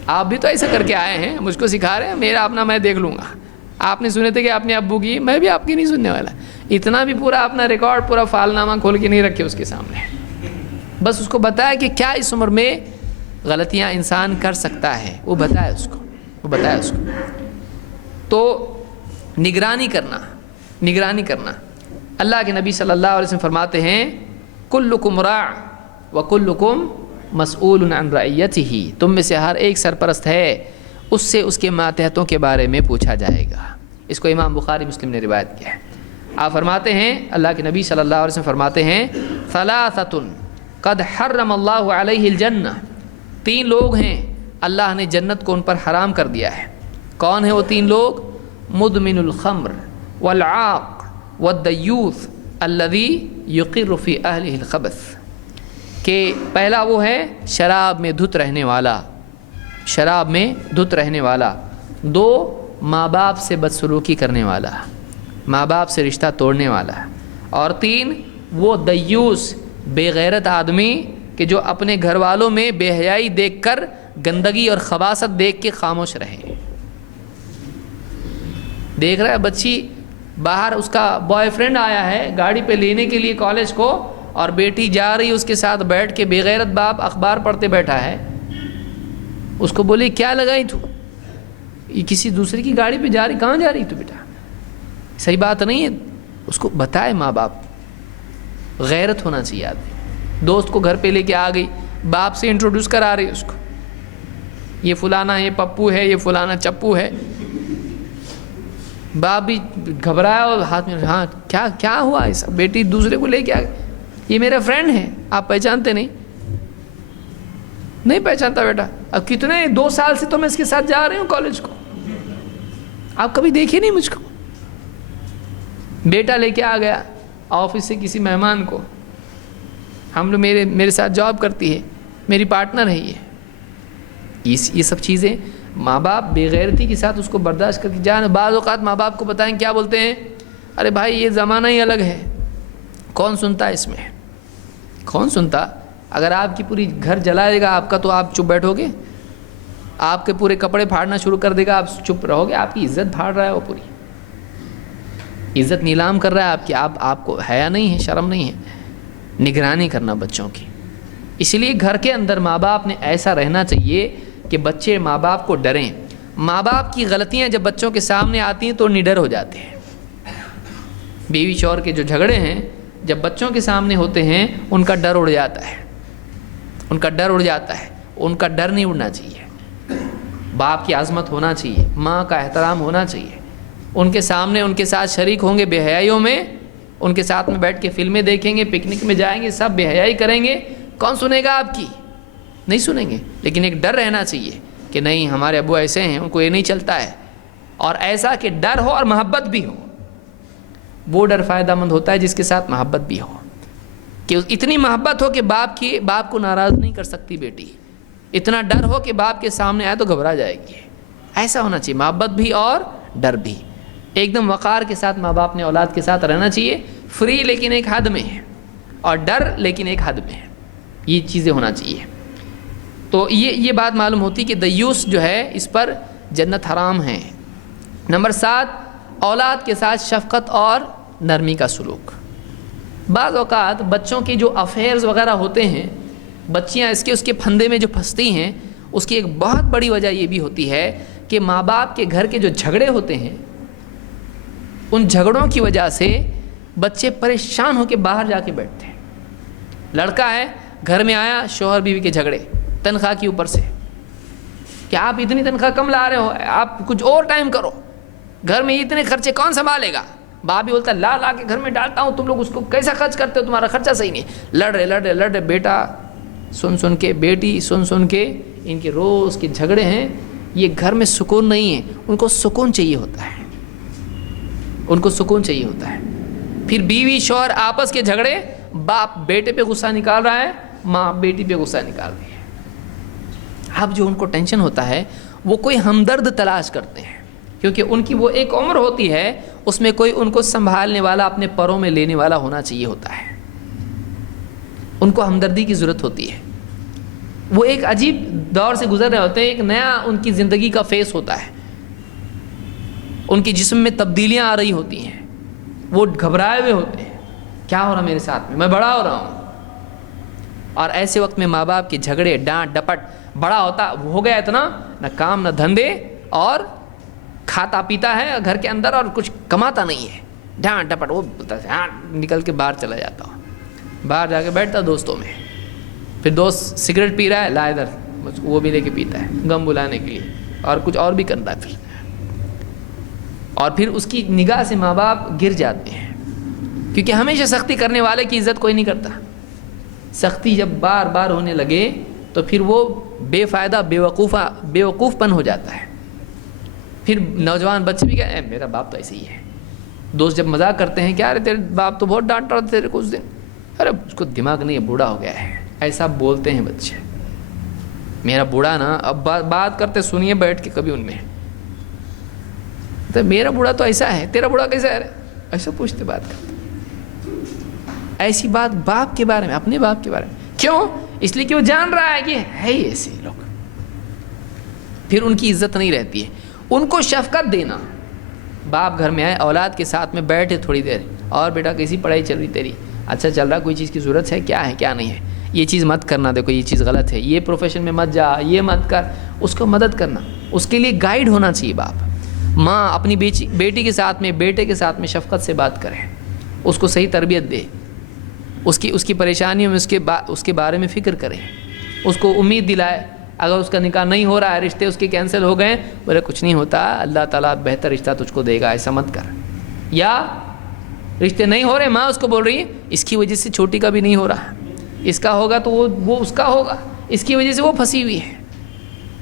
آپ بھی تو ایسا کر کے آئے ہیں، مجھ کو سکھا رہے ہیں، میرا اپنا میں دیکھ لوں گا. آپ نے سنے تھے کہ اپنے ابو کی، میں بھی آپ کی نہیں سننے والا. اتنا بھی پورا اپنا ریکارڈ، پورا فال نامہ کھول کے نہیں رکھے اس کے سامنے. بس اس کو بتایا کہ کیا اس عمر میں غلطیاں انسان کر سکتا ہے، وہ بتایا اس کو، وہ بتایا اس کو. تو نگرانی کرنا، نگرانی کرنا. اللہ کے نبی صلی اللہ علیہ وسلم فرماتے ہیں کلکم راع وکلکم مسئول عن رعیتہ، تم میں سے ہر ایک سرپرست ہے، اس سے اس کے ماتحتوں کے بارے میں پوچھا جائے گا. اس کو امام بخاری مسلم نے روایت کیا ہے. آپ فرماتے ہیں، اللہ کے نبی صلی اللہ علیہ وسلم فرماتے ہیں ثلاثۃ قد حرم اللہ علیہ الجنہ، 3 لوگ ہیں اللہ نے جنت کو ان پر حرام کر دیا ہے. کون ہیں وہ 3 لوگ؟ مدمن الخمر والعاق والدیوث الذی یقر فی اہلہ الخبث، کہ پہلا وہ ہے شراب میں دھت رہنے والا، شراب میں دھت رہنے والا. 2 ماں باپ سے بدسلوکی کرنے والا، ماں باپ سے رشتہ توڑنے والا. اور 3 وہ دیوس، بے غیرت آدمی کہ جو اپنے گھر والوں میں بے حیائی دیکھ کر، گندگی اور خباثت دیکھ کے خاموش رہے. دیکھ رہا ہے بچی باہر، اس کا بوائے فرینڈ آیا ہے گاڑی پہ لینے کے لیے کالج کو، اور بیٹی جا رہی اس کے ساتھ بیٹھ کے، بے غیرت باپ اخبار پڑھتے بیٹھا ہے. اس کو بولے کیا لگائی تو، یہ کسی دوسرے کی گاڑی پہ جا رہی، کہاں جا رہی تو بیٹا، صحیح بات نہیں ہے. اس کو بتائے ماں باپ، غیرت ہونا چاہیے آدمی. دوست کو گھر پہ لے کے آ گئی، باپ سے انٹروڈیوس کرا رہی اس کو، یہ فلانا، یہ پپو ہے، یہ فلانا چپو ہے. باپ بھی گھبرایا اور ہاتھ میں، ہاں کیا ہوا ایسا، بیٹی دوسرے کو لے کے آ گئی. یہ میرا فرینڈ ہے, آپ پہچانتے نہیں؟ نہیں پہچانتا بیٹا. اب کتنے 2 سال سے تو میں اس کے ساتھ جا رہی ہوں کالج کو, آپ کبھی دیکھے نہیں مجھ کو. بیٹا لے کے آ گیا آفس سے کسی مہمان کو, ہم لوگ میرے ساتھ جاب کرتی ہے, میری پارٹنر ہے یہ سب چیزیں ماں باپ بے غیرتی کے ساتھ اس کو برداشت کر کے جانا. بعض اوقات ماں باپ کو بتائیں کیا بولتے ہیں, ارے بھائی یہ زمانہ ہی الگ ہے, کون سنتا ہے اس میں, کون سنتا. اگر آپ کی پوری گھر جلائے گا آپ کا تو آپ چپ بیٹھو گے؟ آپ کے پورے کپڑے پھاڑنا شروع کر دے گا, آپ چپ رہو گے؟ آپ کی عزت پھاڑ رہا ہے, وہ پوری عزت نیلام کر رہا ہے آپ کی. آپ کو حیا نہیں ہے, شرم نہیں ہے نگرانی کرنا بچوں کی. اس لیے گھر کے اندر ماں باپ نے ایسا رہنا چاہیے کہ بچے ماں باپ کو ڈریں. ماں باپ کی غلطیاں جب بچوں کے سامنے آتی ہیں تو نڈر ہو جاتے ہیں. بیوی شوہر کے جو جھگڑے ہیں جب بچوں کے سامنے ہوتے ہیں ان کا ڈر اڑ جاتا ہے, ان کا ڈر اڑ جاتا ہے. ان کا ڈر نہیں اڑنا چاہیے. باپ کی عظمت ہونا چاہیے, ماں کا احترام ہونا چاہیے. ان کے سامنے ان کے ساتھ شریک ہوں گے بے حیائیوں میں, ان کے ساتھ میں بیٹھ کے فلمیں دیکھیں گے, پکنک میں جائیں گے, سب بے حیائی کریں گے. کون سنے گا آپ کی؟ نہیں سنیں گے. لیکن ایک ڈر رہنا چاہیے کہ نہیں ہمارے ابو ایسے ہیں, ان کو یہ نہیں چلتا ہے. اور ایسا کہ ڈر ہو اور محبت بھی ہو. وہ ڈر فائدہ مند ہوتا ہے جس کے ساتھ محبت بھی ہو, کہ اتنی محبت ہو کہ باپ کو ناراض نہیں کر سکتی بیٹی. اتنا ڈر ہو کہ باپ کے سامنے آئے تو گھبرا جائے گی. ایسا ہونا چاہیے, محبت بھی اور ڈر بھی. ایک دم وقار کے ساتھ ماں باپ نے اولاد کے ساتھ رہنا چاہیے, فری لیکن ایک حد میں ہے, اور ڈر لیکن ایک حد میں ہے. یہ چیزیں ہونا چاہیے. تو یہ بات معلوم ہوتی کہ دیوس جو ہے اس پر جنت حرام ہے. نمبر 7, اولاد کے ساتھ شفقت اور نرمی کا سلوک. بعض اوقات بچوں کے جو افیئرز وغیرہ ہوتے ہیں, بچیاں اس کے پھندے میں جو پھنستی ہیں, اس کی ایک بہت بڑی وجہ یہ بھی ہوتی ہے کہ ماں باپ کے گھر کے جو جھگڑے ہوتے ہیں, ان جھگڑوں کی وجہ سے بچے پریشان ہو کے باہر جا کے بیٹھتے ہیں. لڑکا ہے گھر میں آیا, شوہر بیوی کے جھگڑے تنخواہ کے اوپر سے, کہ آپ اتنی تنخواہ کم لا رہے ہو, آپ کچھ اور ٹائم کرو, گھر میں اتنے خرچے کون سنبھالے گا. باپ بھی بولتا ہے لا کے گھر میں ڈالتا ہوں, تم لوگ اس کو کیسا خرچ کرتے ہو, تمہارا خرچہ صحیح نہیں. لڑ رہے بیٹا سن کے, بیٹی سن کے, ان کے روز کے جھگڑے ہیں. یہ گھر میں سکون نہیں ہے. ان کو سکون چاہیے ہوتا ہے, ان کو سکون چاہیے ہوتا ہے. پھر بیوی شوہر آپس کے جھگڑے, باپ بیٹے پہ غصہ نکال رہا ہے, ماں بیٹی پہ غصہ نکال رہی ہے. اب جو ان کو ٹینشن ہوتا ہے وہ کوئی ہمدرد تلاش کرتے ہیں, کیونکہ ان کی وہ ایک عمر ہوتی ہے اس میں کوئی ان کو سنبھالنے والا, اپنے پروں میں لینے والا ہونا چاہیے ہوتا ہے. ان کو ہمدردی کی ضرورت ہوتی ہے. وہ ایک عجیب دور سے گزر رہے ہوتے ہیں, ایک نیا ان کی زندگی کا فیس ہوتا ہے, ان کی جسم میں تبدیلیاں آ رہی ہوتی ہیں, وہ گھبرائے ہوئے ہوتے ہیں, کیا ہو رہا میرے ساتھ میں بڑا ہو رہا ہوں. اور ایسے وقت میں ماں باپ کے جھگڑے, ڈانٹ ڈپٹ, بڑا ہوتا ہو گیا اتنا, نہ کام نہ دھندے, اور کھاتا پیتا ہے گھر کے اندر اور کچھ کماتا نہیں ہے. ڈانٹ ڈپٹ, وہ بولتا ہے ہاں, نکل کے باہر چلا جاتا ہوں, باہر جا کے بیٹھتا دوستوں میں. پھر دوست سگریٹ پی رہا ہے, لا ادھر, وہ بھی لے کے پیتا ہے غم بلانے کے لیے, اور کچھ اور بھی کرتا ہے. اور پھر اس کی نگاہ سے ماں باپ گر جاتے ہیں, کیونکہ ہمیشہ سختی کرنے والے کی عزت کوئی نہیں کرتا. سختی جب بار بار ہونے لگے تو پھر وہ بے فائدہ بیوقوف پن ہو جاتا ہے. پھر نوجوان بچے بھی کہتے ہیں میرا باپ تو ایسے ہی ہے. دوست جب مذاق کرتے ہیں, کیا ارے تیرے باپ تو بہت ڈانٹ رہا تھا تیرے کو اس دن, ارے اس کو دماغ نہیں ہے, بوڑھا ہو گیا ہے, ایسا بولتے ہیں بچے. میرا بوڑھا نا, اب بات کرتے سنیے بیٹھ کے کبھی ان میں, تو میرا بوڑھا تو ایسا ہے, تیرا بوڑھا کیسا ہے, ایسا پوچھتے بات کرتے. ایسی بات باپ کے بارے میں, اپنے باپ کے بارے میں کیوں؟ اس لیے کہ وہ جان رہا ہے کہ ہے ہی ایسے لوگ. پھر ان کی عزت نہیں رہتی ہے. ان کو شفقت دینا. باپ گھر میں آئے, اولاد کے ساتھ میں بیٹھے تھوڑی دیر, اور بیٹا کیسی پڑھائی چل رہی تیری, اچھا چل رہا, کوئی چیز کی ضرورت ہے, کیا ہے کیا نہیں ہے, یہ چیز مت کرنا, دیکھو یہ چیز غلط ہے, یہ پروفیشن میں مت جا, یہ مت کر. اس کو مدد کرنا, اس کے لیے گائیڈ ہونا چاہیے باپ. ماں اپنی بیٹی کے ساتھ میں, بیٹے کے ساتھ میں شفقت سے بات کرے, اس کو صحیح تربیت دے, اس کی پریشانیوں میں اس کے بارے میں فکر کرے, اس کو امید دلائے. اگر اس کا نکاح نہیں ہو رہا ہے, رشتے اس کے کینسل ہو گئے, بولے کچھ نہیں ہوتا, اللہ تعالیٰ بہتر رشتہ تجھ کو دے گا, ایسا مت کر. یا رشتے نہیں ہو رہے، ماں اس کو بول رہی ہے اس کی وجہ سے چھوٹی کا بھی نہیں ہو رہا، اس کا ہوگا تو وہ اس کا ہوگا، اس کی وجہ سے وہ پھنسی ہوئی ہے،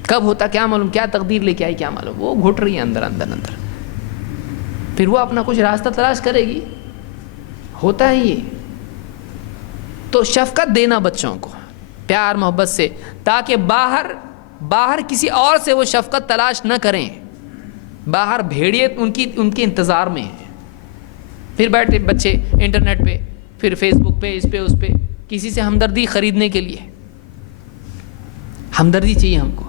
کب ہوتا کیا معلوم، کیا تقدیر لے کے آئی کیا معلوم، وہ گھٹ رہی ہے اندر اندر اندر، پھر وہ اپنا کچھ راستہ تلاش کرے گی، ہوتا ہے یہ۔ تو شفقت دینا بچوں کو پیار محبت سے، تاکہ باہر کسی اور سے وہ شفقت تلاش نہ کریں، باہر بھیڑیے ان کے انتظار میں ہیں، پھر بیٹھے بچے انٹرنیٹ پہ، پھر فیس بک پہ، اس پہ کسی سے ہمدردی خریدنے کے لیے، ہمدردی چاہیے ہم کو،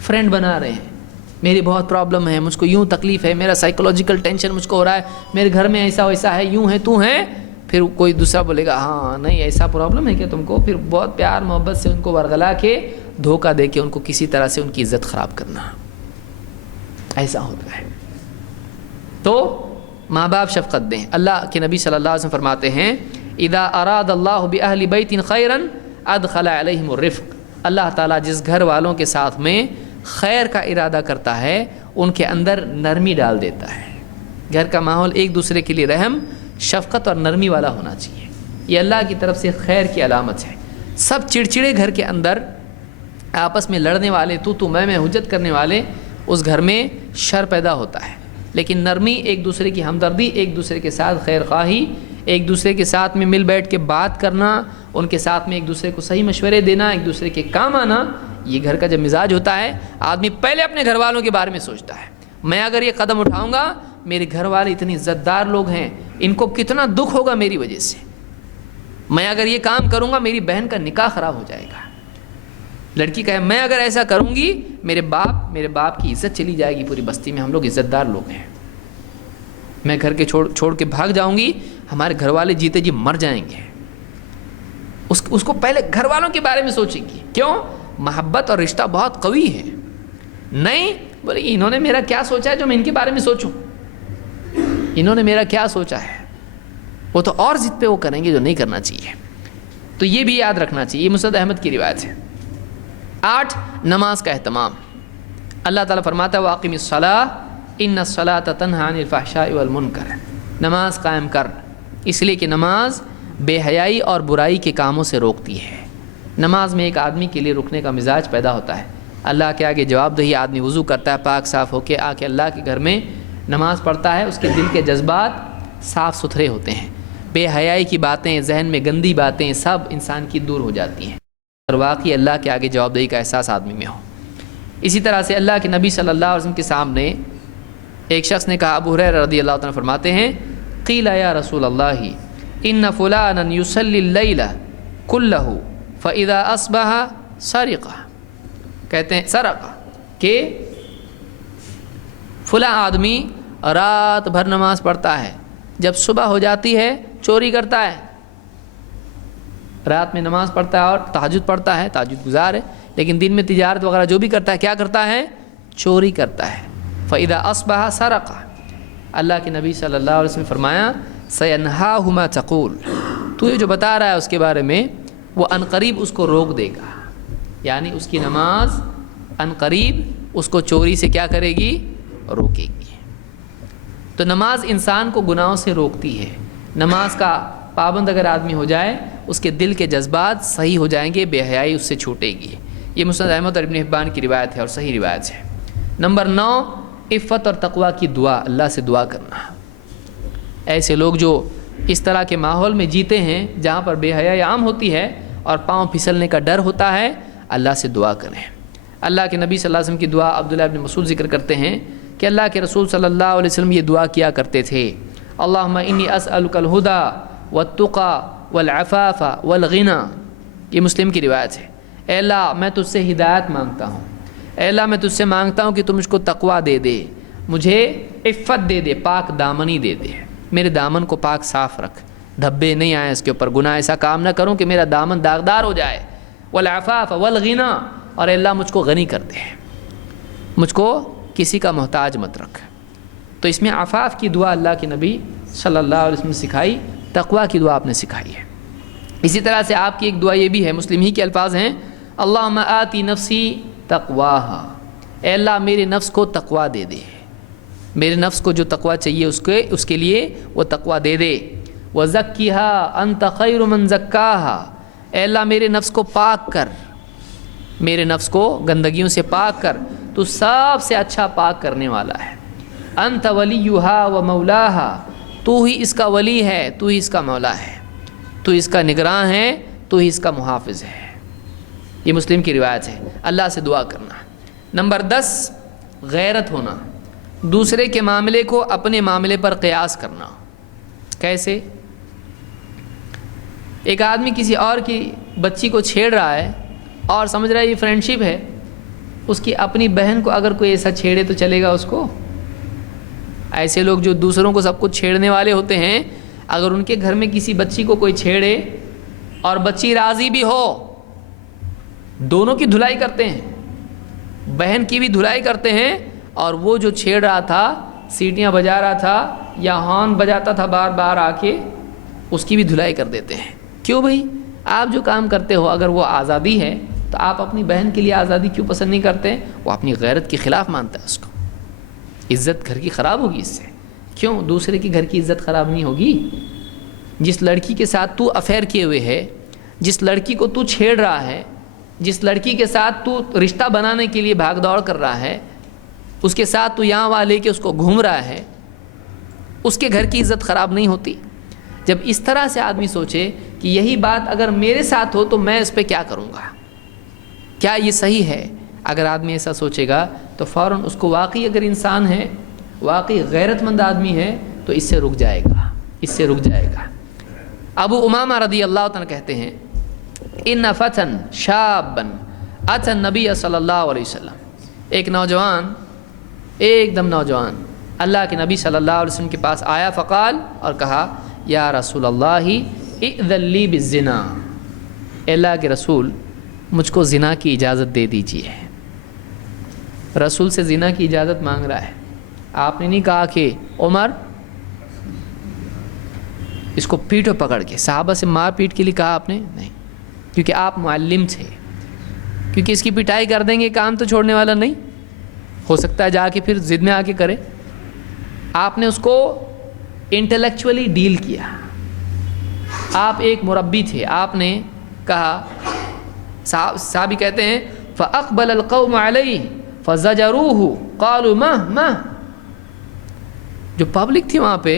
فرینڈ بنا رہے ہیں، میری بہت پرابلم ہے، مجھ کو یوں تکلیف ہے، میرا سائیکولوجیکل ٹینشن مجھ کو ہو رہا ہے، میرے گھر میں ایسا ویسا ہے، یوں ہے تو ہے، پھر کوئی دوسرا بولے گا ہاں نہیں ایسا پرابلم ہے کہ تم کو، پھر بہت پیار محبت سے ان کو ورغلا کے دھوکہ دے کے ان کو کسی طرح سے ان کی عزت خراب کرنا، ایسا ہوتا ہے۔ تو ماں باپ شفقت دیں۔ اللہ کے نبی صلی اللہ علیہ وسلم فرماتے ہیں اذا اراد اللہ باہل بیت خیرا ادخل علیہم الرفق، اللہ تعالیٰ جس گھر والوں کے ساتھ میں خیر کا ارادہ کرتا ہے ان کے اندر نرمی ڈال دیتا ہے۔ گھر کا ماحول ایک دوسرے کے لیے رحم، شفقت اور نرمی والا ہونا چاہیے، یہ اللہ کی طرف سے خیر کی علامت ہے۔ سب چڑچڑے گھر کے اندر آپس میں لڑنے والے، تو میں حجت کرنے والے، اس گھر میں شر پیدا ہوتا ہے۔ لیکن نرمی، ایک دوسرے کی ہمدردی، ایک دوسرے کے ساتھ خیر خواہی، ایک دوسرے کے ساتھ میں مل بیٹھ کے بات کرنا، ان کے ساتھ میں ایک دوسرے کو صحیح مشورے دینا، ایک دوسرے کے کام آنا، یہ گھر کا جب مزاج ہوتا ہے، آدمی پہلے اپنے گھر والوں کے بارے میں سوچتا ہے، میں اگر یہ قدم اٹھاؤں گا، میرے گھر والے اتنی عزت دار لوگ ہیں، ان کو کتنا دکھ ہوگا میری وجہ سے، میں اگر یہ کام کروں گا میری بہن کا نکاح خراب ہو جائے گا، لڑکی کہے میں اگر ایسا کروں گی میرے باپ کی عزت چلی جائے گی، پوری بستی میں ہم لوگ عزت دار لوگ ہیں، میں گھر کے چھوڑ کے بھاگ جاؤں گی، ہمارے گھر والے جیتے جی مر جائیں گے۔ اس کو پہلے گھر والوں کے بارے میں سوچیں گی، کیوں؟ محبت اور رشتہ بہت قوی ہے، نہیں بولے انہوں نے میرا کیا سوچا ہے جو میں ان کے بارے میں سوچوں، انہوں نے میرا کیا سوچا ہے، وہ تو اور ضد پہ وہ کریں گے جو نہیں کرنا چاہیے۔ تو یہ بھی یاد رکھنا چاہیے، یہ مسند احمد کی روایت ہے۔ 8 نماز کا اہتمام۔ اللہ تعالیٰ فرماتا ہے وَأَقِمِ الصَّلَاةَ إِنَّ الصَّلَاةَ تَنْهَىٰ عَنِ الْفَحْشَاءِ وَالْمُنكَرِ، نماز قائم کر، اس لیے کہ نماز بے حیائی اور برائی کے کاموں سے روکتی ہے۔ نماز میں ایک آدمی کے لیے رکنے کا مزاج پیدا ہوتا ہے، اللہ کے آگے جواب دہی، آدمی وضو کرتا ہے پاک صاف ہو کے، آ کے اللہ کے گھر میں نماز پڑھتا ہے، اس کے دل کے جذبات صاف ستھرے ہوتے ہیں، بے حیائی کی باتیں، ذہن میں گندی باتیں سب انسان کی دور ہو جاتی ہیں، اور واقعی اللہ کے آگے جواب دہی کا احساس آدمی میں ہو۔ اسی طرح سے اللہ کے نبی صلی اللہ علیہ وسلم کے سامنے ایک شخص نے کہا، ابو ہریرہ رضی اللہ عنہ فرماتے ہیں قیل یا رسول اللہ ان فلانا یصلی اللیل کلہ فاذا اصبح سرق، کہتے ہیں سرق، کہ فلاں آدمی رات بھر نماز پڑھتا ہے، جب صبح ہو جاتی ہے چوری کرتا ہے، رات میں نماز پڑھتا ہے اور تہجد پڑھتا ہے، تہجد گزار ہے، لیکن دن میں تجارت وغیرہ جو بھی کرتا ہے کیا کرتا ہے؟ چوری کرتا ہے۔ فَإِذَا أَصْبَحَ سَرَقَ، اللہ کے نبی صلی اللہ علیہ وسلم نے فرمایا سَيَنْهَاهُ مَا تَقُولُ، تو یہ جو بتا رہا ہے اس کے بارے میں وہ عنقریب اس کو روک دے گا، یعنی اس کی نماز عنقریب اس کو چوری سے کیا کرے گی؟ روکے گی۔ تو نماز انسان کو گناہوں سے روکتی ہے، نماز کا پابند اگر آدمی ہو جائے اس کے دل کے جذبات صحیح ہو جائیں گے، بے حیائی اس سے چھوٹے گی۔ یہ مسند احمد اور ابن حبان کی روایت ہے اور صحیح روایت ہے۔ نمبر 9 عفت اور تقوی کی دعا، اللہ سے دعا کرنا۔ ایسے لوگ جو اس طرح کے ماحول میں جیتے ہیں جہاں پر بے حیائی عام ہوتی ہے اور پاؤں پھسلنے کا ڈر ہوتا ہے، اللہ سے دعا کریں۔ اللہ کے نبی صلی اللہ علیہ وسلم کی دعا عبداللہ ابن مسعود ذکر کرتے ہیں کہ اللہ کے رسول صلی اللہ علیہ وسلم یہ دعا کیا کرتے تھے، اللہم انی اسألک الہدی والتقی والعفاف والغنی، یہ مسلم کی روایت ہے۔ اے اللہ میں تجھ سے ہدایت مانگتا ہوں، اے اللہ میں تجھ سے مانگتا ہوں کہ تو مجھ کو تقوی دے دے، مجھے عفت دے دے، پاک دامنی دے دے، میرے دامن کو پاک صاف رکھ، دھبے نہیں آئیں اس کے اوپر، گناہ ایسا کام نہ کروں کہ میرا دامن داغدار ہو جائے، والعفاف والغنی، اور اے اللہ مجھ کو غنی کر دے، مجھ کو کسی کا محتاج مت رکھ۔ تو اس میں عفاف کی دعا اللہ کے نبی صلی اللہ علیہ وسلم نے سکھائی، تقوی کی دعا آپ نے سکھائی ہے۔ اسی طرح سے آپ کی ایک دعا یہ بھی ہے، مسلم ہی کے الفاظ ہیں، اللہم آتی نفسی تقواہا، اے اللہ میرے نفس کو تقوی دے دے، میرے نفس کو جو تقوی چاہیے اس کے لیے وہ تقوی دے دے۔ وَزَكِّهَا أَنْتَ خَيْرُ مَنْ زَكَّاهَا، اے اللہ میرے نفس کو پاک کر، میرے نفس کو گندگیوں سے پاک کر، تو سب سے اچھا پاک کرنے والا ہے۔ أَنْتَ وَلِيُّهَا وَمَوْلَاهَا، تو ہی اس کا ولی ہے، تو ہی اس کا مولا ہے، تو اس کا نگراں ہے، تو ہی اس کا محافظ ہے۔ یہ مسلم کی روایت ہے۔ اللہ سے دعا کرنا۔ نمبر 10، غیرت ہونا، دوسرے کے معاملے کو اپنے معاملے پر قیاس کرنا۔ کیسے؟ ایک آدمی کسی اور کی بچی کو چھیڑ رہا ہے اور سمجھ رہا ہے یہ فرینڈشپ ہے، اس کی اپنی بہن کو اگر کوئی ایسا چھیڑے تو چلے گا اس کو؟ ایسے لوگ جو دوسروں کو سب کچھ چھیڑنے والے ہوتے ہیں، اگر ان کے گھر میں کسی بچی کو کوئی چھیڑے اور بچی راضی بھی ہو، دونوں کی دھلائی کرتے ہیں، بہن کی بھی دھلائی کرتے ہیں، اور وہ جو چھیڑ رہا تھا، سیٹیاں بجا رہا تھا یا ہارن بجاتا تھا بار بار آ کے، اس کی بھی دھلائی کر دیتے ہیں۔ کیوں بھائی؟ آپ جو کام کرتے ہو اگر وہ آزادی ہے تو آپ اپنی بہن کے لیے آزادی کیوں پسند نہیں کرتے؟ وہ اپنی غیرت کے خلاف مانتا ہے اس کو، عزت گھر کی خراب ہوگی اس سے۔ کیوں؟ دوسرے کے گھر کی عزت خراب نہیں ہوگی؟ جس لڑکی کے ساتھ تو افیئر کیے ہوئے ہے، جس لڑکی کو تو چھیڑ رہا ہے، جس لڑکی کے ساتھ تو رشتہ بنانے کے لیے بھاگ دوڑ کر رہا ہے، اس کے ساتھ تو یہاں وہاں لے کے اس کو گھوم رہا ہے، اس کے گھر کی عزت خراب نہیں ہوتی؟ جب اس طرح سے آدمی سوچے کہ یہی بات اگر میرے ساتھ ہو تو میں اس پہ کیا کروں گا، کیا یہ صحیح ہے؟ اگر آدمی ایسا سوچے گا تو فوراً اس کو واقعی اگر انسان ہے، واقعی غیرت مند آدمی ہے، تو اس سے رک جائے گا، اس سے رک جائے گا۔ ابو امامہ رضی اللہ عنہ کہتے ہیں، ان فتن شابن اتى النبی صلی اللہ علیہ وسلم، ایک نوجوان، ایک دم نوجوان اللہ کے نبی صلی اللہ علیہ وسلم کے پاس آیا، فقال، اور کہا، یا رسول اللہ اذن لی بالزنا، اے اللہ کے رسول مجھ کو زنا کی اجازت دے دیجیے۔ رسول سے زنا کی اجازت مانگ رہا ہے۔ آپ نے نہیں کہا کہ عمر اس کو پیٹو پکڑ کے، صحابہ سے مار پیٹ کے لیے کہا آپ نے؟ نہیں، کیونکہ آپ معلم تھے، کیونکہ اس کی پٹائی کر دیں گے کام تو چھوڑنے والا نہیں، ہو سکتا ہے جا کے پھر ضد میں آ کے کرے۔ آپ نے اس کو انٹلیکچولی ڈیل کیا، آپ ایک مربی تھے، آپ نے کہا، صحابی کہتے ہیں، فَأَقْبَلَ الْقَوْمُ عَلَيْهِ فَزَجَرُوهُ قَالُوا مَهْ جو پبلک تھی وہاں پہ،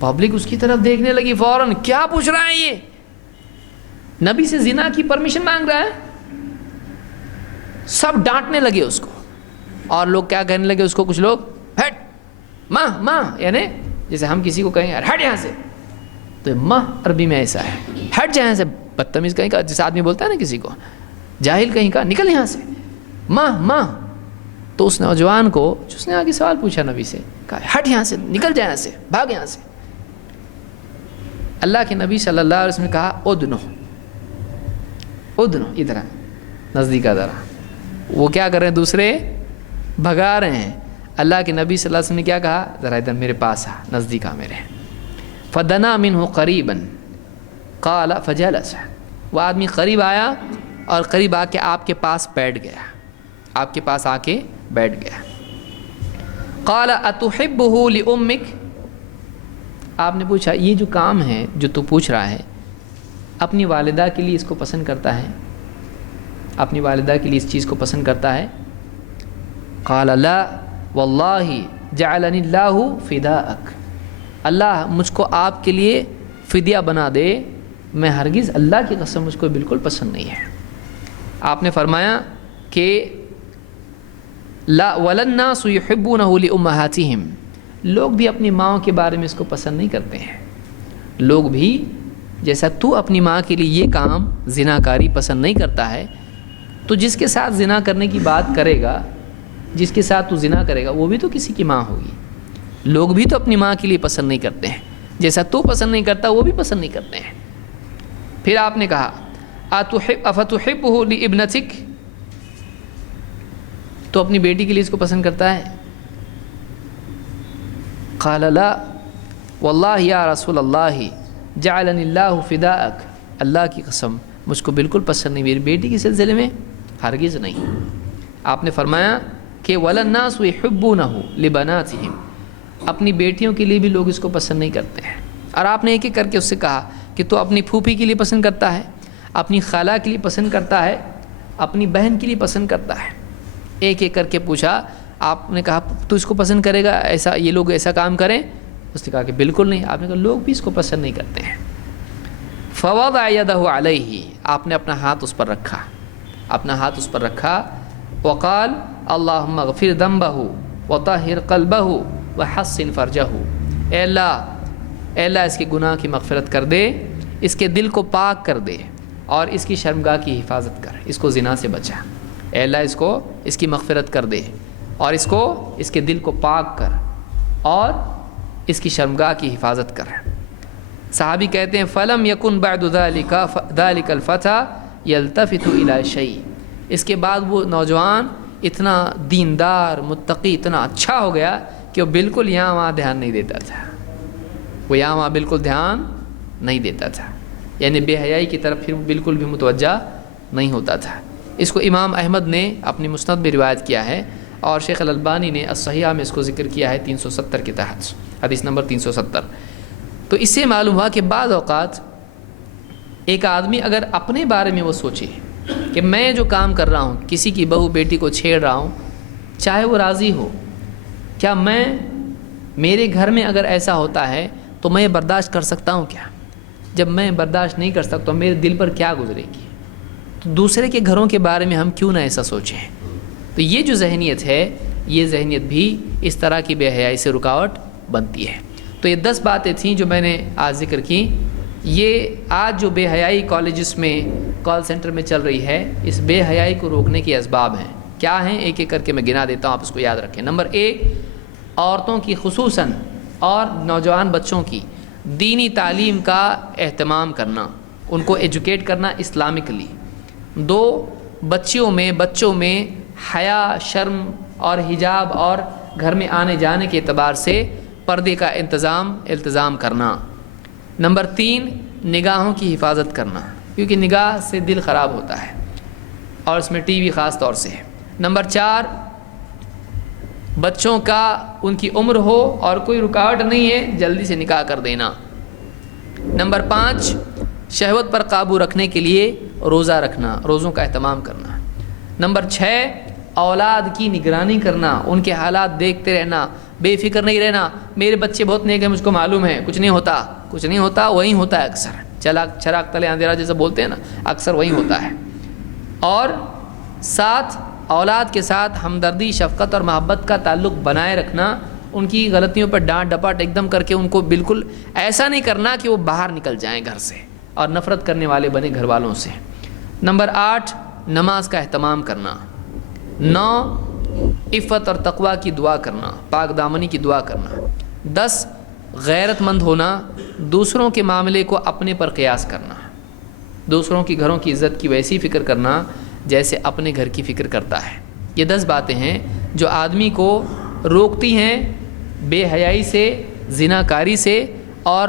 پبلک اس کی طرف دیکھنے لگی، فوراً کیا پوچھ رہا ہے یہ، نبی سے زنا کی پرمیشن مانگ رہا ہے؟ سب ڈانٹنے لگے اس کو، اور لوگ کیا کہنے لگے اس کو، کچھ لوگ ہٹ ماں، یعنی جیسے ہم کسی کو کہیں ہٹ یہاں سے، تو ماں عربی میں ایسا ہے، ہٹ جائیں سے، بدتمیز کہیں کا، جیسے آدمی بولتا ہے نا کسی کو، جاہل کہیں کا، نکل یہاں سے، ماں۔ تو اس نوجوان کو جس نے آگے سوال پوچھا نبی سے، کہا ہٹ یہاں سے، نکل جائے یہاں سے، بھاگ یہاں سے۔ اللہ کے نبی صلی اللہ علیہ وسلم نے کہا، ادنو ادھر نزدیک آ ذرا۔ وہ کیا کر رہے ہیں؟ دوسرے بھگا رہے ہیں۔ اللہ کے نبی صلی اللہ علیہ وسلم نے کیا کہا؟ ذرا ادھر میرے پاس آ، نزدیک آ میرے۔ فدنا منہ قریبا قال فجلس، وہ آدمی قریب آیا اور قریب آ کے آپ کے پاس بیٹھ گیا، آپ کے پاس آ کے بیٹھ گیا۔ قال اتحبہ لامک، آپ نے پوچھا یہ جو کام ہے جو تو پوچھ رہا ہے، اپنی والدہ کے لیے اس کو پسند کرتا ہے؟ اپنی والدہ کے لیے اس چیز کو پسند کرتا ہے؟ قال لا واللہ جعلنی اللہ فداءک، اللہ مجھ کو آپ کے لیے فدیہ بنا دے، میں ہرگز، اللہ کی قسم مجھ کو بالکل پسند نہیں ہے۔ آپ نے فرمایا کہ لا وللناس یحبونہ لامہاتہم، لوگ بھی اپنی ماں کے بارے میں اس کو پسند نہیں کرتے ہیں، لوگ بھی جیسا تو اپنی ماں کے لیے یہ کام زناکاری پسند نہیں کرتا ہے، تو جس کے ساتھ زنا کرنے کی بات کرے گا، جس کے ساتھ تو زنا کرے گا، وہ بھی تو کسی کی ماں ہوگی۔ لوگ بھی تو اپنی ماں کے لیے پسند نہیں کرتے ہیں، جیسا تو پسند نہیں کرتا وہ بھی پسند نہیں کرتے ہیں۔ پھر آپ نے کہا افتحبہ لابنتک، تو اپنی بیٹی کے لیے اس کو پسند کرتا ہے؟ قال لا واللہ یا رسول اللہ جعلنی اللہ فداءک، اللہ کی قسم مجھ کو بالکل پسند نہیں، میری بیٹی کے سلسلے میں ہرگز نہیں۔ آپ نے فرمایا کہ وَلَلنَّاسُ يُحِبُّونَهُ لِبَنَاتِهِمْ، اپنی بیٹیوں کے لیے بھی لوگ اس کو پسند نہیں کرتے ہیں. اور آپ نے ایک ایک کر کے اس سے کہا کہ تو اپنی پھوپھی کے لیے پسند کرتا ہے، اپنی خالہ کے لیے پسند کرتا ہے، اپنی بہن کے لیے پسند کرتا ہے. ایک ایک کر کے پوچھا. آپ نے کہا تو اس کو پسند کرے گا، ایسا یہ لوگ ایسا کام کریں؟ اس نے کہا کہ بالکل نہیں. آپ نے کہا لوگ بھی اس کو پسند نہیں کرتے ہیں. فوضع يده علیہ، آپ نے اپنا ہاتھ اس پر رکھا، اپنا ہاتھ اس پر رکھا. وقال اللہم اغفر ذنبہ وطہر قلبہ وحسن فرجہ، اے اللہ اس کے گناہ کی مغفرت کر دے، اس کے دل کو پاک کر دے اور اس کی شرمگاہ کی حفاظت کر، اس کو زنا سے بچا. اے اللہ اس کی مغفرت کر دے اور اس کے دل کو پاک کر اور اس کی شرمگاہ کی حفاظت کر. صحابی کہتے ہیں فلم یکن بعد ذلك الفتى يلتفت الى شيء، اس کے بعد وہ نوجوان اتنا دیندار متقی اتنا اچھا ہو گیا کہ وہ بالکل یہاں وہاں دھیان نہیں دیتا تھا، وہ یہاں وہاں بالکل دھیان نہیں دیتا تھا، یعنی بے حیائی کی طرف پھر وہ بالکل بھی متوجہ نہیں ہوتا تھا. اس کو امام احمد نے اپنی مسند میں روایت کیا ہے اور شیخ الالبانی نے الصحیحہ میں اس کو ذکر کیا ہے 370 کے تحت، حدیث نمبر 370. تو اس سے معلوم ہوا کہ بعض اوقات ایک آدمی اگر اپنے بارے میں وہ سوچے کہ میں جو کام کر رہا ہوں، کسی کی بہو بیٹی کو چھیڑ رہا ہوں، چاہے وہ راضی ہو، کیا میرے گھر میں اگر ایسا ہوتا ہے تو میں برداشت کر سکتا ہوں کیا؟ جب میں برداشت نہیں کر سکتا میرے دل پر کیا گزرے گی؟ تو دوسرے کے گھروں کے بارے میں ہم کیوں نہ ایسا سوچیں؟ تو یہ جو ذہنیت ہے، یہ ذہنیت بھی اس طرح کی بے حیائی سے رکاوٹ بنتی ہے. تو یہ 10 باتیں تھیں جو میں نے آج ذکر کی. یہ آج جو بے حیائی کالجز میں کال سینٹر میں چل رہی ہے، اس بے حیائی کو روکنے کے اسباب ہیں. کیا ہیں؟ ایک ایک کر کے میں گنا دیتا ہوں، آپ اس کو یاد رکھیں. نمبر 1، عورتوں کی خصوصاً اور نوجوان بچوں کی دینی تعلیم کا اہتمام کرنا، ان کو ایجوکیٹ کرنا اسلامکلی. 2، بچوں میں حیا، شرم اور حجاب اور گھر میں آنے جانے کے اعتبار سے پردے کا التزام کرنا. نمبر 3، نگاہوں کی حفاظت کرنا، کیونکہ نگاہ سے دل خراب ہوتا ہے اور اس میں ٹی وی خاص طور سے. نمبر 4، بچوں کا ان کی عمر ہو اور کوئی رکاوٹ نہیں ہے جلدی سے نکاح کر دینا. نمبر 5، شہوت پر قابو رکھنے کے لیے روزہ رکھنا، روزوں کا اہتمام کرنا. نمبر 6، اولاد کی نگرانی کرنا، ان کے حالات دیکھتے رہنا، بے فکر نہیں رہنا. میرے بچے بہت نیک ہیں، مجھ کو معلوم ہے، کچھ نہیں ہوتا، وہی ہوتا ہے اکثر. چراغ تلے اندھیرا جیسا بولتے ہیں نا، اکثر وہی ہوتا ہے. اور 7، اولاد کے ساتھ ہمدردی، شفقت اور محبت کا تعلق بنائے رکھنا، ان کی غلطیوں پر ڈانٹ ڈپاٹ ایک دم کر کے ان کو بالکل ایسا نہیں کرنا کہ وہ باہر نکل جائیں گھر سے اور نفرت کرنے والے بنے گھر والوں سے. نمبر 8، نماز کا اہتمام کرنا. 9، عفت اور تقوی کی دعا کرنا، پاک دامنی کی دعا کرنا. 10، غیرت مند ہونا، دوسروں کے معاملے کو اپنے پر قیاس کرنا، دوسروں کی گھروں کی عزت کی ویسی فکر کرنا جیسے اپنے گھر کی فکر کرتا ہے. یہ 10 باتیں ہیں جو آدمی کو روکتی ہیں بے حیائی سے، زناکاری سے اور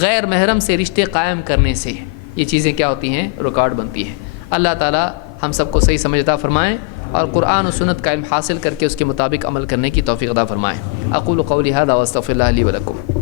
غیر محرم سے رشتے قائم کرنے سے. یہ چیزیں کیا ہوتی ہیں؟ رکاوٹ بنتی ہے. اللہ تعالی ہم سب کو صحیح سمجھ عطا فرمائیں اور قرآن و سنت کا علم حاصل کر کے اس کے مطابق عمل کرنے کی توفیق عطا فرمائیں. اقول قولی ھذا واستغفر اللہ لی ولکم.